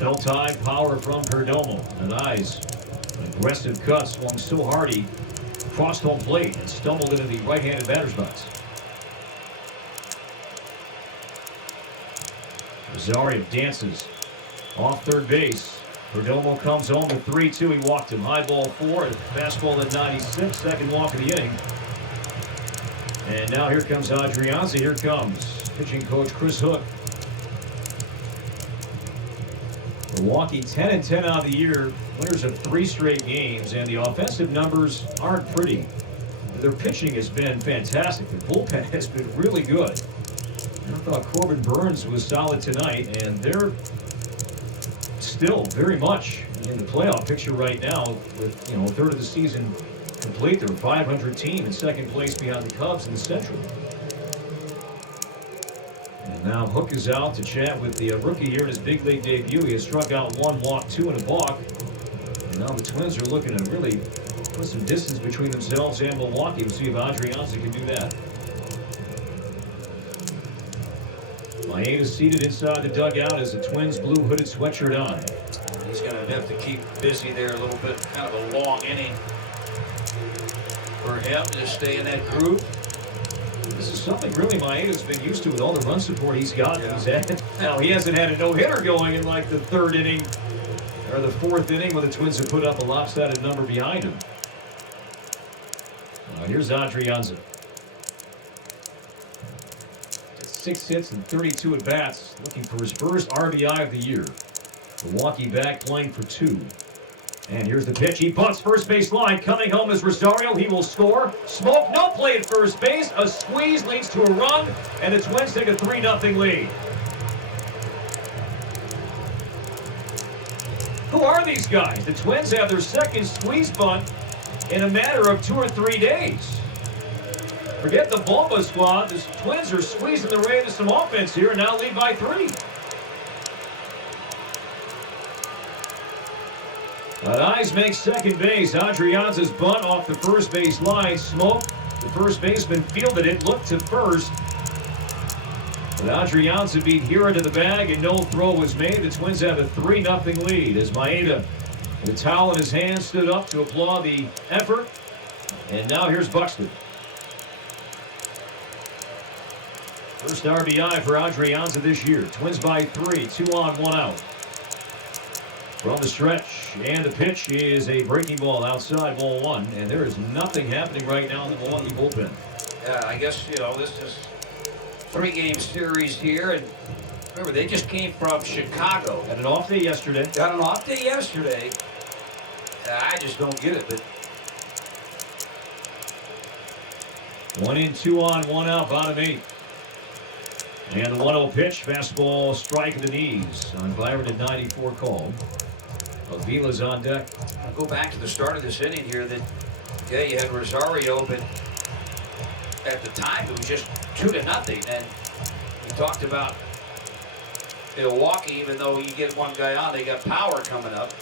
Belt tie power from Perdomo. And eyes. An aggressive cut. Swung so hard he crossed home plate and stumbled into the right-handed batter's box. Rosario dances off third base. Perdomo comes home with 3-2. He walked him. High ball 4. Fastball at 96. Second walk of the inning. And now here comes Adrianza. Here comes pitching coach Chris Hook. Milwaukee 10-10 on the year. Winners of 3 straight games. And the offensive numbers aren't pretty. Their pitching has been fantastic. The bullpen has been really good. I thought Corbin Burns was solid tonight, and they're still very much in the playoff picture right now with, a third of the season complete. They're a 500 team in second place behind the Cubs in the Central. And now Hook is out to chat with the rookie here in his big league debut. He has struck out 1 walk, 2 and a balk. And now the Twins are looking to really put some distance between themselves and Milwaukee. We'll see if Adrianza can do that. Maeda seated inside the dugout as the Twins blue hooded sweatshirt on. He's going to have to keep busy there a little bit. Kind of a long inning for him to stay in that groove. This is something really Maeda's been used to with all the run support he's got. Now he hasn't had a no-hitter going in like the 3rd inning or the 4th inning when the Twins have put up a lopsided number behind him. Here's Adrianza. 6 hits and 32 at-bats, looking for his first RBI of the year. Milwaukee back playing for 2. And here's the pitch. He bunts first base line. Coming home is Rosario. He will score. Smoke, no play at first base. A squeeze leads to a run, and the Twins take a 3-0 lead. Who are these guys? The Twins have their second squeeze bunt in a matter of 2 or 3 days. Forget the Bomba squad. The Twins are squeezing their way into some offense here and now lead by 3. But eyes makes second base. Adrianza's bunt off the first base line. Smoke. The first baseman fielded it. Looked to first. But Adrianza beat Hira to the bag and no throw was made. The Twins have a 3-0 lead as Maeda, with a towel in his hand, stood up to applaud the effort. And now here's Buxton. First RBI for Adrianza this year. Twins by 3, 2 on, 1 out. From the stretch, and the pitch is a breaking ball outside, ball 1, and there is nothing happening right now in the Milwaukee bullpen. Yeah, I guess, this is 3-game series here, and remember, they just came from Chicago. Had an off day yesterday. Got an off day yesterday. I just don't get it, but 1 in, 2 on, 1 out, bottom 8. And the 1-0 pitch, fastball, strike in the knees on Byron at 94 call. Avila's on deck. I'll go back to the start of this inning here. That you had Rosario, but at the time it was just 2-0. And we talked about Milwaukee, even though you get one guy on, they got power coming up.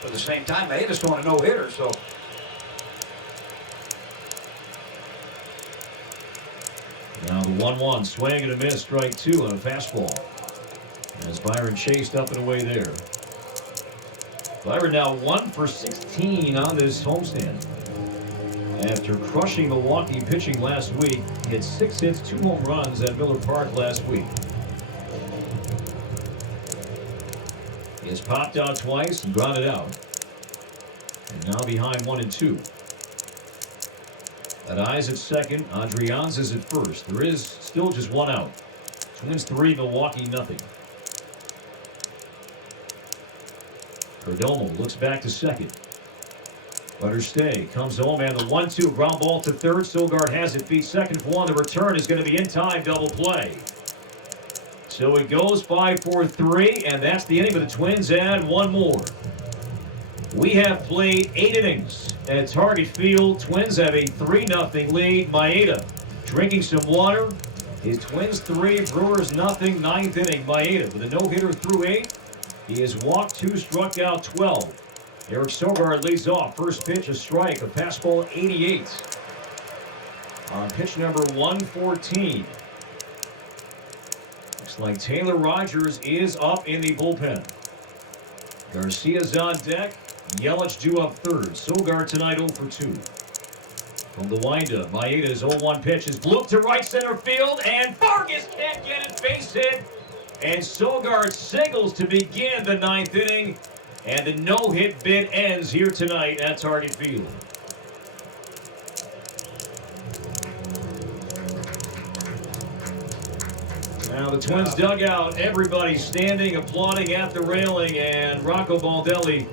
But at the same time, Maeda's throwing a no-hitter, so. Now the 1-1, swing and a miss, strike 2 on a fastball. As Byron chased up and away there. Byron now 1 for 16 on this homestand. After crushing Milwaukee pitching last week, he had 6 hits, 2 home runs at Miller Park last week. It's popped out twice and grounded out. And now behind 1-2. Adai's at second. Adrians is at first. There is still just one out. Twins 3, Milwaukee nothing. Perdomo looks back to second. Butterstay comes home and the 1-2 ground ball to third. Sogard has it, feet second for one. The return is going to be in time, double play. So it goes 5-4-3, and that's the inning, but the Twins add one more. We have played 8 innings at Target Field. Twins have a 3-0 lead. Maeda drinking some water. His Twins 3, Brewers nothing. 9th inning. Maeda with a no-hitter through 8. He has walked 2, struck out 12. Eric Sogard leads off. First pitch, a strike, a fastball 88. On pitch number 114. Looks like Taylor Rogers is up in the bullpen. Garcia's on deck. Yelich due up third. Sogard tonight 0 for 2. From the windup, Maeda's 0-1 pitch is blooped to right center field, and Vargas can't get it, base hit. And Sogard singles to begin the 9th inning, and the no-hit bid ends here tonight at Target Field. Now the Twins dugout, everybody standing, applauding at the railing, and Rocco Baldelli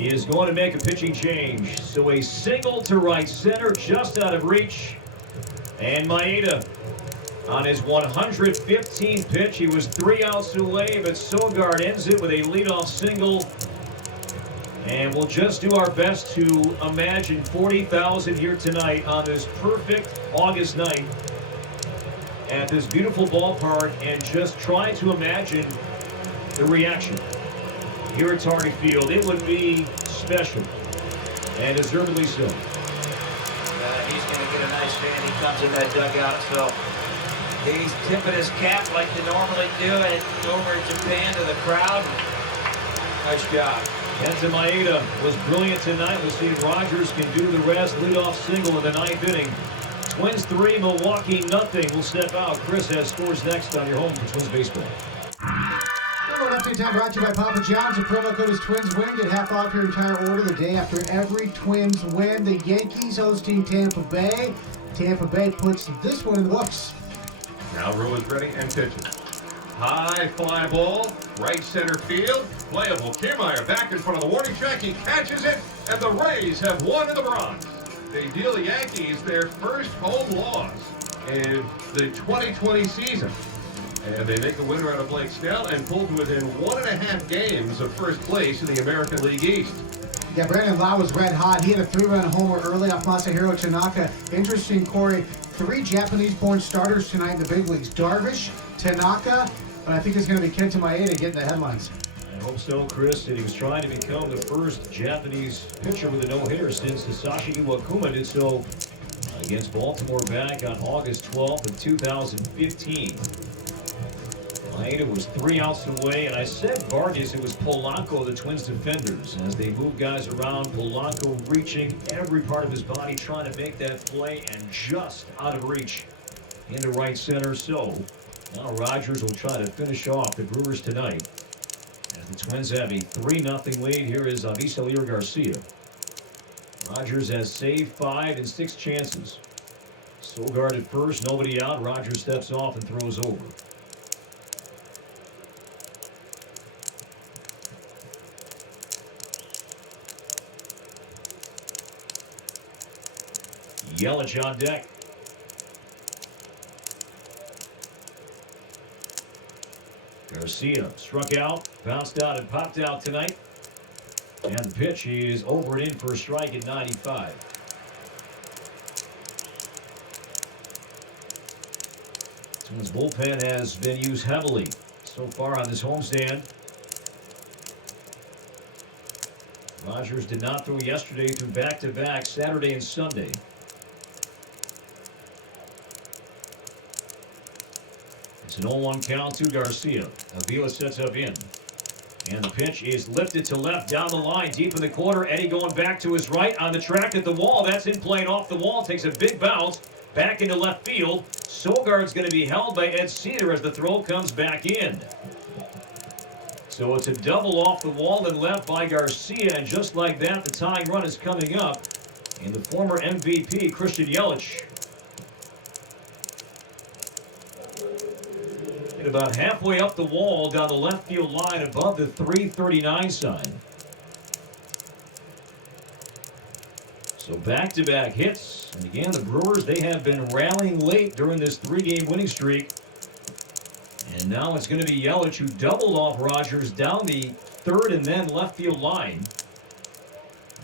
is going to make a pitching change. So a single to right center, just out of reach. And Maeda on his 115th pitch, he was 3 outs away, but Sogard ends it with a leadoff single. And we'll just do our best to imagine 40,000 here tonight on this perfect August night at this beautiful ballpark, and just try to imagine the reaction here at Target Field. It would be special, and deservedly so. He's going to get a nice stand. He comes in that dugout, so he's tipping his cap like they normally do, and over in Japan to the crowd. Nice job. Kenta Maeda was brilliant tonight. We'll see if Rogers can do the rest. Leadoff single in the 9th inning. Twins 3, Milwaukee nothing. We'll step out. Chris has scores next on your home for Twins baseball. Update time brought to you by Papa John's. The promo code is Twins Win. Get half off your entire order the day after every Twins win. The Yankees hosting Tampa Bay. Tampa Bay puts this one in the books. Now Rowe is ready and pitching. High fly ball, right center field. Playable. Kiermaier back in front of the warning track. He catches it, and the Rays have won in the Bronx. They deal the Yankees their first home loss in the 2020 season. And they make a winner out of Blake Snell and pull to within 1.5 games of first place in the American League East. Yeah, Brandon Lau was red hot. He had a 3-run homer early off Masahiro Tanaka. Interesting, Corey, 3 Japanese-born starters tonight in the big leagues. Darvish, Tanaka, but I think it's going to be Kenta Maeda getting the headlines. I hope so, Chris. And he was trying to become the first Japanese pitcher with a no-hitter since Hisashi Iwakuma did so against Baltimore back on August 12th of 2015. Maeda was 3 outs away, and I said Vargas, it was Polanco, the Twins defenders. As they move guys around, Polanco reaching every part of his body, trying to make that play, and just out of reach into right center. So now Rogers will try to finish off the Brewers tonight. As the Twins have a 3-0 lead, here is Avisalir Garcia. Rogers has saved 5 in 6 chances. Sogard at first, nobody out. Rogers steps off and throws over. Yelich on deck. Garcia struck out, bounced out, and popped out tonight. And the pitch is over and in for a strike at 95. Twins bullpen has been used heavily so far on this homestand. Rogers did not throw yesterday through back-to-back Saturday and Sunday. It's an 0-1 count to Garcia. Avila sets up in. And the pitch is lifted to left down the line, deep in the corner. Eddie going back to his right on the track at the wall. That's in play and off the wall. Takes a big bounce back into left field. Sogard's going to be held by Ed Cedar as the throw comes back in. So it's a double off the wall and left by Garcia, and just like that, the tying run is coming up in the former MVP, Christian Yelich. And about halfway up the wall down the left field line above the 339 sign. So back-to-back hits. And again, the Brewers, they have been rallying late during this 3-game winning streak. And now it's going to be Yelich who doubled off Rogers down the third and then left field line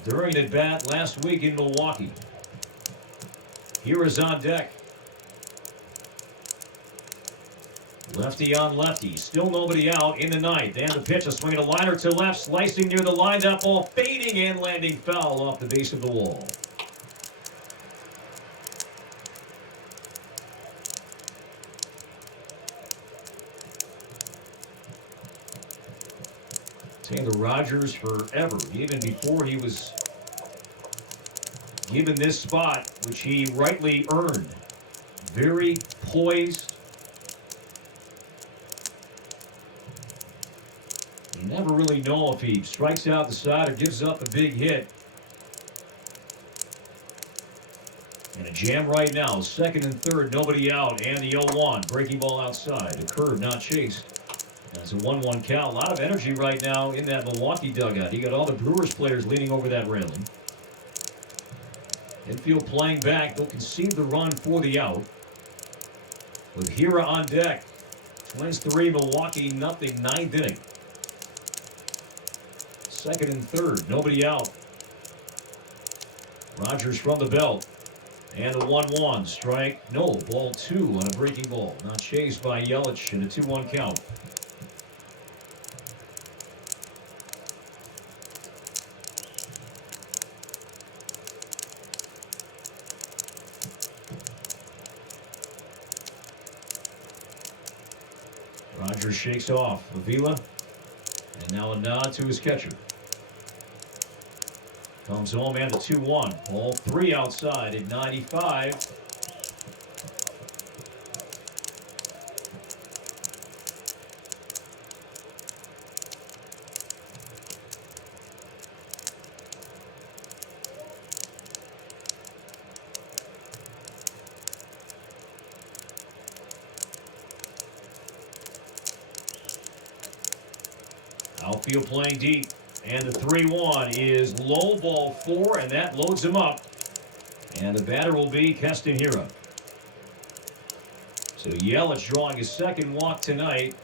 during an at-bat last week in Milwaukee. Here is on deck. Lefty on lefty. Still nobody out in the ninth. And the pitch, a swing and a liner to left, slicing near the line. That ball fading and landing foul off the base of the wall. Taylor Rogers forever, even before he was given this spot, which he rightly earned. Very poised. You never really know if he strikes out the side or gives up a big hit. And a jam right now, second and third, nobody out, and the 0-1. Breaking ball outside, a curve not chased. That's a 1-1 count. A lot of energy right now in that Milwaukee dugout. You got all the Brewers players leaning over that railing. Infield playing back. They'll concede the run for the out. With Hira on deck. Twins 3, Milwaukee nothing, ninth inning. Second and third, nobody out. Rogers from the belt. And the 1-1 strike. No, ball 2 on a breaking ball. Not chased by Yelich in a 2-1 count. Rogers shakes off Avila. And now a nod to his catcher. Comes home and a 2-1. All 3 outside at 95. Outfield playing deep. And the 3-1 is low, ball 4, and that loads him up. And the batter will be Keston Hira. So Yelich drawing his second walk tonight.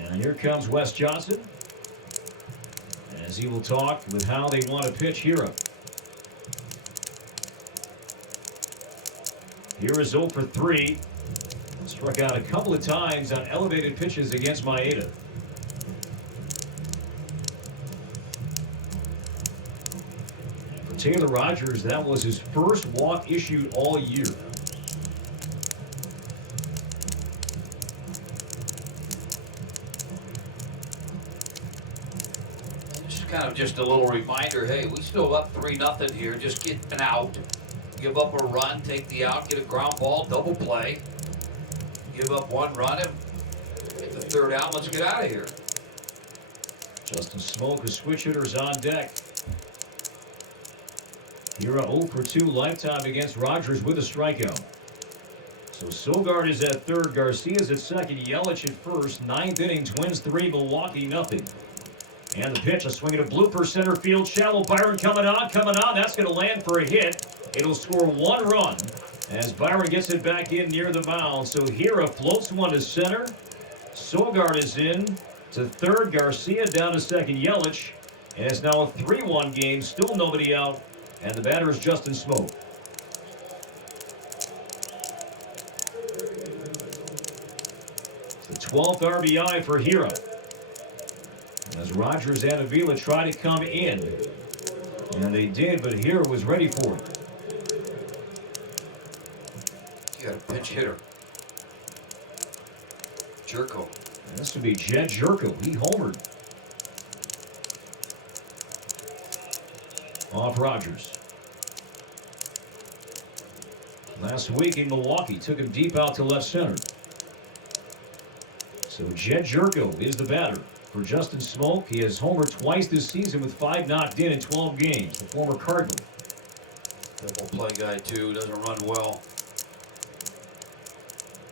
And here comes Wes Johnson, as he will talk with how they want to pitch Hira. Hira is 0 for 3. Struck out a couple of times on elevated pitches against Maeda. Taylor Rogers, that was his first walk issued all year. Just a little reminder, hey, we still up 3-0 here. Just get an out, give up a run, take the out, get a ground ball, double play, give up 1 run, and get the 3rd out. Let's get out of here. Justin Smoke, his switch hitters on deck. Hira 0 for 2 lifetime against Rogers with a strikeout. So Sogard is at third, Garcia's at second, Yelich at first. 9th inning, Twins 3, Milwaukee nothing. And the pitch, a swing at a blooper center field, shallow. Byron coming on. That's going to land for a hit. It'll score 1 run as Byron gets it back in near the mound. So Hira floats one to center. Sogard is in to third, Garcia down to second, Yelich. And it's now a 3-1 game, still nobody out. And the batter is Justin Smoke. It's the 12th RBI for Hira. As Rogers and Avila try to come in. And they did, but Hira was ready for it. You got a pinch hitter. Jerko. This would be Jed Jerko. He homered off Rogers. Last week in Milwaukee, took him deep out to left center. So Jed Jerko is the batter. for Justin Smoke. He has homered twice this season with 5 knocked in 12 games. The former Cardinal. Double play guy, too. Doesn't run well.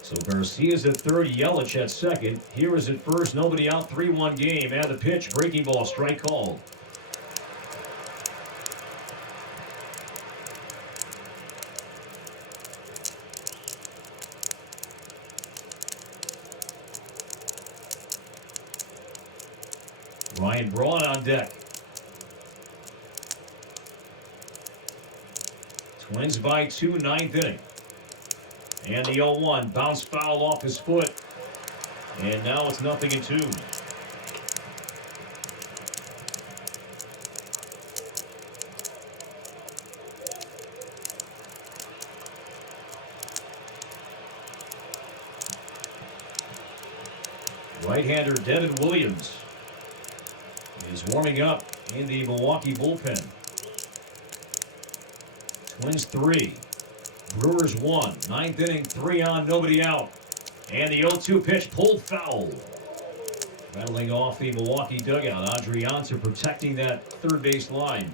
So Garcia's at third, Yelich at second. Here is at first, nobody out, 3-1 game. And the pitch, breaking ball, strike called. Ryan Braun on deck. Twins by 2, 9th inning. And the 0-1, bounce foul off his foot. And now it's 0-2. Right-hander Devin Williams is warming up in the Milwaukee bullpen. Twins 3, Brewers 1, 9th inning, 3 on, nobody out. And the 0-2 pitch pulled foul. Rattling off the Milwaukee dugout. Adrianza protecting that third base line.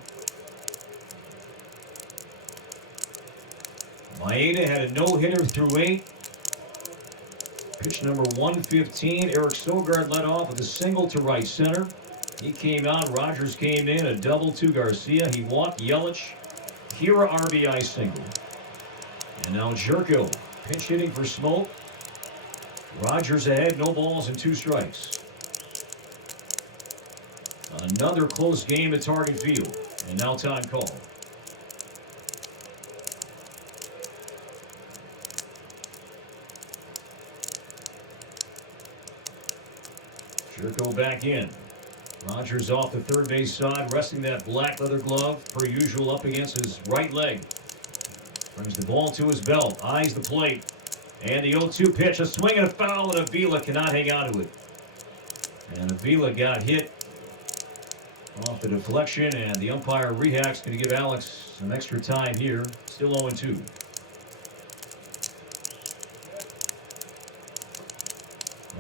Maeda had a no-hitter through 8. Pitch number 115. Eric Sogard led off with a single to right center. He came out. Rogers came in. A double to Garcia. He walked Yelich. Kira RBI single. And now Jerko pinch hitting for Smoke. Rogers ahead. No balls and 2 strikes. Another close game at Target Field. And now time call. Jerko back in. Rogers off the third base side, resting that black leather glove, per usual, up against his right leg. Brings the ball to his belt, eyes the plate. And the 0-2 pitch, a swing and a foul, and Avila cannot hang on to it. And Avila got hit off the deflection, and the umpire Rehak's going to give Alex some extra time here. Still 0-2.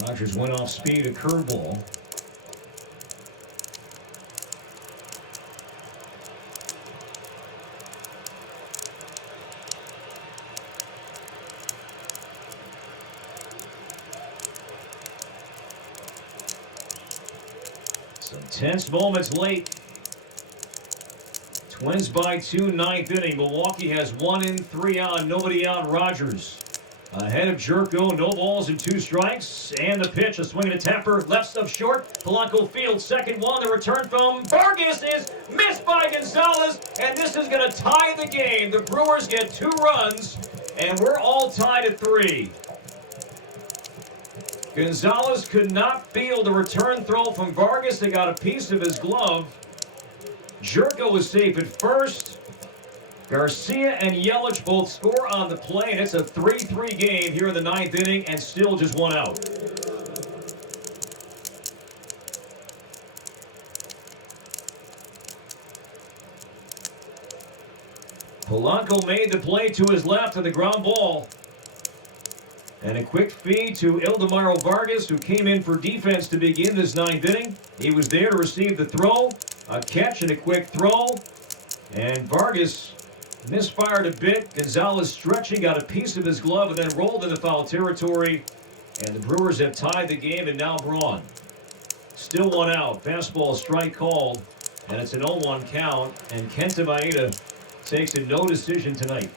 Rogers went off speed, a curveball. Some tense moments late. Twins by 2, 9th inning. Milwaukee has 1 in, 3 on, nobody out. Rogers ahead of Jerko, no balls and 2 strikes. And the pitch, a swing and a tapper, left stub short. Polanco fields, second one. The return from Vargas is missed by Gonzalez, and this is going to tie the game. The Brewers get 2 runs, and we're all tied at 3. Gonzalez could not field the return throw from Vargas. They got a piece of his glove. Jerko was safe at first. Garcia and Yelich both score on the play, and it's a 3-3 game here in the 9th inning, and still just 1 out. Polanco made the play to his left on the ground ball. And a quick feed to Ildemaro Vargas, who came in for defense to begin this 9th inning. He was there to receive the throw, a catch and a quick throw. And Vargas misfired a bit. Gonzalez stretching, got a piece of his glove, and then rolled into foul territory. And the Brewers have tied the game, and now Braun. Still 1 out. Fastball strike called, and it's an 0-1 count. And Kenta Maeda takes a no decision tonight.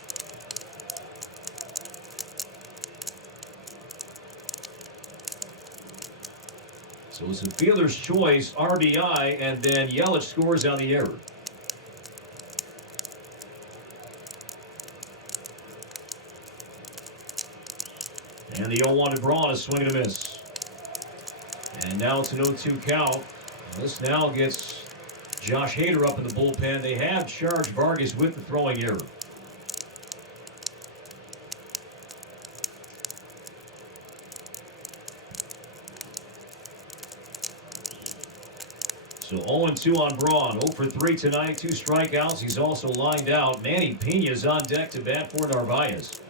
So it's a fielder's choice, RBI, and then Yelich scores on the error. And the 0-1 to Braun, a swing and a miss. And now it's an 0-2 count. This now gets Josh Hader up in the bullpen. They have charged Vargas with the throwing error. So 0-2 on Braun. 0 for 3 tonight, 2 strikeouts. He's also lined out. Manny Pena's on deck to bat for Narvaez.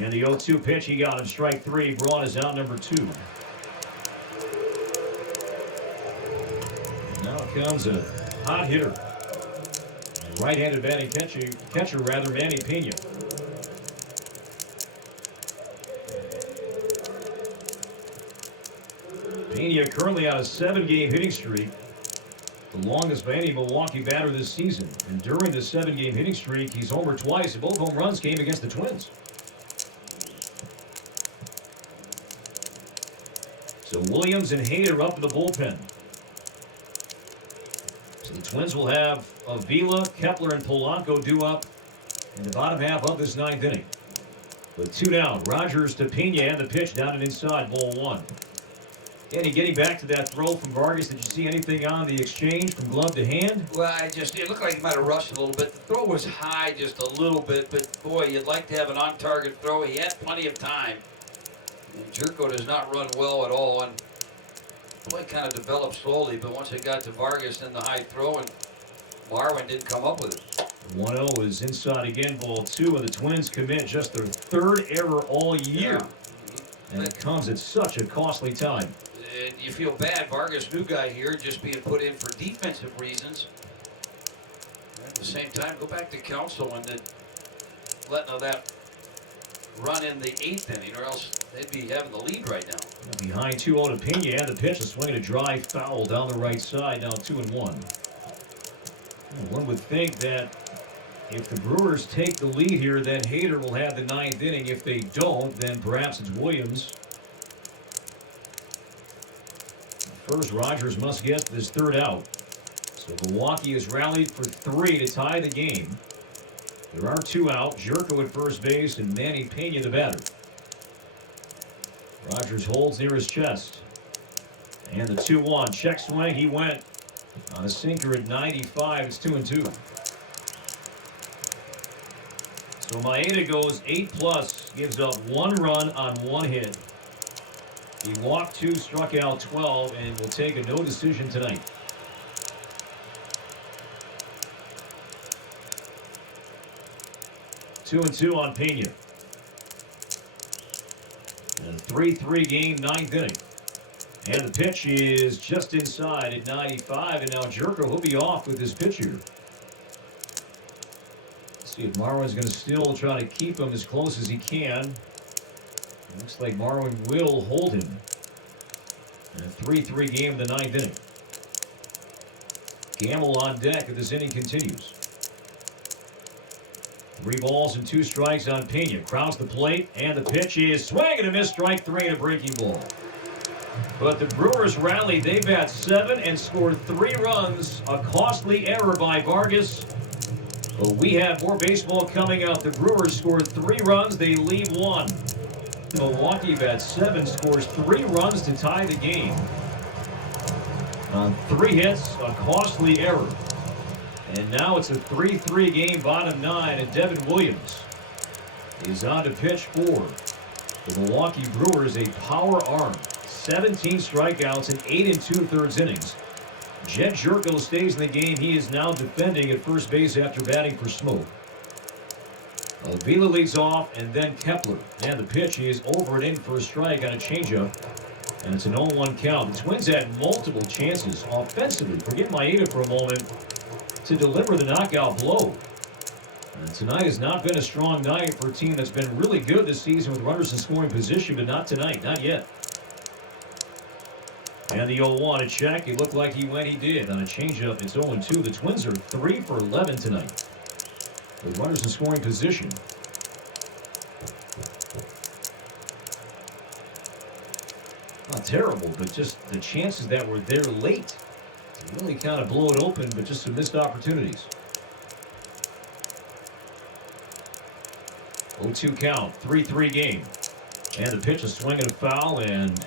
And the 0-2 pitch, he got him strike 3. Braun is out number 2. comes a hot hitter. Right-handed batting catcher, Manny Pena. Pena currently on a 7-game hitting streak, the longest by any Milwaukee batter this season. And during the 7-game hitting streak, he's homered twice, and both home runs came against the Twins. So Williams and Hader up in the bullpen. So the Twins will have Avila, Kepler, and Polanco due up in the bottom half of this 9th inning. With 2 down, Rogers to Pena, and the pitch down and inside, ball 1. Andy, getting back to that throw from Vargas, did you see anything on the exchange from glove to hand? Well, it looked like he might have rushed a little bit. The throw was high just a little bit, but boy, you'd like to have an on-target throw. He had plenty of time. And Jerko does not run well at all, and boy, kind of developed slowly, but once it got to Vargas in the high throw, and Marwin didn't come up with it. 1-0 is inside again, ball 2, and the Twins commit just their 3rd error all year. Yeah. And it comes at such a costly time. And you feel bad, Vargas, new guy here, just being put in for defensive reasons. And at the same time, go back to council and then letting that run in the 8th inning, or else they'd be having the lead right now. Behind 2-0 to Pena, and the pitch, a swing and a dry foul down the right side, now 2-1. One would think that if the Brewers take the lead here, then Hader will have the 9th inning. If they don't, then perhaps it's Williams. First, Rogers must get this 3rd out. So Milwaukee has rallied for 3 to tie the game. There are 2 out. Jerko at first base and Manny Pena the batter. Rogers holds near his chest. And the 2-1. Check swing. He went on a sinker at 95. It's 2-2. So Maeda goes 8+, gives up 1 run on 1 hit. He walked 2, struck out 12, and will take a no decision tonight. Two and 2 on Pena. And a 3-3 game, 9th inning. And the pitch is just inside at 95, and now Jerko will be off with his pitch here. Let's see if Marwin's going to still try to keep him as close as he can. Looks like Marwin will hold him. And a 3-3 game in the 9th inning. Gamble on deck as this inning continues. 3 balls and 2 strikes on Pena. Crowds the plate, and the pitch is swing and a miss, strike 3 and a breaking ball. But the Brewers rally. They bat 7 and scored 3 runs. A costly error by Vargas. But we have more baseball coming up. The Brewers scored 3 runs. They leave 1. Milwaukee bats 7, scores 3 runs to tie the game. On 3 hits, a costly error. And now it's a 3-3 game, bottom 9, and Devin Williams is on to pitch for the Milwaukee Brewers, a power arm. 17 strikeouts in 8 2/3 innings. Jed Jerko stays in the game. He is now defending at first base after batting for Smoke. Avila leads off, and then Kepler. And the pitch is over and in for a strike on a changeup. And it's an 0-1 count. The Twins had multiple chances offensively. Forget Maeda for a moment to deliver the knockout blow. And tonight has not been a strong night for a team that's been really good this season with runners in scoring position, but not tonight, not yet. And the 0-1, a check. It looked like he went, he did. On a changeup, it's 0-2. The Twins are 3 for 11 tonight with runners in scoring position. Not terrible, but just the chances that were there late to really kind of blow it open, but just some missed opportunities. 0-2 count, 3-3 game. And the pitch, a swing and a foul, and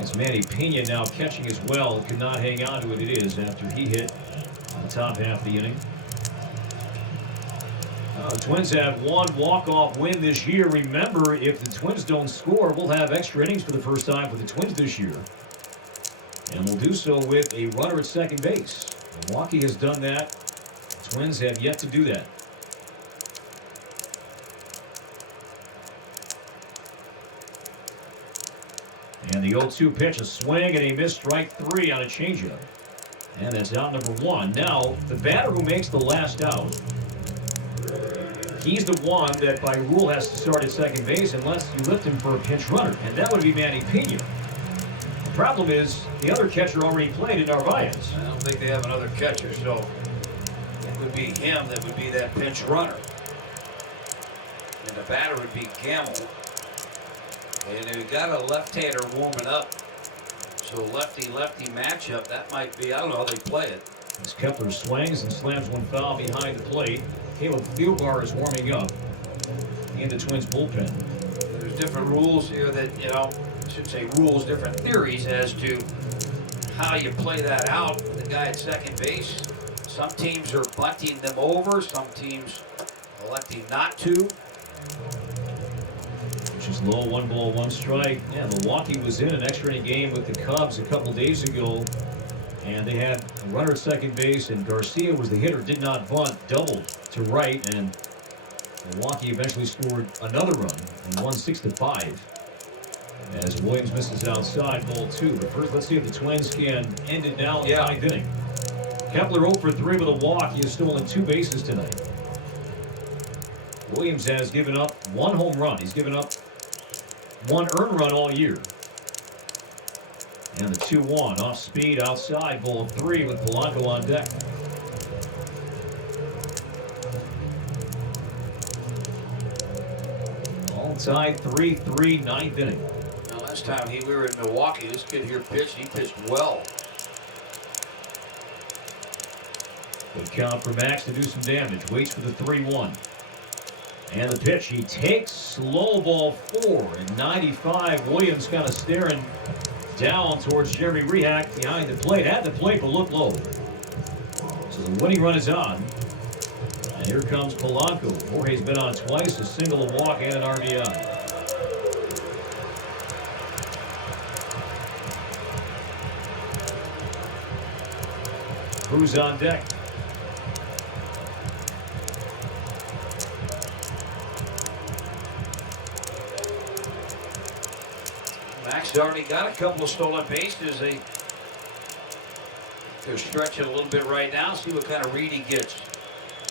it's Manny Pena now catching as well. Could not hang on to it. It is after he hit the top half of the inning. Twins have 1 walk-off win this year. Remember, if the Twins don't score, we'll have extra innings for the first time for the Twins this year. And we'll do so with a runner at second base. Milwaukee has done that. The Twins have yet to do that. And the 0-2 pitch, a swing and a missed, strike 3 on a changeup. And that's out number 1. Now, the batter who makes the last out, he's the one that by rule has to start at second base unless you lift him for a pinch runner, and that would be Manny Pena. The problem is the other catcher already played in Narvaez. I don't think they have another catcher, so it would be him that would be that pinch runner. And the batter would be Gamble. And they've got a left-hander warming up. So lefty-lefty matchup, that might be, I don't know how they play it. As Kepler swings and slams one foul behind the plate, Caleb Thielbar is warming up in the Twins bullpen. There's different rules here that, you know, I should say rules, different theories as to how you play that out with the guy at second base. Some teams are bunting them over, some teams electing not to. Which is low, 1 ball, 1 strike. Yeah, Milwaukee was in an extra inning game with the Cubs a couple days ago, and they had a runner at second base, and Garcia was the hitter, did not bunt, doubled to right, and Milwaukee eventually scored another run and won 6-5 as Williams misses outside, ball 2. But first, let's see if the Twins can end it now in the 9th inning. Kepler 0 for 3 with a walk. He has stolen 2 bases tonight. Williams has given up 1 home run. He's given up 1 earned run all year. And the 2-1 off speed outside, ball 3 with Polanco on deck. All tied 3-3, 9th inning. Now, last time we were in Milwaukee, this kid here pitched. He pitched well. Good count for Max to do some damage. Waits for the 3-1. And the pitch, he takes slow ball 4 and 95. Williams kind of staring down towards Jeremy Rehak behind the plate. At the plate, but look low. So the winning run is on. And here comes Polanco. Jorge's been on twice, a single, a walk, and an RBI. Cruz on deck. Max already got a couple of stolen bases. They're stretching a little bit right now. See what kind of read he gets.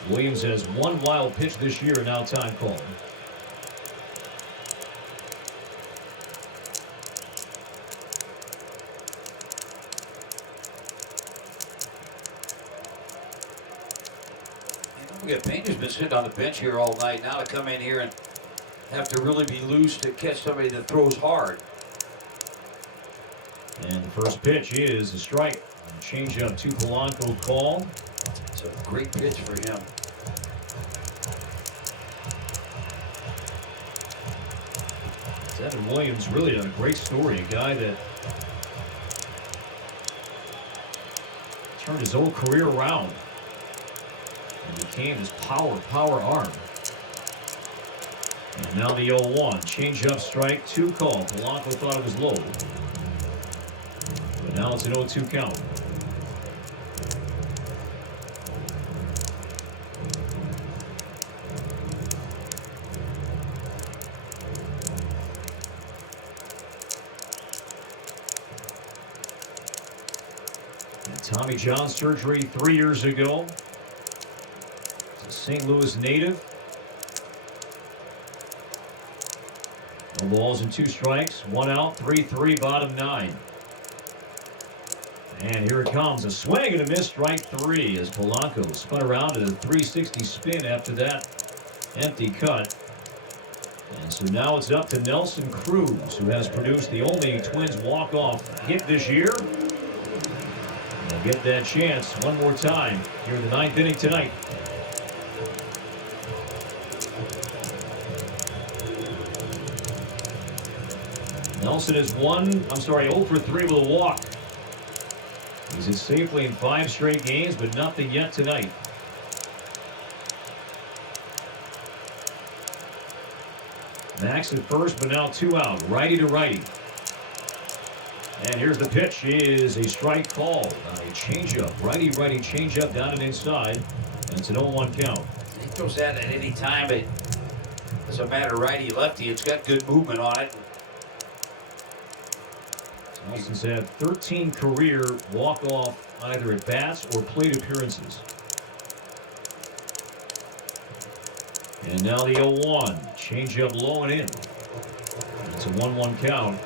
Williams has 1 wild pitch this year, now time called. Don't forget, Pena's been sitting on the bench here all night. Now to come in here and have to really be loose to catch somebody that throws hard. And the first pitch is a strike. Change up to Polanco call. It's a great pitch for him. Devin Williams really done a great story. A guy that turned his whole career around and became his power arm. And now the 0-1. Change up, strike, 2 call. Polanco thought it was low. But now it's an 0-2 count. Tommy John surgery 3 years ago. He's a St. Louis native. No balls and 2 strikes. 1 out, 3-3, bottom 9. And here it comes. A swing and a miss, strike 3 as Polanco spun around at a 360 spin after that empty cut. And so now it's up to Nelson Cruz, who has produced the only Twins walk-off hit this year. They'll get that chance one more time here in the 9th inning tonight. Nelson is 0 for 3 with a walk. He's hit safely in 5 straight games, but nothing yet tonight. Max at first, but now 2 out. Righty to righty. And here's the pitch. Is a strike called on a changeup. Righty changeup down and inside. And it's an 0-1 count. He throws that at any time. It doesn't matter righty lefty. It's got good movement on it. Nelson's had 13 career walk-off either at bats or plate appearances. And now the 0-1. Changeup low and in. It's a 1-1 count.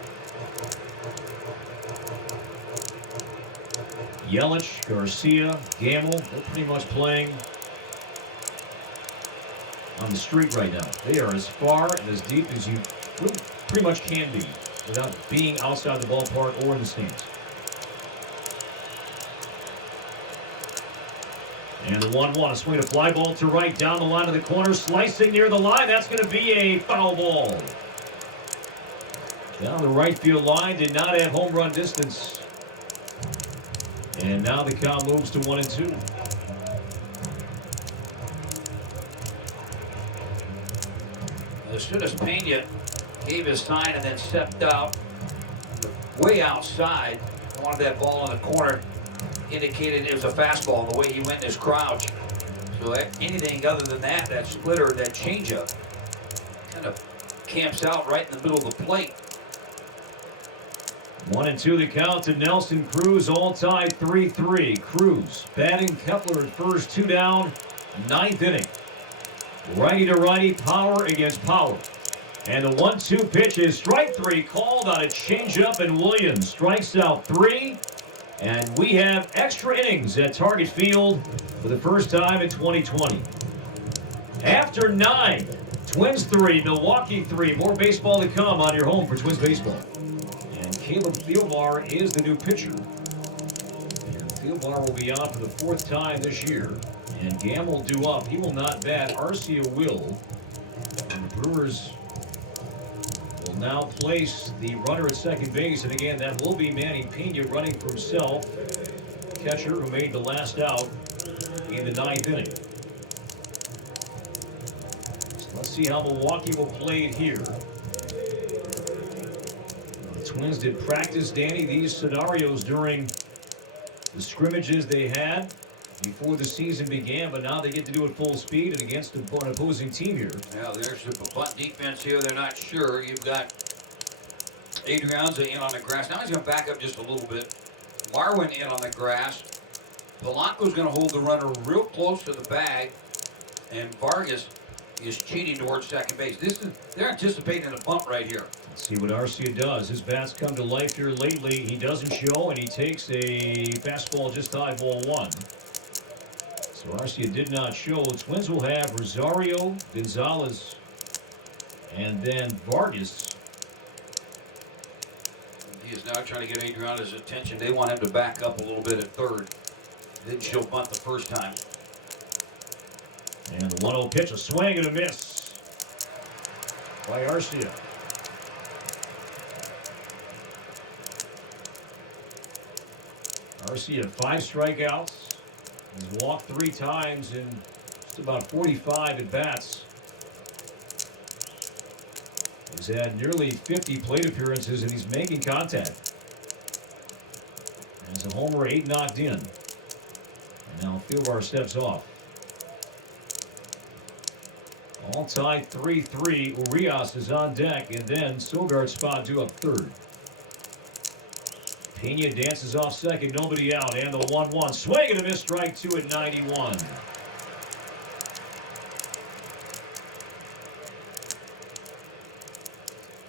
Yelich, Garcia, Gamble, they're pretty much playing on the street right now. They are as far and as deep as you pretty much can be without being outside the ballpark or in the stands. And the 1-1, a swing, a fly ball to right, down the line of the corner, slicing near the line. That's going to be a foul ball. Down the right field line, did not have home run distance. And now the count moves to 1-2. As soon as Pena gave his sign and then stepped out, way outside, wanted that ball in the corner, indicated it was a fastball the way he went in his crouch. So anything other than that, that splitter, that changeup, kind of camps out right in the middle of the plate. 1-2 the count to Nelson Cruz, all tied 3-3. Cruz batting Kepler at first, 2 down, 9th inning. Righty to righty, power against power. And the 1-2 pitch is strike 3, called on a changeup, and Williams strikes out 3. And we have extra innings at Target Field for the first time in 2020. After 9, Twins 3, Milwaukee 3. More baseball to come on your home for Twins baseball. And Caleb Thielbar is the new pitcher. And Thielbar will be on for the 4th time this year. And Gamble due up. He will not bat. Arcia will. And the Brewers will now place the runner at second base. And again, that will be Manny Pena running for himself. Catcher who made the last out in the 9th inning. So let's see how Milwaukee will play it here. The Twins did practice, Danny, these scenarios during the scrimmages they had before the season began, but now they get to do it full speed and against an opposing team here. Now there's the bunt defense here. They're not sure. You've got Adrianza in on the grass. Now he's going to back up just a little bit. Marwin in on the grass. Polanco's going to hold the runner real close to the bag, and Vargas is cheating towards second base. They're anticipating a bunt right here. Let's see what Arcia does. His bat's come to life here lately. He doesn't show, and he takes a fastball just high, ball 1. So Arcia did not show. The Twins will have Rosario, Gonzalez, and then Vargas. He is now trying to get Adriana's attention. They want him to back up a little bit at third. Didn't show bunt the first time. And the 1-0 pitch, a swing and a miss by Arcia. Arcia, 5 strikeouts. He's walked 3 times in just about 45 at-bats. He's had nearly 50 plate appearances, and he's making contact. As a homer, 8 knocked in. And now Thielbar steps off. All tied 3-3. Urias is on deck, and then Sogard's spot due up third. Pena dances off second, nobody out, and the 1-1. Swing and a miss, strike 2 at 91.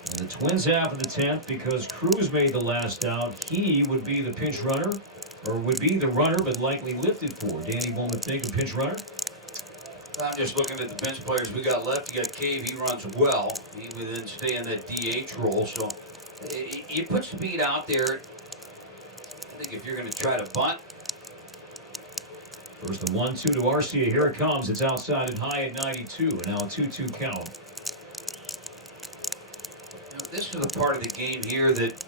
And the Twins have in the 10th because Cruz made the last out. He would be the pinch runner, or would be the runner, but likely lifted for. Danny Bowman think a pinch runner. I'm just looking at the bench players we got left. You got Cave, he runs well. He would then stay in that DH role. So you put speed out there. I think if you're going to try to bunt. First the 1-2 to Arcia. Here it comes. It's outside and high at 92. And now a 2-2 count. You know, this is the part of the game here that,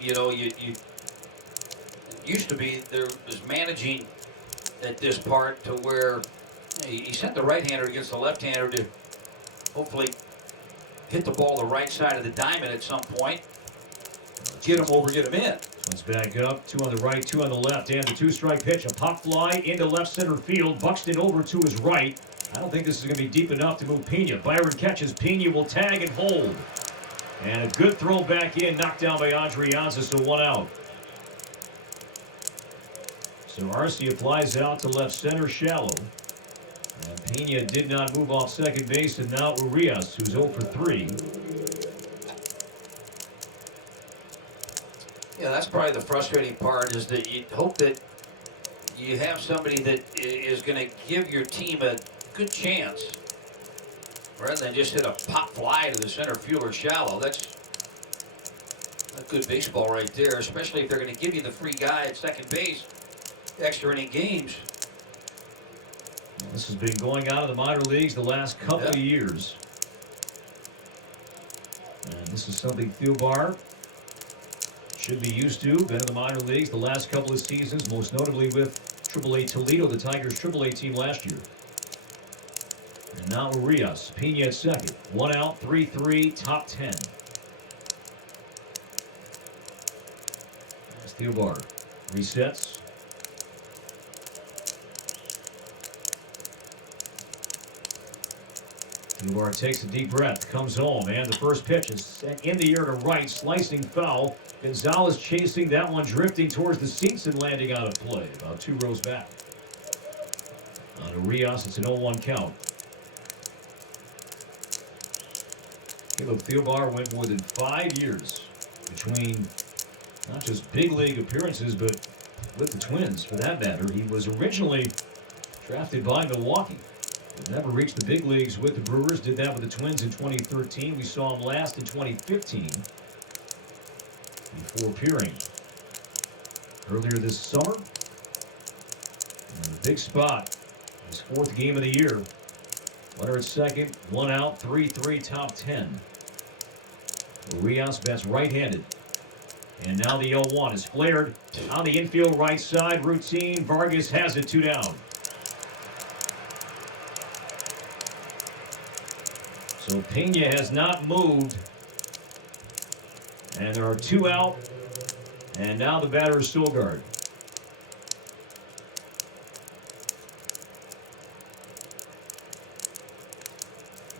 you know, you used to be there was managing at this part to where he sent the right-hander against the left-hander to hopefully hit the ball the right side of the diamond at some point. Get him over, get him in. Twins back up, 2 on the right, 2 on the left, and the 2-strike pitch, a pop fly into left center field. Buxton over to his right. I don't think this is going to be deep enough to move Pena. Byron catches, Pena will tag and hold. And a good throw back in, knocked down by Adrianza, so 1 out. So Arcia flies out to left center shallow. And Pena did not move off second base, and now Urias, who's 0 for 3. Yeah, that's probably the frustrating part, is that you hope that you have somebody that is going to give your team a good chance rather than just hit a pop fly to the center field or shallow. That's a good baseball right there, especially if they're going to give you the free guy at second base, extra inning games. This has been going on in the minor leagues the last couple of years. And this is something Thielbar should be used to. Been in the minor leagues the last couple of seasons, most notably with AAA Toledo, the Tigers' AAA team last year. And now Urias, Pena at second. 1 out, 3-3, top 10. As Thielbar resets. Thielbar takes a deep breath, comes home, and the first pitch is set in the air to right, slicing foul. Gonzalez chasing that one, drifting towards the seats and landing out of play, about 2 rows back. On Urias, it's an 0-1 count. Caleb Thielbar went more than 5 years between not just big league appearances, but with the Twins, for that matter. He was originally drafted by Milwaukee, but never reached the big leagues with the Brewers. Did that with the Twins in 2013. We saw him last in 2015 before appearing earlier this summer. And a big spot, his 4th game of the year. Runner at second, 1 out, 3-3, top 10. Urias bats right-handed. And now the 0-1 is flared on the infield right side. Routine. Vargas has it, 2 down. So Pena has not moved. And there are 2 out. And now the batter is Stilgard.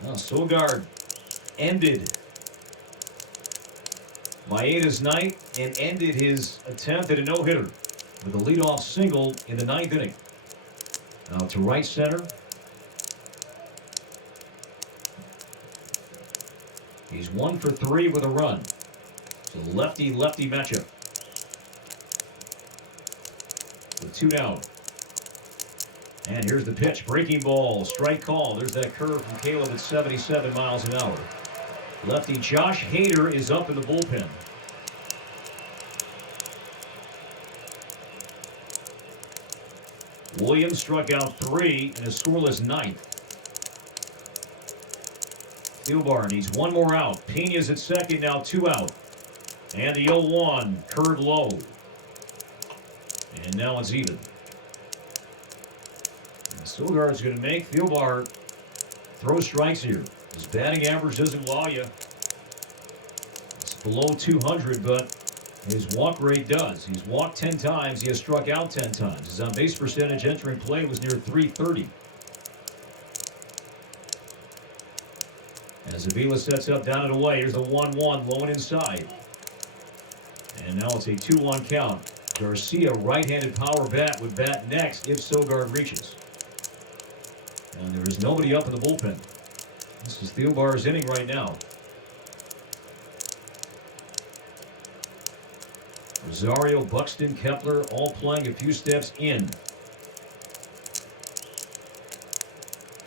Now Stilgard ended Maeda's night and ended his attempt at a no-hitter with a leadoff single in the 9th inning. Now to right center. He's 1 for 3 with a run. So lefty-lefty matchup. With 2 down. And here's the pitch. Breaking ball. Strike call. There's that curve from Caleb at 77 miles an hour. Lefty Josh Hader is up in the bullpen. Williams struck out 3 in a scoreless 9th. Thielbar needs 1 more out. Pena's at second, now 2 out. And the 0-1 curved low. And now it's even. Stilgard's going to make Thielbar throw strikes here. His batting average doesn't wow you. It's below 200, but his walk rate does. He's walked 10 times. He has struck out 10 times. His on-base percentage entering play was near .330. As Avila sets up down and away, here's the 1-1 low and inside. And now it's a 2-1 count. Garcia, right-handed power bat, would bat next if Stilgard reaches. And there is nobody up in the bullpen. This is Thielbar's inning right now. Rosario, Buxton, Kepler all playing a few steps in.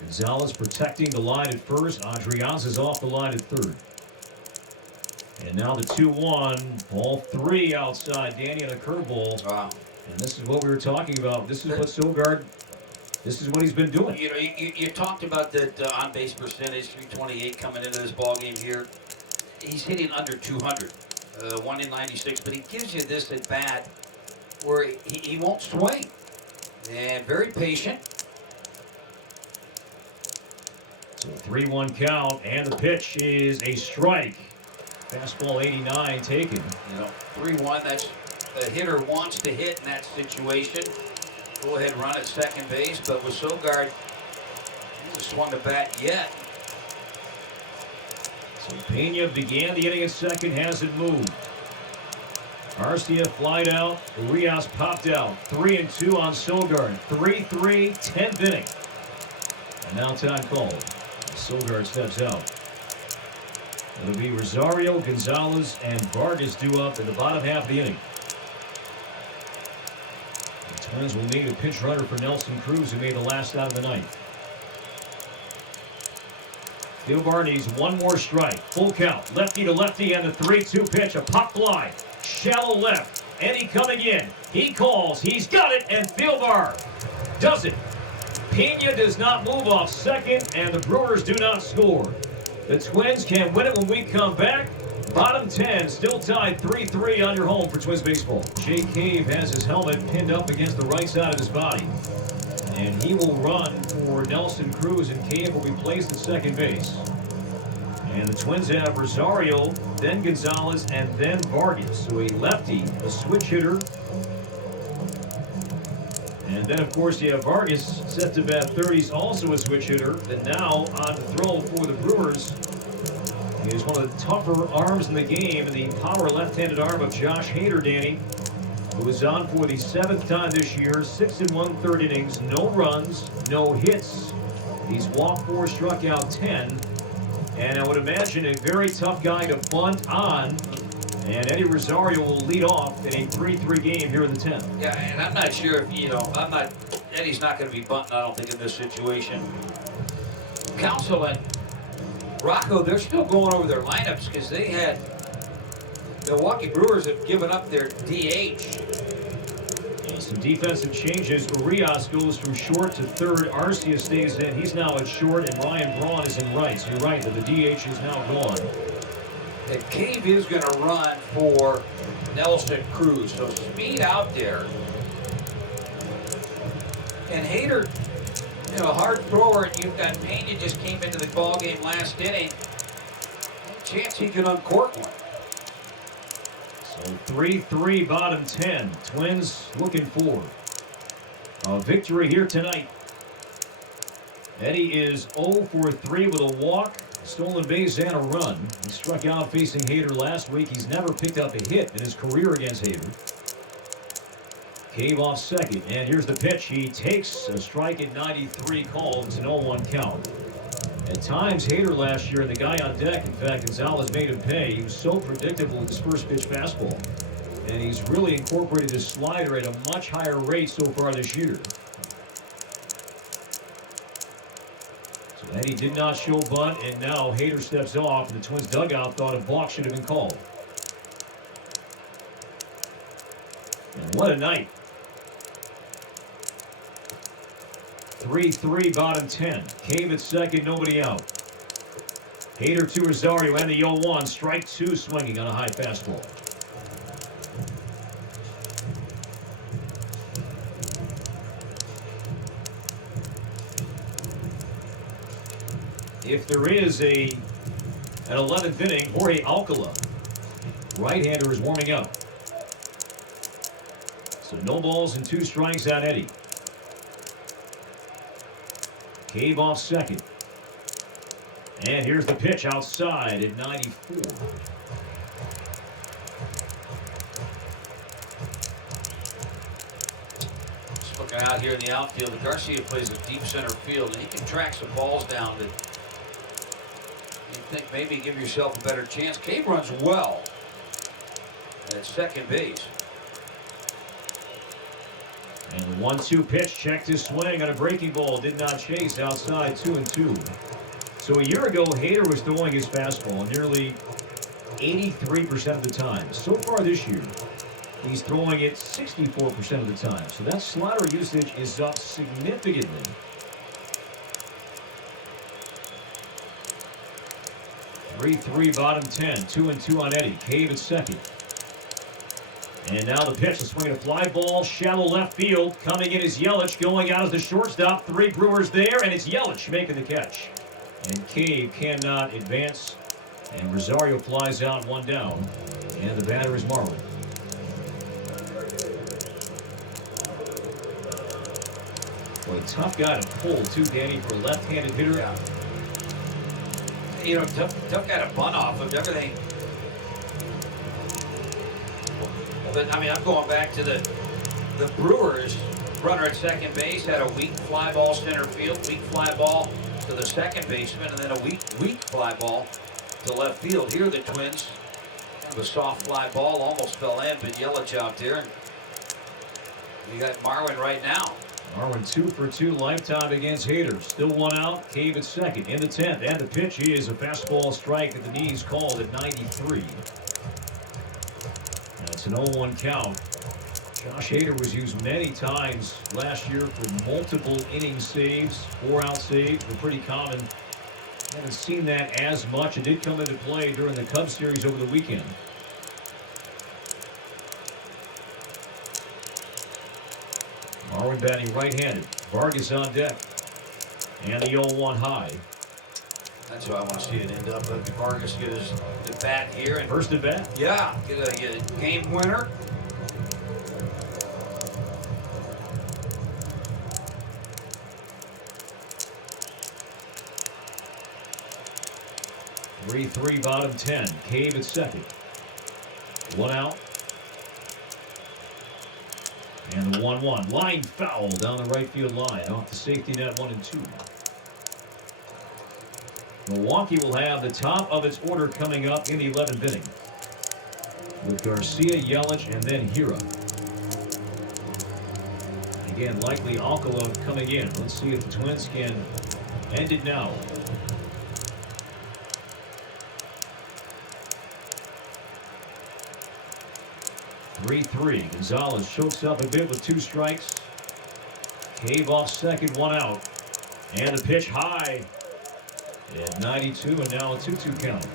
Gonzalez protecting the line at first. Adrianza is off the line at third. And now the 2-1. Ball 3 outside. Danny on a curveball. Wow. And this is what we were talking about. This is what Stilgard, this is what he's been doing. You know, you talked about that on-base percentage, 328 coming into this ballgame here. He's hitting under 200, 1 in 96, but he gives you this at bat where he won't swing. And very patient. So 3-1 count, and the pitch is a strike. Fastball 89 taken. You know, 3-1, that's a hitter wants to hit in that situation. Go ahead and run at second base, but with Stilgard, he hasn't swung the bat yet. So Pena began the inning at second, hasn't moved. Arcia flied out. Urias popped out. 3-2 on Sogard. 3-3, 10th inning. And now time called. Sogard steps out. It'll be Rosario, Gonzalez, and Vargas due up in the bottom half of the inning. The Twins will need a pinch runner for Nelson Cruz, who made the last out of the ninth. Theobar needs one more strike. Full count. Lefty to lefty, and the 3-2 pitch. A pop fly. Shallow left. Eddie coming in. He calls. He's got it, and Theobar does it. Pena does not move off second, and the Brewers do not score. The Twins can win it when we come back. Bottom 10, still tied 3-3 on your home for Twins baseball. Jay Cave has his helmet pinned up against the right side of his body. And he will run for Nelson Cruz, and Cave will be placed at second base. And the Twins have Rosario, then Gonzalez, and then Vargas. So a lefty, a switch hitter. And then, of course, you have Vargas set to bat 30s, also a switch hitter. And now on to throw for the Brewers is one of the tougher arms in the game, the power left-handed arm of Josh Hader, Danny, who is on for the 7th time this year. 6 1/3 innings, no runs, no hits. He's walked 4, struck out 10. And I would imagine a very tough guy to bunt on. And Eddie Rosario will lead off in a 3-3 game here in the 10th. Yeah, and I'm not sure if, Eddie's not going to be bunting, I don't think, in this situation. Counsell and Rocco, they're still going over their lineups because they had, Milwaukee Brewers have given up their DH. And some defensive changes. Urias goes from short to third. Arcia stays in. He's now at short, and Ryan Braun is in right. So you're right that the DH is now gone. And Cave is going to run for Nelson Cruz. So speed out there. And Hader, hard thrower, and you've got Pena just came into the ball game last inning. Chance he can uncork one. So 3-3 bottom 10. Twins looking for a victory here tonight. Eddie is 0 for 3 with a walk, stolen base, and a run. He struck out facing Hader last week. He's never picked up a hit in his career against Hader. Cave off second, and here's the pitch. He takes a strike at 93 called. It's an 0-1 count. At times, Hader last year, and the guy on deck, in fact, Gonzalez made him pay. He was so predictable with his first pitch fastball. And he's really incorporated his slider at a much higher rate so far this year. So Eddie did not show bunt, and now Hader steps off, and the Twins dugout thought a balk should have been called. And what a night. 3-3 bottom 10. Cave at second, nobody out. Hader to Rosario and the 0-1. Strike 2 swinging on a high fastball. If there is an 11th inning, Jorge Alcala, right-hander, is warming up. So no balls and 2 strikes on Eddie. Cave off second. And here's the pitch outside at 94. Just looking out here in the outfield, Garcia plays a deep center field, and he can track some balls down that you think maybe give yourself a better chance. Cave runs well at second base. And the 1-2 pitch checked his swing on a breaking ball. Did not chase, outside 2-2. So a year ago, Hader was throwing his fastball nearly 83% of the time. So far this year, he's throwing it 64% of the time. So that slider usage is up significantly. Three bottom 10. 2-2 on Eddie. Cave at second. And now the pitch, a swing, a fly ball, shallow left field. Coming in is Yelich, going out as the shortstop. 3 Brewers there, and it's Yelich making the catch. And Cave cannot advance, and Rosario flies out, 1 down, and the batter is Marwin. Boy, tough guy to pull, too, Danny, for a left-handed hitter. Yeah. Tough guy to bunt off of everything. But I mean, I'm going back to the Brewers. Runner at second base had a weak fly ball center field, weak fly ball to the second baseman, and then a weak fly ball to left field. Here the Twins, kind of a soft fly ball, almost fell in, but Yelich out there. And you got Marwin right now. Marwin 2 for 2 lifetime against Hader. Still one out. Cave at second in the 10th. And the pitch is a fastball strike at the knees called at 93. That's an 0-1 count. Josh Hader was used many times last year for multiple inning saves. 4-out saves were pretty common. Haven't seen that as much. It did come into play during the Cubs series over the weekend. Marwin batting right-handed. Vargas on deck. And the 0-1 high. That's what I want to see it end up. Let Vargas get his at bat here. And First at bat? yeah, get a game winner. 3-3 bottom 10. Cave at second. One out. And the 1-1. Line foul down the right field line. Off the safety net 1 and 2. Milwaukee will have the top of its order coming up in the 11th inning. With Garcia, Yelich, and then Hira. Again, likely Alcala coming in. Let's see if the Twins can end it now. Three. Gonzalez chokes up a bit with 2 strikes. Cave off second, 1 out. And the pitch high at 92, and now a 2-2 count.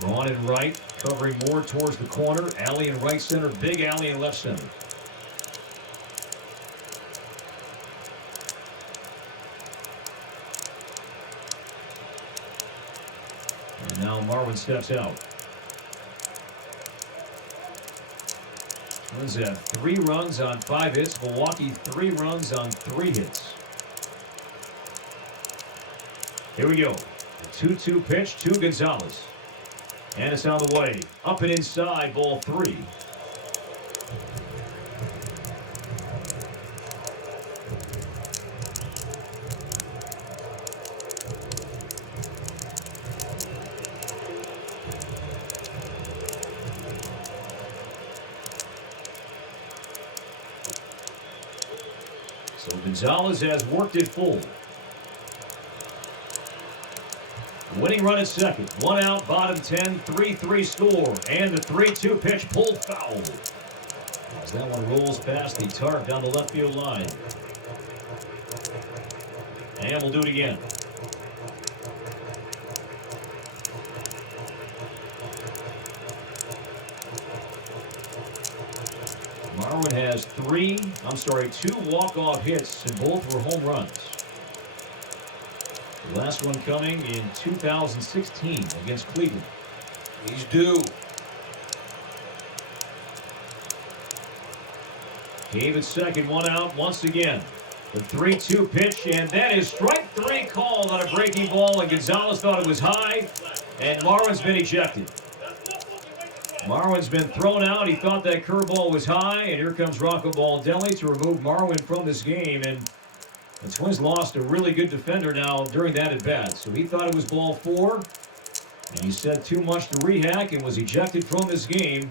Braun in right, covering more towards the corner. Alley in right center, big alley in left center. And now Marwin steps out. Twins have 3 runs on 5 hits. Milwaukee 3 runs on 3 hits. Here we go. 2-2 pitch to Gonzalez. And it's on the way. Up and inside, ball 3. So Gonzalez has worked it full. Winning run at second. 1 out, bottom 10, 3-3 score. And the 3-2 pitch pulled foul. As that one rolls past the tarp down the left field line. And we'll do it again. Marwin has 2 walk-off hits, and both were home runs. The last one coming in 2016 against Cleveland. He's due. Cave at second, 1 out once again. The 3-2 pitch, and that is strike 3 called on a breaking ball, and Gonzalez thought it was high, and Marwin's been ejected. Marwin's been thrown out. He thought that curveball was high, and here comes Rocco Baldelli to remove Marwin from this game, and the Twins lost a really good defender now during that at-bat. So he thought it was ball 4, and he said too much to rehack and was ejected from this game.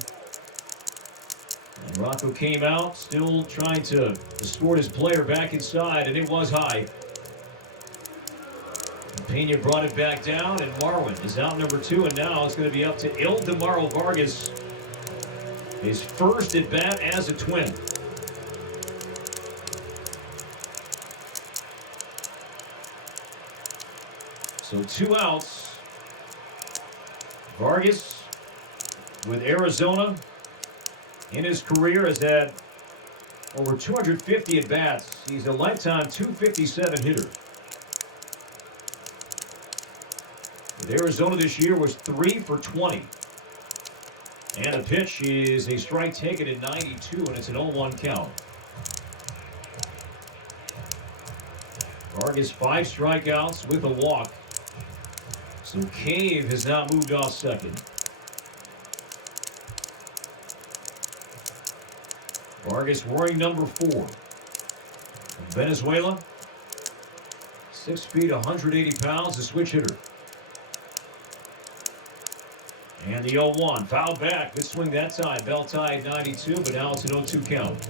And Rocco came out, still trying to escort his player back inside, and it was high. Pena brought it back down, and Marwin is out number 2, and now it's going to be up to Ildemaro Vargas. His first at-bat as a Twin. So 2 outs. Vargas with Arizona in his career has had over 250 at-bats. He's a lifetime 257 hitter. With Arizona this year was 3 for 20. And the pitch is a strike taken at 92, and it's an 0-1 count. Vargas 5 strikeouts with a walk. So Cave has now moved off second. Vargas wearing number 4. From Venezuela. 6 feet, 180 pounds, a switch hitter. And the 0-1, foul back. Good swing that time. Bell tied 92, but now it's an 0-2 count.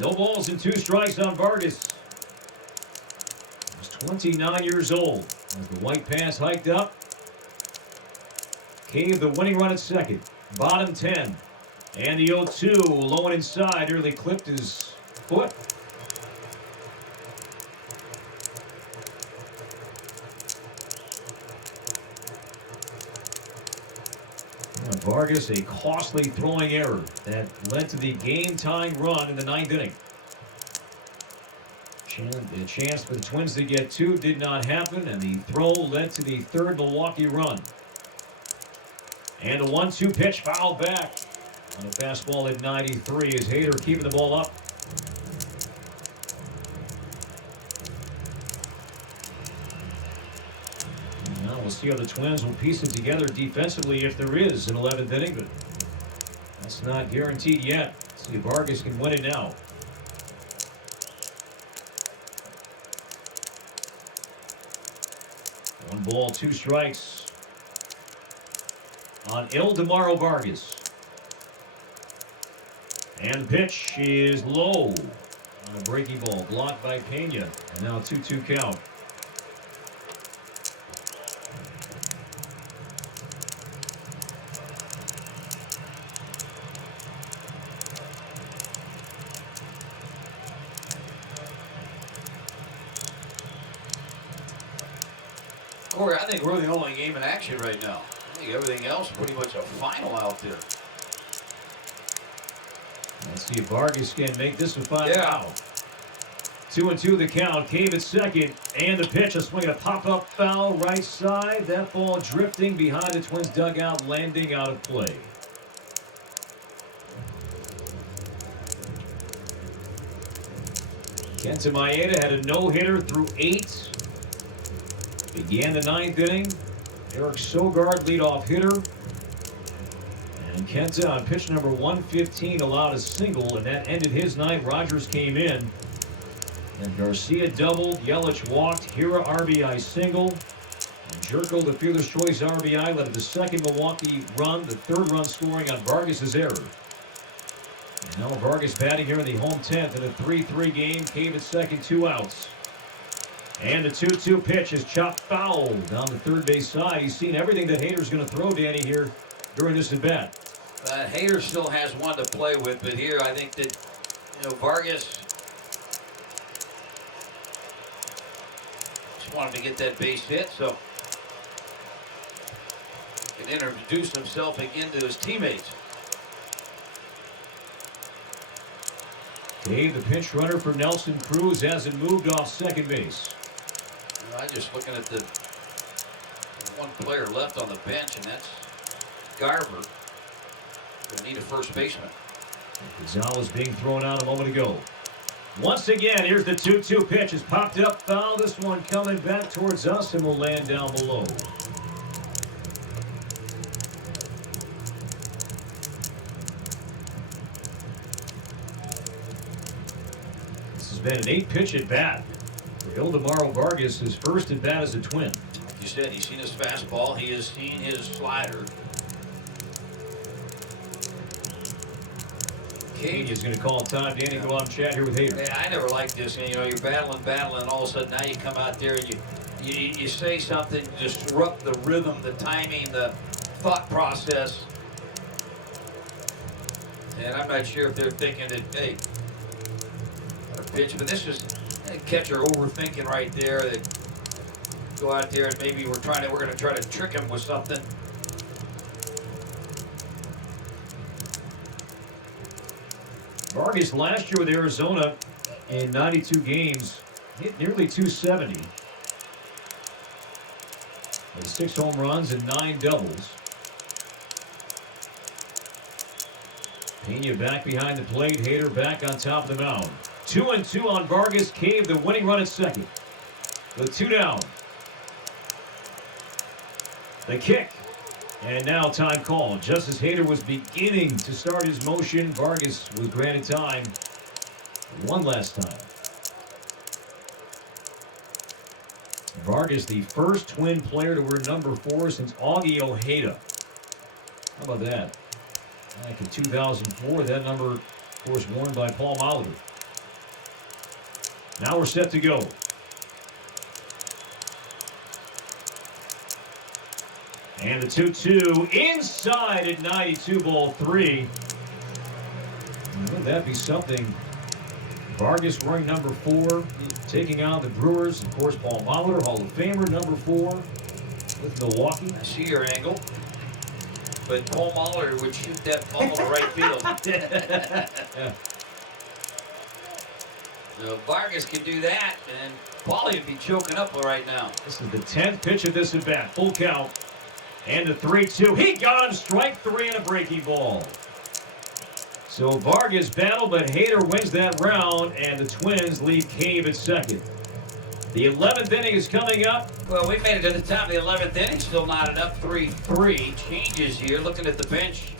No balls and 2 strikes on Vargas. He's 29 years old. As the white pass hiked up. Cave the winning run at second. Bottom 10. And the 0-2 low and inside. Nearly clipped his foot. Vargas, a costly throwing error that led to the game-tying run in the 9th inning. The chance for the Twins to get 2 did not happen, and the throw led to the 3rd Milwaukee run. And the 1-2 pitch fouled back on a fastball at 93 is Hader keeping the ball up. Now we'll see how the Twins will piece it together defensively if there is an 11th inning, but that's not guaranteed yet. See if Vargas can win it now. 1 ball, 2 strikes on Ildemaro Vargas. And the pitch is low on a breaking ball, blocked by Pena. And now 2-2 count. Corey, I think we're the only game in action right now. I think everything else is pretty much a final out there. Let's see if Vargas can make this a final. Yeah. 2-2 the count. Cave at second. And the pitch, a swing and a pop-up foul right side. That ball drifting behind the Twins dugout, landing out of play. Kenta Maeda had a no-hitter through 8. Began the 9th inning. Eric Sogard leadoff hitter. And Kenta on pitch number 115 allowed a single, and that ended his night. Rogers came in. And Garcia doubled. Yelich walked. Hira RBI single. And Jerko, the fielder's choice RBI, led to the 2nd Milwaukee run, the 3rd run scoring on Vargas' error. And now Vargas batting here in the home 10th in a 3-3 game. Cave at second, 2 outs. And the 2-2 pitch is chopped foul down the third base side. He's seen everything that Hader's going to throw, Danny, here during this at bat. Hader still has one to play with, but here I think that, Vargas just wanted to get that base hit, so he can introduce himself again to his teammates. Dave, the pinch runner for Nelson Cruz, hasn't moved off second base. I'm just looking at the one player left on the bench, and that's Garver. Going to need a first baseman. Gonzalez being thrown out a moment ago. Once again, here's the 2-2 pitch. It's popped up foul. This one coming back towards us and will land down below. This has been an 8-pitch at bat for Ildemaro Vargas, his first at bat as a Twin. Like you said, he's seen his fastball. He has seen his slider. He's going to call time. Danny, go out and chat here with Hader. Yeah, I never liked this. You're battling, and all of a sudden now you come out there and you say something, you disrupt the rhythm, the timing, the thought process. And I'm not sure if they're thinking that, hey, a pitch, but this is a catcher overthinking right there. They go out there and maybe we're going to try to trick him with something. Vargas last year with Arizona in 92 games, hit nearly 270. With 6 home runs and 9 doubles. Pena back behind the plate. Hader back on top of the mound. 2-2 on Vargas. Cave the winning run at second. With 2 down. The kick. And now time called. Just as Hader was beginning to start his motion, Vargas was granted time one last time. Vargas, the first Twin player to wear number 4 since Augie Ojeda. How about that? Back in 2004, that number, of course, worn by Paul Molitor. Now we're set to go. And the 2-2 inside at 92, ball 3. Would that be something? Vargas wearing number 4, taking out the Brewers. Of course, Paul Molitor, Hall of Famer, number 4 with Milwaukee. I see your angle. But Paul Molitor would shoot that ball to right field. So Vargas can do that, and Paulie would be choking up right now. This is the 10th pitch of this at bat. Full count. And a 3-2. He got him. Strike 3 and a breaking ball. So Vargas battled, but Hader wins that round, and the Twins lead Cave at second. The 11th inning is coming up. Well, we made it to the top of the 11th inning. Still not enough. 3-3. Changes here. Looking at the bench.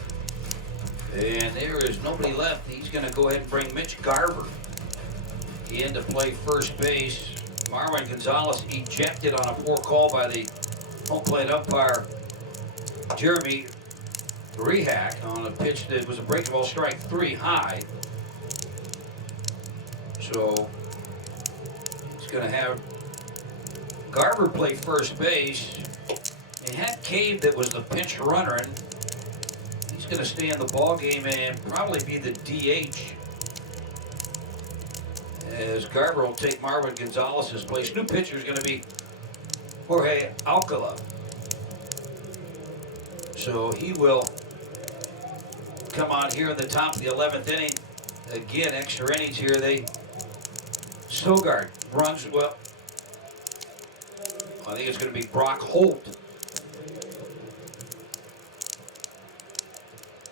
And there is nobody left. He's going to go ahead and bring Mitch Garver in to play first base. Marwin Gonzalez ejected on a poor call by the home plate umpire, Jeremy Rehak, on a pitch that was a breaking ball, strike 3 high. So he's going to have Garver play first base. He had Cave that was the pinch runner, and he's going to stay in the ball game and probably be the DH, as Garver will take Marwin Gonzalez's place. New pitcher is going to be Jorge Alcala. So he will come on here in the top of the 11th inning. Again, extra innings here. Sogard runs, well, I think it's going to be Brock Holt.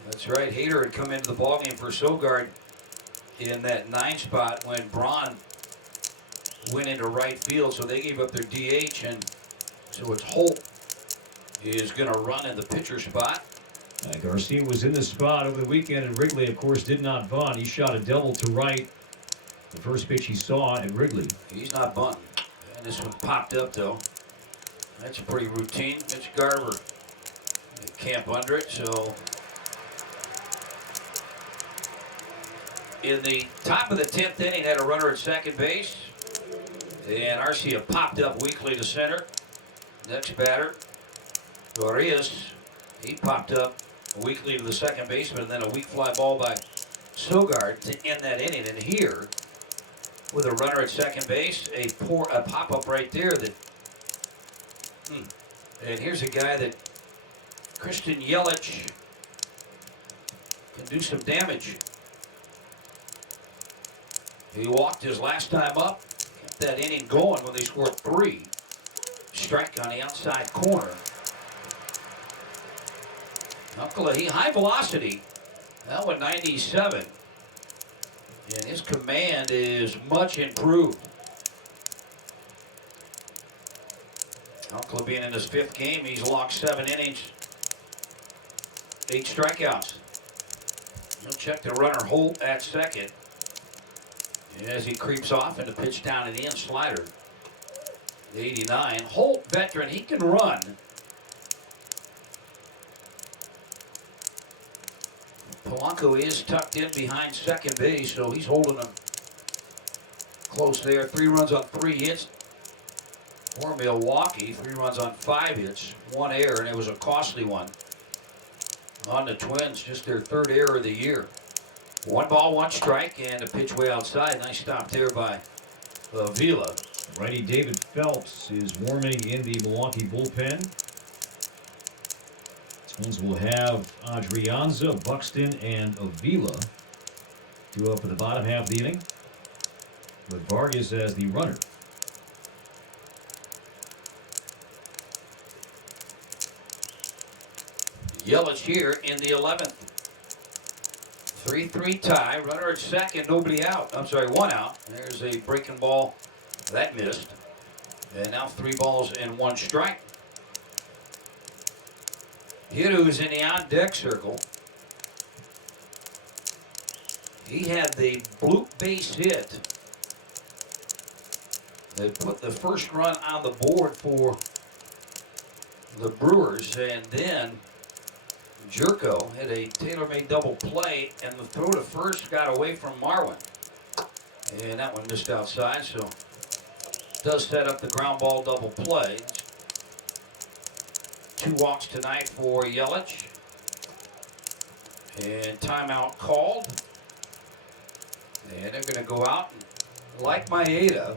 That's right. Hader had come into the ballgame for Sogard in that 9 spot when Braun went into right field, so they gave up their DH, and so it's Holt is going to run in the pitcher spot. Garcia was in the spot over the weekend, and Wrigley, of course, did not bunt. He shot a double to right. The first pitch he saw at Wrigley. He's not bunting. And this one popped up, though. That's pretty routine. Mitch Garver camp under it, so in the top of the 10th inning, had a runner at second base, and Arcia popped up weakly to center. Next batter, Arias, he popped up weakly to the second baseman, and then a weak fly ball by Sogard to end that inning. And here, with a runner at second base, a pop-up right there that, and here's a guy that Christian Yelich can do some damage. He walked his last time up, kept that inning going when they scored 3. Strike on the outside corner. Alcala, he high velocity. That one 97. And his command is much improved. Alcala being in his 5th game, he's logged 7 innings, 8 strikeouts. He'll check the runner Holt at second as he creeps off into pitch down and in slider. 89. Holt, veteran, he can run. Polanco is tucked in behind second base, so he's holding him close there. 3 runs on 3 hits for Milwaukee. 3 runs on 5 hits, 1 error, and it was a costly one on the Twins. Just their 3rd error of the year. 1 ball, 1 strike, and a pitch way outside. Nice stop there by Vila. Righty David Phelps is warming in the Milwaukee bullpen. Twins will have Adrianza, Buxton, and Avila due up for the bottom half of the inning. But Vargas as the runner. Yelich here in the 11th. 3-3 tie. Runner at second. Nobody out. I'm sorry, one out. There's a breaking ball. That missed. And now 3 balls and 1 strike. Hiru's in the on-deck circle. He had the bloop base hit that put the first run on the board for the Brewers, and then Jerko had a tailor-made double play, and the throw to first got away from Marwin. And that one missed outside, so does set up the ground ball double play. 2 walks tonight for Yelich. And timeout called. And they're going to go out. And like Maeda,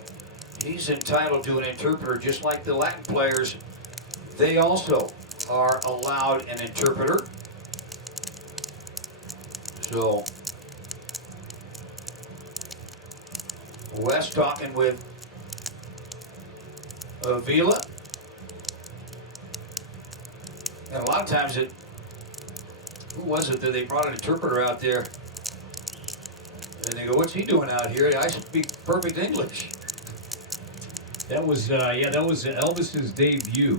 he's entitled to an interpreter just like the Latin players. They also are allowed an interpreter. So Wes talking with Avila. And a lot of times who was it that they brought an interpreter out there? And they go, what's he doing out here? I speak perfect English. That was that was Elvis's debut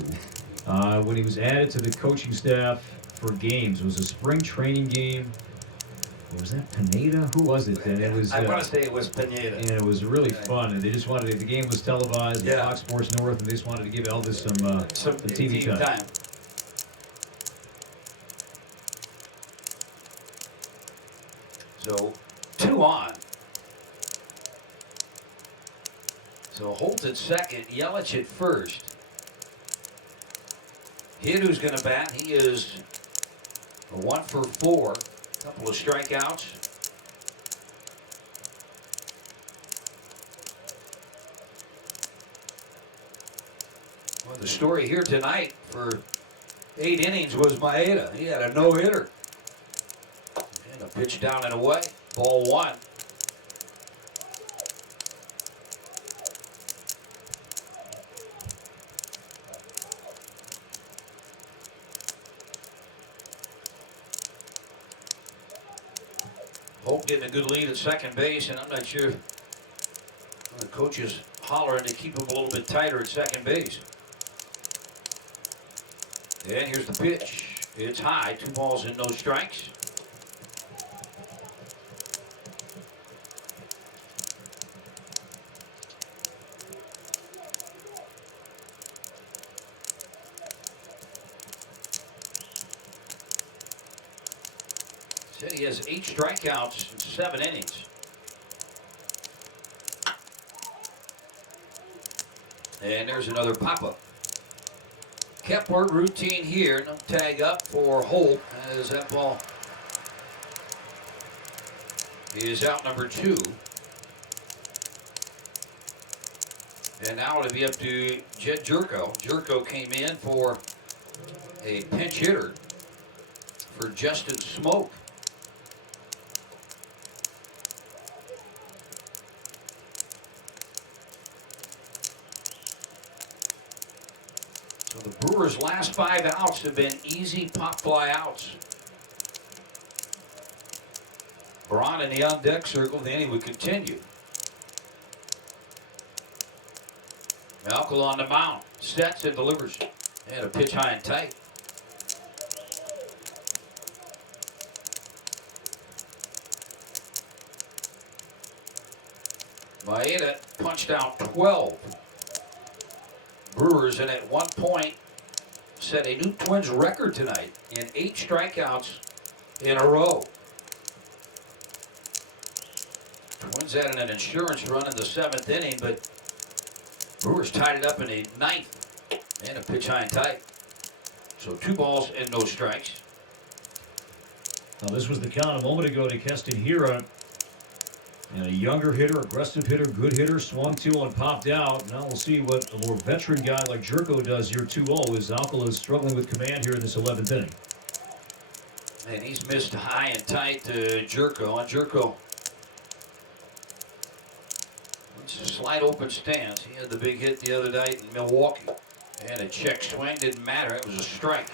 when he was added to the coaching staff for games. It was a spring training game. Was that Pineda? Who was it then? It was. I want to say it was Pineda. And it was really fun. And they just wanted the game was televised on Fox Sports North, and they just wanted to give Elvis some TV time. So 2 on. So Holt at second, Yelich at first. Hiru's going to bat. He is a 1 for 4. Couple of strikeouts. Well, the story here tonight for 8 innings was Maeda. He had a no-hitter. And a pitch down and away. Ball 1. Hope getting a good lead at second base, and I'm not sure the coach is hollering to keep him a little bit tighter at second base. And here's the pitch. It's high, 2 balls and no strikes. Said he has 8 strikeouts in 7 innings. And there's another pop-up. Kepler routine here. No tag up for Holt as that ball is out number 2. And now it'll be up to Jed Jerko. Jerko came in for a pinch hitter for Justin Smoke. So the Brewers' last 5 outs have been easy pop fly outs. Braun in the on-deck circle, the inning would continue. Malcolm on the mound, sets and delivers. And a pitch high and tight. Maeda punched out 12. Brewers, and at one point set a new Twins record tonight in 8 strikeouts in a row. Twins added an insurance run in the 7th inning, but Brewers tied it up in the 9th. And a pitch high and tight. So 2 balls and no strikes. Now this was the count a moment ago to Keston Hiura. And a younger hitter, aggressive hitter, good hitter, swung 2 and popped out. Now we'll see what a more veteran guy like Jerko does here 2-0 as Alcala is struggling with command here in this 11th inning. And he's missed high and tight to Jerko. And Jerko Slide open stance. He had the big hit the other night in Milwaukee. And a check swing didn't matter. It was a strike.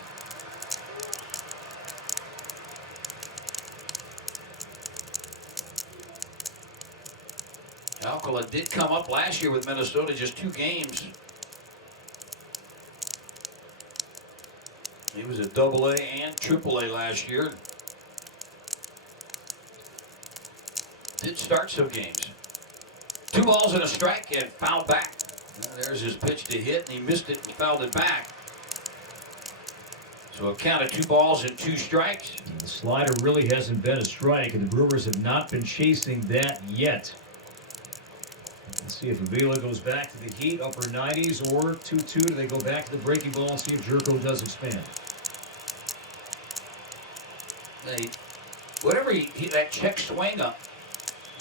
Alcala did come up last year with Minnesota, just 2 games. He was a AA and AAA last year. Did start some games. 2 balls and a strike and fouled back. There's his pitch to hit, and he missed it and fouled it back. So a count of 2 balls and 2 strikes. And the slider really hasn't been a strike, and the Brewers have not been chasing that yet. Let's see if Avila goes back to the heat, upper 90s, or 2-2. Do they go back to the breaking ball and see if Jerko does expand? Whatever that check swing up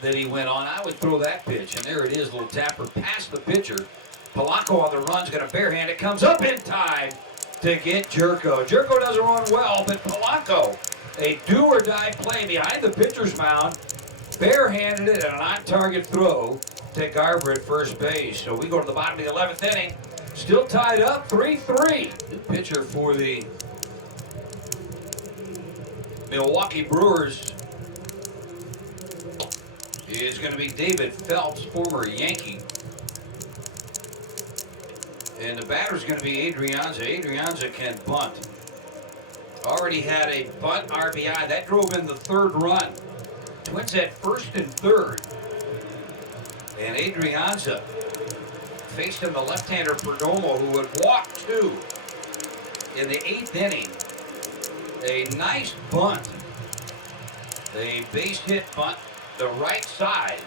that he went on, I would throw that pitch. And there it is, little tapper past the pitcher. Polanco on the run's going to barehand it. Comes up in time to get Jerko. Jerko doesn't run well, but Polanco, a do-or-die play behind the pitcher's mound, barehanded it and an on-target throw to Garver at first base. So we go to the bottom of the 11th inning. Still tied up, 3-3. The pitcher for the Milwaukee Brewers is going to be David Phelps, former Yankee. And the batter is going to be Adrianza. Adrianza can bunt. Already had a bunt RBI. That drove in the 3rd run. Twins at 1st and 3rd. And Adrianza faced him the left-hander Perdomo, who would walk 2 in the 8th inning. A nice bunt. A base hit bunt the right side.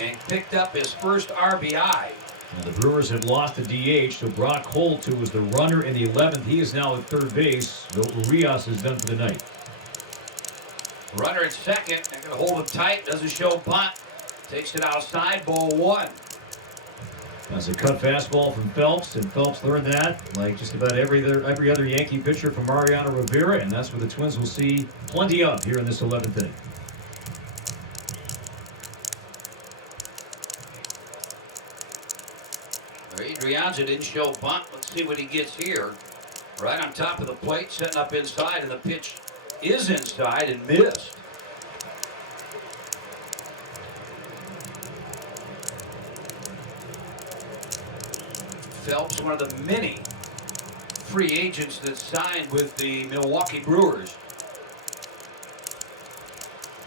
And picked up his first RBI. Now the Brewers have lost the DH, so Brock Holt, who was the runner in the 11th, he is now at 3rd base. Urias is done for the night. Runner at 2nd. They're going to hold him tight. Doesn't show bunt. Takes it outside. Ball 1. That's a cut fastball from Phelps, and Phelps learned that like just about every other Yankee pitcher from Mariano Rivera, and that's what the Twins will see plenty of here in this 11th inning. Adrianza didn't show bunt. Let's see what he gets here. Right on top of the plate, setting up inside, and the pitch is inside and missed. Phelps, one of the many free agents that signed with the Milwaukee Brewers.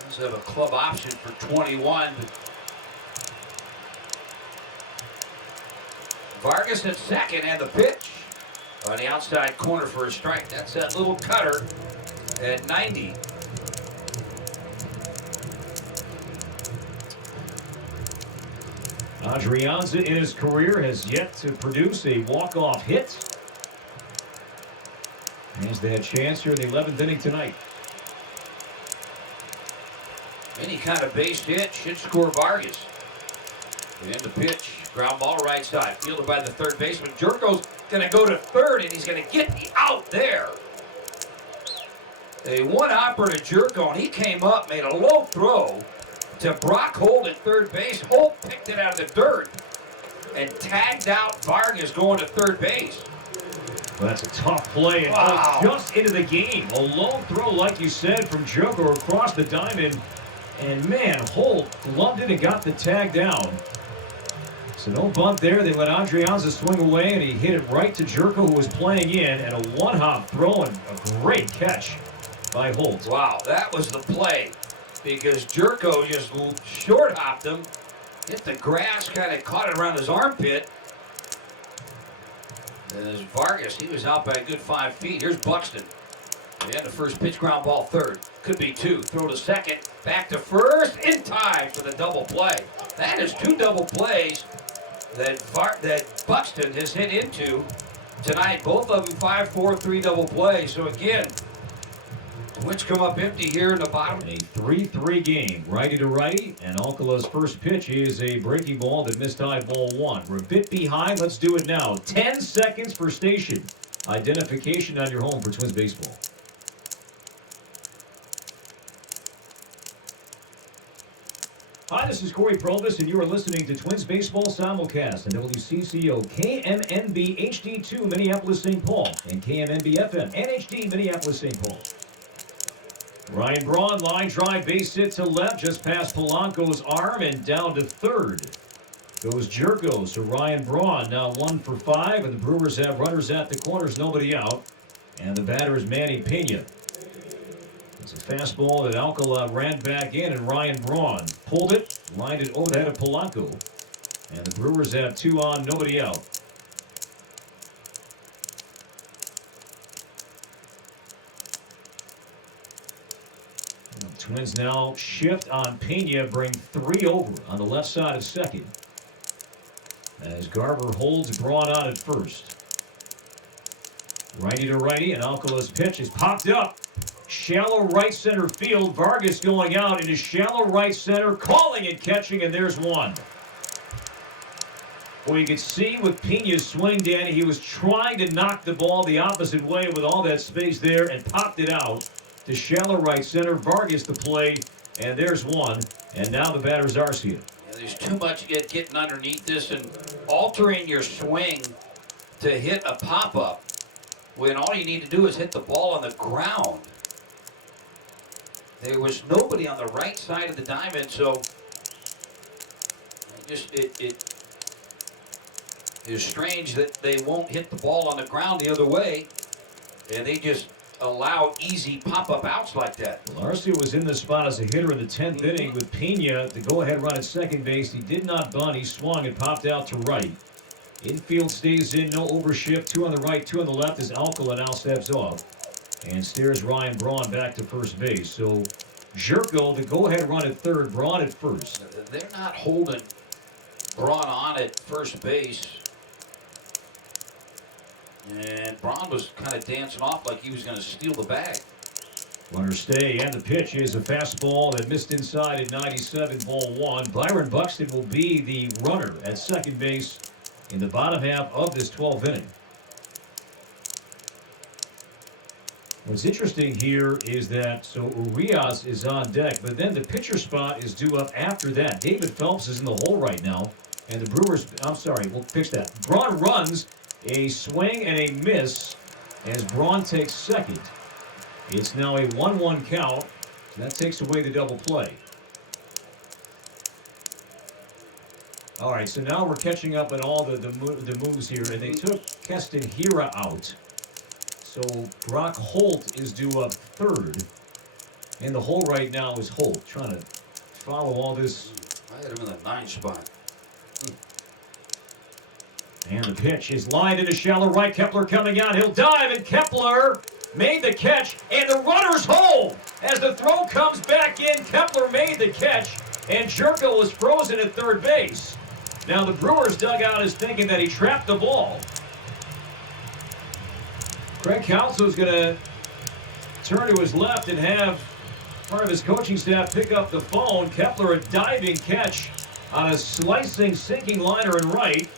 Does have a club option for 21. Vargas at 2nd, and the pitch on the outside corner for a strike. That's that little cutter at 90. Adrianza in his career has yet to produce a walk-off hit. Has that chance here in the 11th inning tonight. Any kind of base hit should score Vargas. And the pitch, ground ball right side, fielded by the 3rd baseman. Jerko's going to go to 3rd, and he's going to get the out there. A one-hopper to Jerko, and he came up, made a low throw to Brock Holt at 3rd base. Holt picked it out of the dirt and tagged out Vargas going to 3rd base. Well, that's a tough play, and Holt just into the game. A low throw, like you said, from Jerko across the diamond. And man, Holt gloved it and got the tag down. So no bunt there. They let Adrianza swing away, and he hit it right to Jerko, who was playing in, and a one-hop throw and a great catch by Holt. Wow, that was the play, because Jerko just short-hopped him, hit the grass, kind of caught it around his armpit. As Vargas, he was out by a good 5 feet. Here's Buxton. And the first pitch, ground ball 3rd. Could be 2. Throw to 2nd. Back to 1st. In time for the double play. That is 2 double plays that Buxton has hit into tonight. Both of them 5-4, 3 double plays. So again, Twins come up empty here in the bottom. A 3-3 game, righty to righty, and Alcala's first pitch is a breaking ball that missed high, ball 1. We're a bit behind. Let's do it now. 10 seconds for station identification on your home for Twins baseball. Hi, this is Corey Provis, and you are listening to Twins Baseball Simulcast on WCCO KMNB HD2 Minneapolis St. Paul and KMNB FM NHD Minneapolis St. Paul. Ryan Braun, line drive, base hit to left, just past Polanco's arm and down to third. Goes Jerko, so Ryan Braun now 1 for 5, and the Brewers have runners at the corners, nobody out. And the batter is Manny Pena. It's a fastball that Alcala ran back in, and Ryan Braun pulled it, lined it over the head of Polanco. And the Brewers have 2 on, nobody out. And the Twins now shift on Pena, bring 3 over on the left side of second. As Garver holds Braun on at first. Righty to righty, and Alcala's pitch is popped up. Shallow right center field. Vargas going out into shallow right center, calling and catching, and there's one. Well, you could see with Pena's swing, Danny, he was trying to knock the ball the opposite way with all that space there and popped it out to shallow right center. Vargas the play, and there's one. And now the batter's Arcia. Yeah, there's too much getting underneath this and altering your swing to hit a pop-up when all you need to do is hit the ball on the ground. There was nobody on the right side of the diamond, so it is strange that they won't hit the ball on the ground the other way, and they just allow easy pop-up outs like that. Well, Arcia was in the spot as a hitter in the 10th inning with Pena to go-ahead run at second base. He did not bunt. He swung and popped out to right. Infield stays in, no overshift. 2 on the right, 2 on the left as Alcala now steps off and steers Ryan Braun back to first base. So Jerko, the go-ahead run at third, Braun at first. They're not holding Braun on at first base. And Braun was kind of dancing off like he was going to steal the bag. Runners stay, and the pitch is a fastball that missed inside at 97, ball 1. Byron Buxton will be the runner at second base in the bottom half of this 12th inning. What's interesting here is that, so Urias is on deck, but then the pitcher spot is due up after that. David Phelps is in the hole right now, and the Brewers, I'm sorry, we'll fix that. Braun runs, a swing and a miss as Braun takes second. It's now a 1-1 count, and that takes away the double play. All right, so now we're catching up on all the moves here, and they took Keston Hira out. So Brock Holt is due up third. And the hole right now is Holt, trying to follow all this. I had him in the 9 spot. And the pitch is lined into shallow right. Kepler coming out. He'll dive, and Kepler made the catch, and the runner's home. As the throw comes back in, Kepler made the catch, and Jerko was frozen at third base. Now the Brewers dugout is thinking that he trapped the ball. Craig Counsell's going to turn to his left and have part of his coaching staff pick up the phone. Kepler a diving catch on a slicing, sinking liner in right.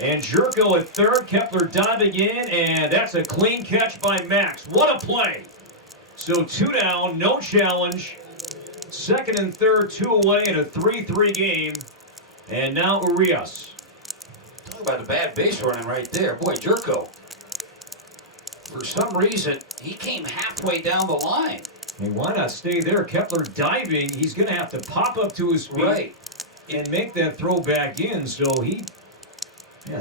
And Jerko at third, Kepler diving in, and that's a clean catch by Max. What a play. So 2 down, no challenge. Second and third, 2 away in a 3-3 game. And now Urias. Talk about a bad base running right there. Boy, Jerko. For some reason, he came halfway down the line. I mean, why not stay there? Kepler diving. He's going to have to pop up to his feet Right. and make that throw back in. So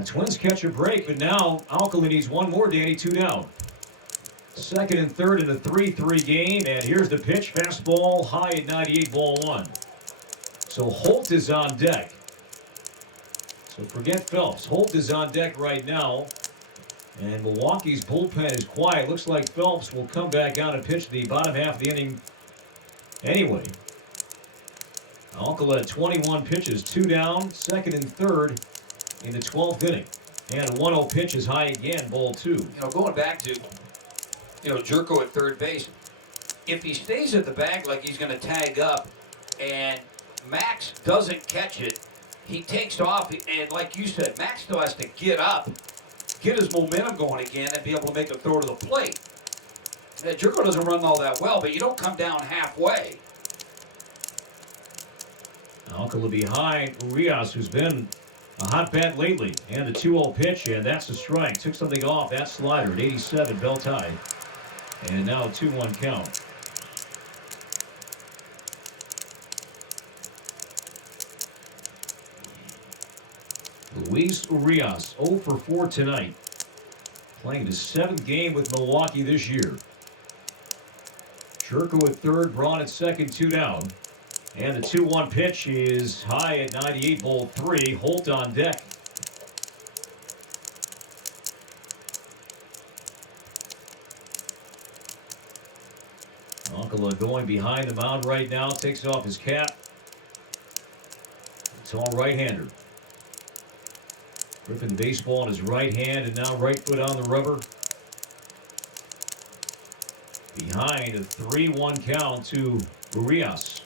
Twins catch a break, but now Alcala needs one more, Danny, 2 down. Second and third in a 3-3 game, and here's the pitch. Fastball high at 98, ball 1. So Holt is on deck. So forget Phelps. Holt is on deck right now. And Milwaukee's bullpen is quiet. Looks like Phelps will come back out and pitch the bottom half of the inning anyway. Alcala 21 pitches, 2 down, second and third in the 12th inning. And a 1-0 pitch is high again, ball 2. Going back to, Jerko at third base. If he stays at the bag like he's going to tag up and Max doesn't catch it, he takes off. And like you said, Max still has to get up, get his momentum going again, and be able to make a throw to the plate. Jerko doesn't run all that well, but you don't come down halfway. Alcala behind Urias, who's been a hot bat lately. And the 2-0 pitch, and that's a strike. Took something off that slider at 87, belt high. And now a 2-1 count. Luis Urias, 0 for 4 tonight. Playing his 7th game with Milwaukee this year. Jerko at third, Braun at second, 2 down. And the 2-1 pitch is high at 98, ball 3. Holt on deck. Alcala going behind the mound right now. Takes off his cap. Tall right-hander. Gripping the baseball in his right hand and now right foot on the rubber. Behind a 3-1 count to Urias.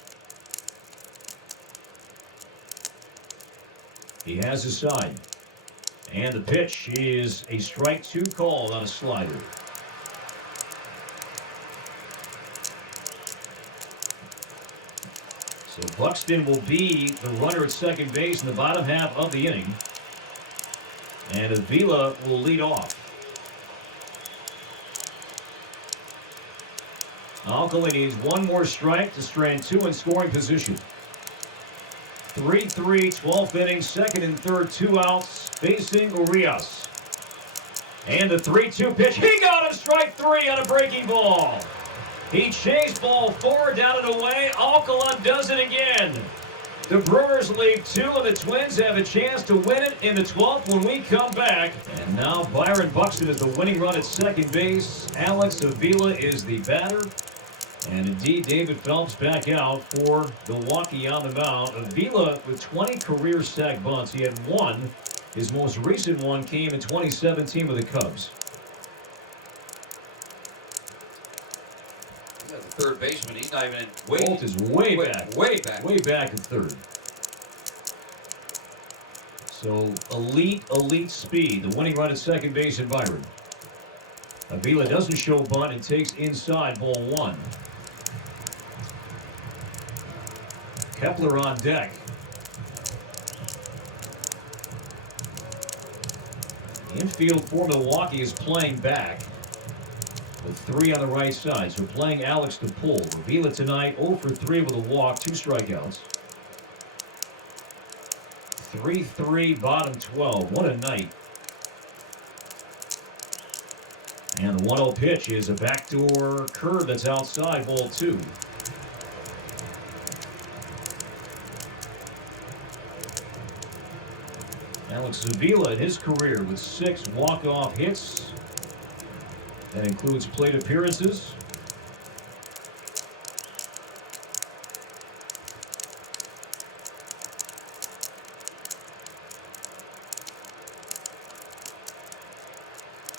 He has his side. And the pitch is a strike 2 called on a slider. So Buxton will be the runner at second base in the bottom half of the inning. And Avila will lead off. Alcala needs 1 more strike to strand 2 in scoring position. 3-3, 12th inning, second and third, 2 outs, facing Urias. And the 3-2 pitch, he got him, strike 3 on a breaking ball. He chased ball 4 down and away. Alcala does it again. The Brewers lead 2, and the Twins have a chance to win it in the 12th when we come back. And now Byron Buxton is the winning run at second base. Alex Avila is the batter. And indeed, David Phelps back out for Milwaukee on the mound. Avila with 20 career sac bunts. He had 1. His most recent one came in 2017 with the Cubs. Third baseman, he's not even in. Holt is way back. Way back. Way back at third. So elite speed. The winning run at second base at Byron. Avila doesn't show bunt and takes inside, ball 1. Kepler on deck. Infield for Milwaukee is playing back with 3 on the right side. So playing Alex to pull. Avila tonight 0 for 3 with a walk, 2 strikeouts. 3-3, bottom 12. What a night. And the 1-0 pitch is a backdoor curve that's outside, ball 2. Alex Avila in his career with 6 walk-off hits. That includes plate appearances.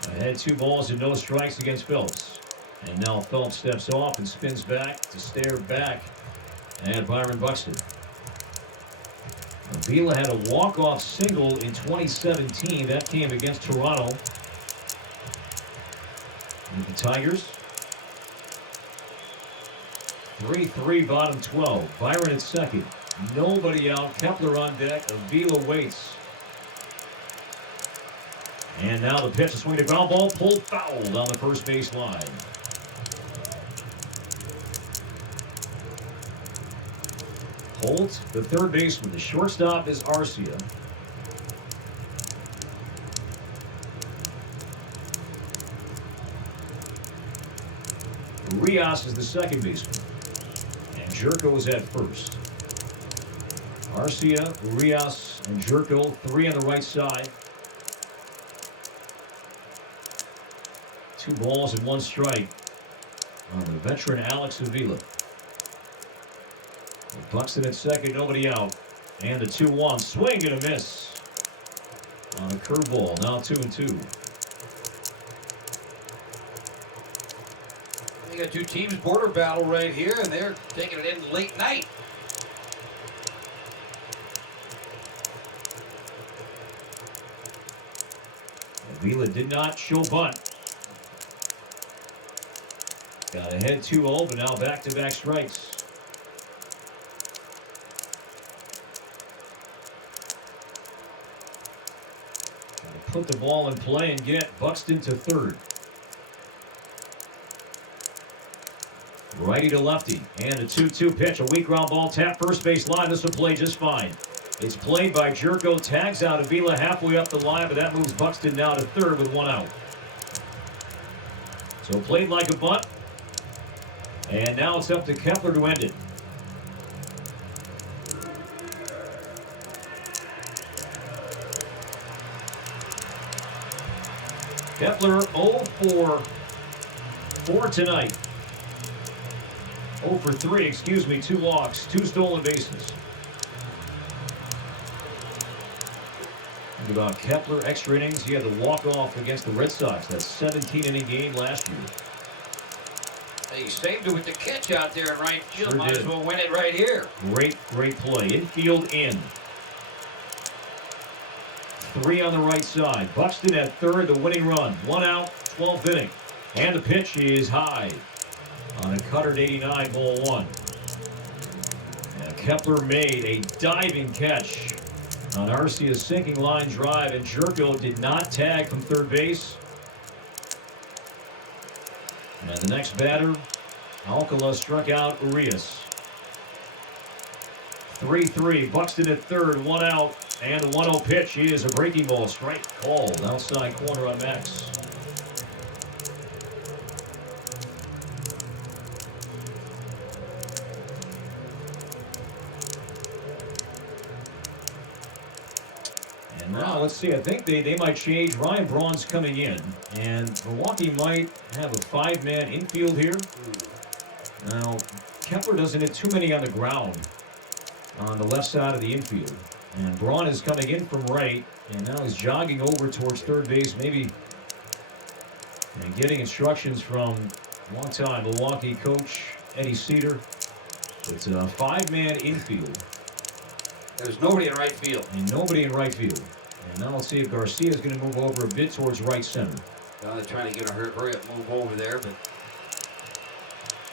Ahead 2 balls and no strikes against Phelps. And now Phelps steps off and spins back to stare back at Byron Buxton. Avila had a walk-off single in 2017. That came against Toronto. With the Tigers. 3-3, bottom 12. Byron at second. Nobody out. Kepler on deck. Avila waits. And now the pitch, a swing to ground ball, pulled foul down the first base line. Holt, the third baseman. The shortstop is Arcia. Urias is the second baseman. And Jerko is at first. Arcia, Urias, and Jerko, 3 on the right side. 2 balls and 1 strike on the veteran Alex Avila. Buxton at second, nobody out. And the 2-1, swing and a miss on a curveball. Now 2-2. They got 2 teams border battle right here, and they're taking it in late night. Avila did not show bunt. Got ahead 2-0, but now back-to-back strikes. put the ball in play and get Buxton to third. Righty to lefty, and a 2-2 pitch. A weak ground ball, tap first base line. This will play just fine. It's played by Jerko, tags out Avila halfway up the line, but that moves Buxton now to third with 1 out. So played like a bunt, and now it's up to Kepler to end it. Kepler 0 for tonight. 0 for 3, excuse me, 2 walks, 2 stolen bases. Think about Kepler, extra innings. He had the walk-off against the Red Sox, that 17-inning game last year. He saved it with the catch out there in right field. Sure Might did. as well win it right here. Great play. Infield in. 3 on the right side. Buxton at third, the winning run. 1 out, 12th inning. And the pitch is high on a cutter at 89, ball 1. And Kepler made a diving catch on Arcia's sinking line drive, and Jerko did not tag from third base. And the next batter, Alcala struck out Urias. 3-3, Buxton at third, 1 out, and the 1-0 pitch is a breaking ball. Strike called, outside corner on Max. And now let's see, I think they might change. Ryan Braun's coming in, and Milwaukee might have a 5-man infield here. Now, Kepler doesn't hit too many on the ground on the left side of the infield. And Braun is coming in from right, and now he's jogging over towards third base, maybe, and getting instructions from longtime Milwaukee coach Eddie Cedar. It's a 5-man infield. There's nobody in right field. And nobody in right field. And now let's see if Garcia is going to move over a bit towards right center. They're trying to get a hurry up move over there, but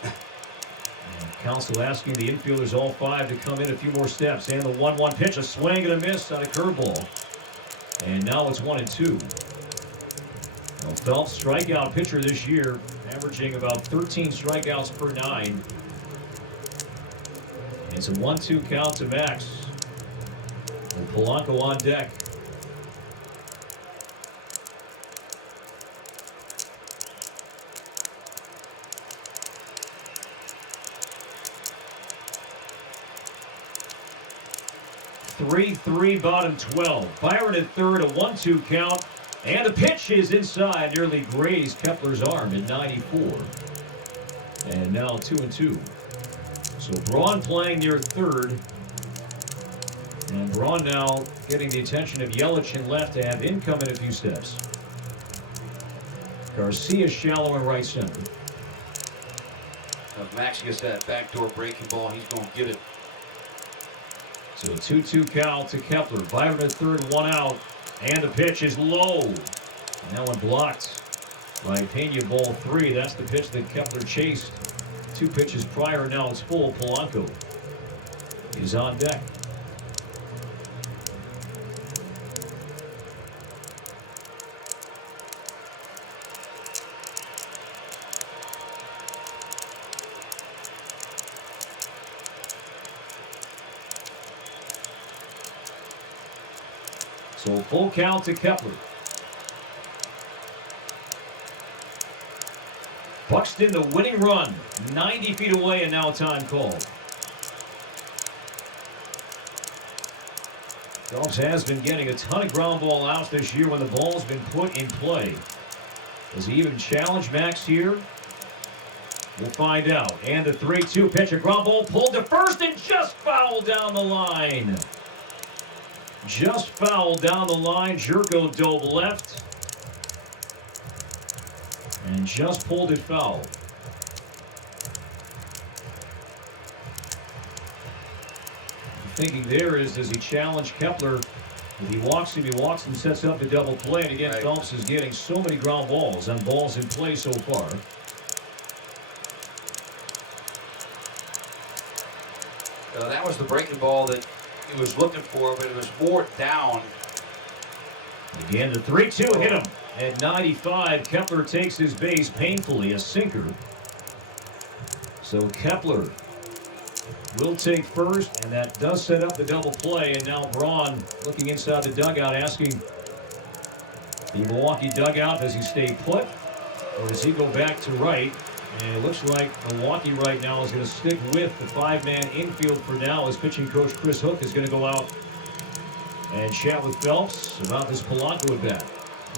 And counsel asking the infielders, all 5, to come in a few more steps. And the 1-1 pitch, a swing and a miss on a curveball. And now it's 1-2. Well, Phelps, strikeout pitcher this year, averaging about 13 strikeouts per 9. It's a 1-2 count to Max. And Polanco on deck. Three, bottom 12. Byron at third, a 1-2 count. And the pitch is inside, nearly grazed Kepler's arm at 94. And now 2-2. So Braun playing near third. And Braun now getting the attention of Yelich in left to have income in a few steps. Garcia shallow in right center. if Max gets that backdoor breaking ball, he's going to get it. So a 2-2 count to Kepler. Byron at third, 1 out. And the pitch is low. And that one blocked by Pena, ball 3. That's the pitch that Kepler chased 2 pitches prior. Now it's full. Polanco is on deck. So full count to Kepler. Buxton, the winning run, 90 feet away, and now time called. Phelps has been getting a ton of ground ball outs this year when the ball's been put in play. Does he even challenge Max here? We'll find out. And the 3-2 pitch, a ground ball pulled to first and just fouled down the line. Just fouled down the line. Jerko dove left. And just pulled it foul. The thinking there is, does he challenge Kepler? If he walks him, sets up the double play. And again, Phelps is getting so many ground balls and balls in play so far. That was the breaking ball that he was looking for, but it was more down Again, the 3-2 hit him at 95. Kepler takes his base painfully, a sinker. So Kepler will take first, and that does set up the double play. And now Braun looking inside the dugout, asking the Milwaukee dugout, does he stay put or does he go back to right? And it looks like Milwaukee right now is going to stick with the 5-man infield for now, as pitching coach Chris Hook is going to go out and chat with Phelps about this Polanco at bat.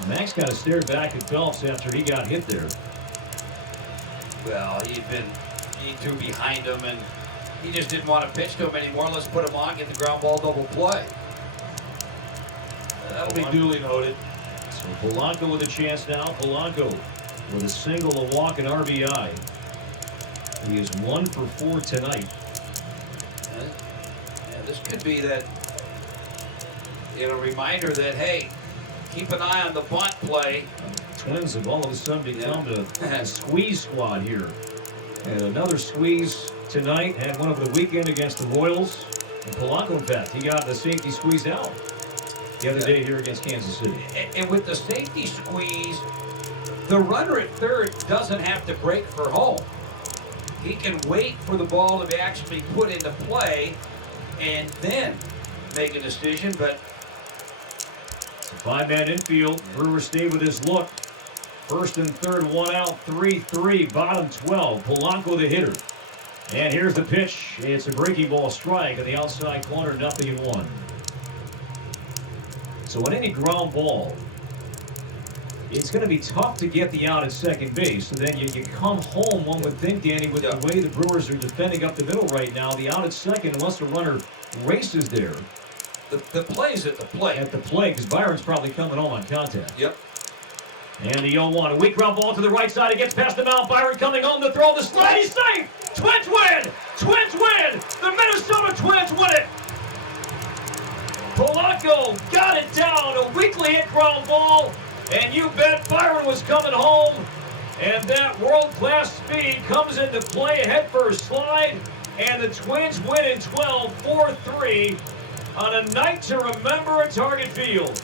Max kind of stared back at Phelps after he got hit there. Well, he threw behind him, and he just didn't want to pitch to him anymore. Let's put him on, get the ground ball double play. That'll be duly noted. So Polanco with a chance now. Polanco with a single, a walk, and RBI. He is 1 for 4 tonight. Yeah, this could be that, reminder that, hey, keep an eye on the bunt play. Twins have all of a sudden become a squeeze squad here. And another squeeze tonight. Had one over the weekend against the Royals. And Polanco, in fact, he got the safety squeezed out the other day here against Kansas City. And with the safety squeeze, the runner at third doesn't have to break for home. He can wait for the ball to be actually put into play and then make a decision. But it's a 5-man infield. Brewers stay with his look. First and third, 1 out, 3-3, bottom 12. Polanco the hitter. And here's the pitch. It's a breaking ball strike on the outside corner, 0-1. So on any ground ball, it's going to be tough to get the out at second base. So then you come home, one would think, Danny, with the way the Brewers are defending up the middle right now, the out at second, unless the runner races there. The play's at the plate. At the plate, because Byron's probably coming home on contact. Yep. And the 0-1, a weak ground ball to the right side. It gets past the mound. Byron coming home to throw the slide. He's safe. Twins win. Twins win. The Minnesota Twins win it. Polanco got it down. A weakly hit ground ball. And you bet Byron was coming home. And that world-class speed comes into play. Head first slide. And the Twins win in 12, 4-3 on a night to remember at Target Field.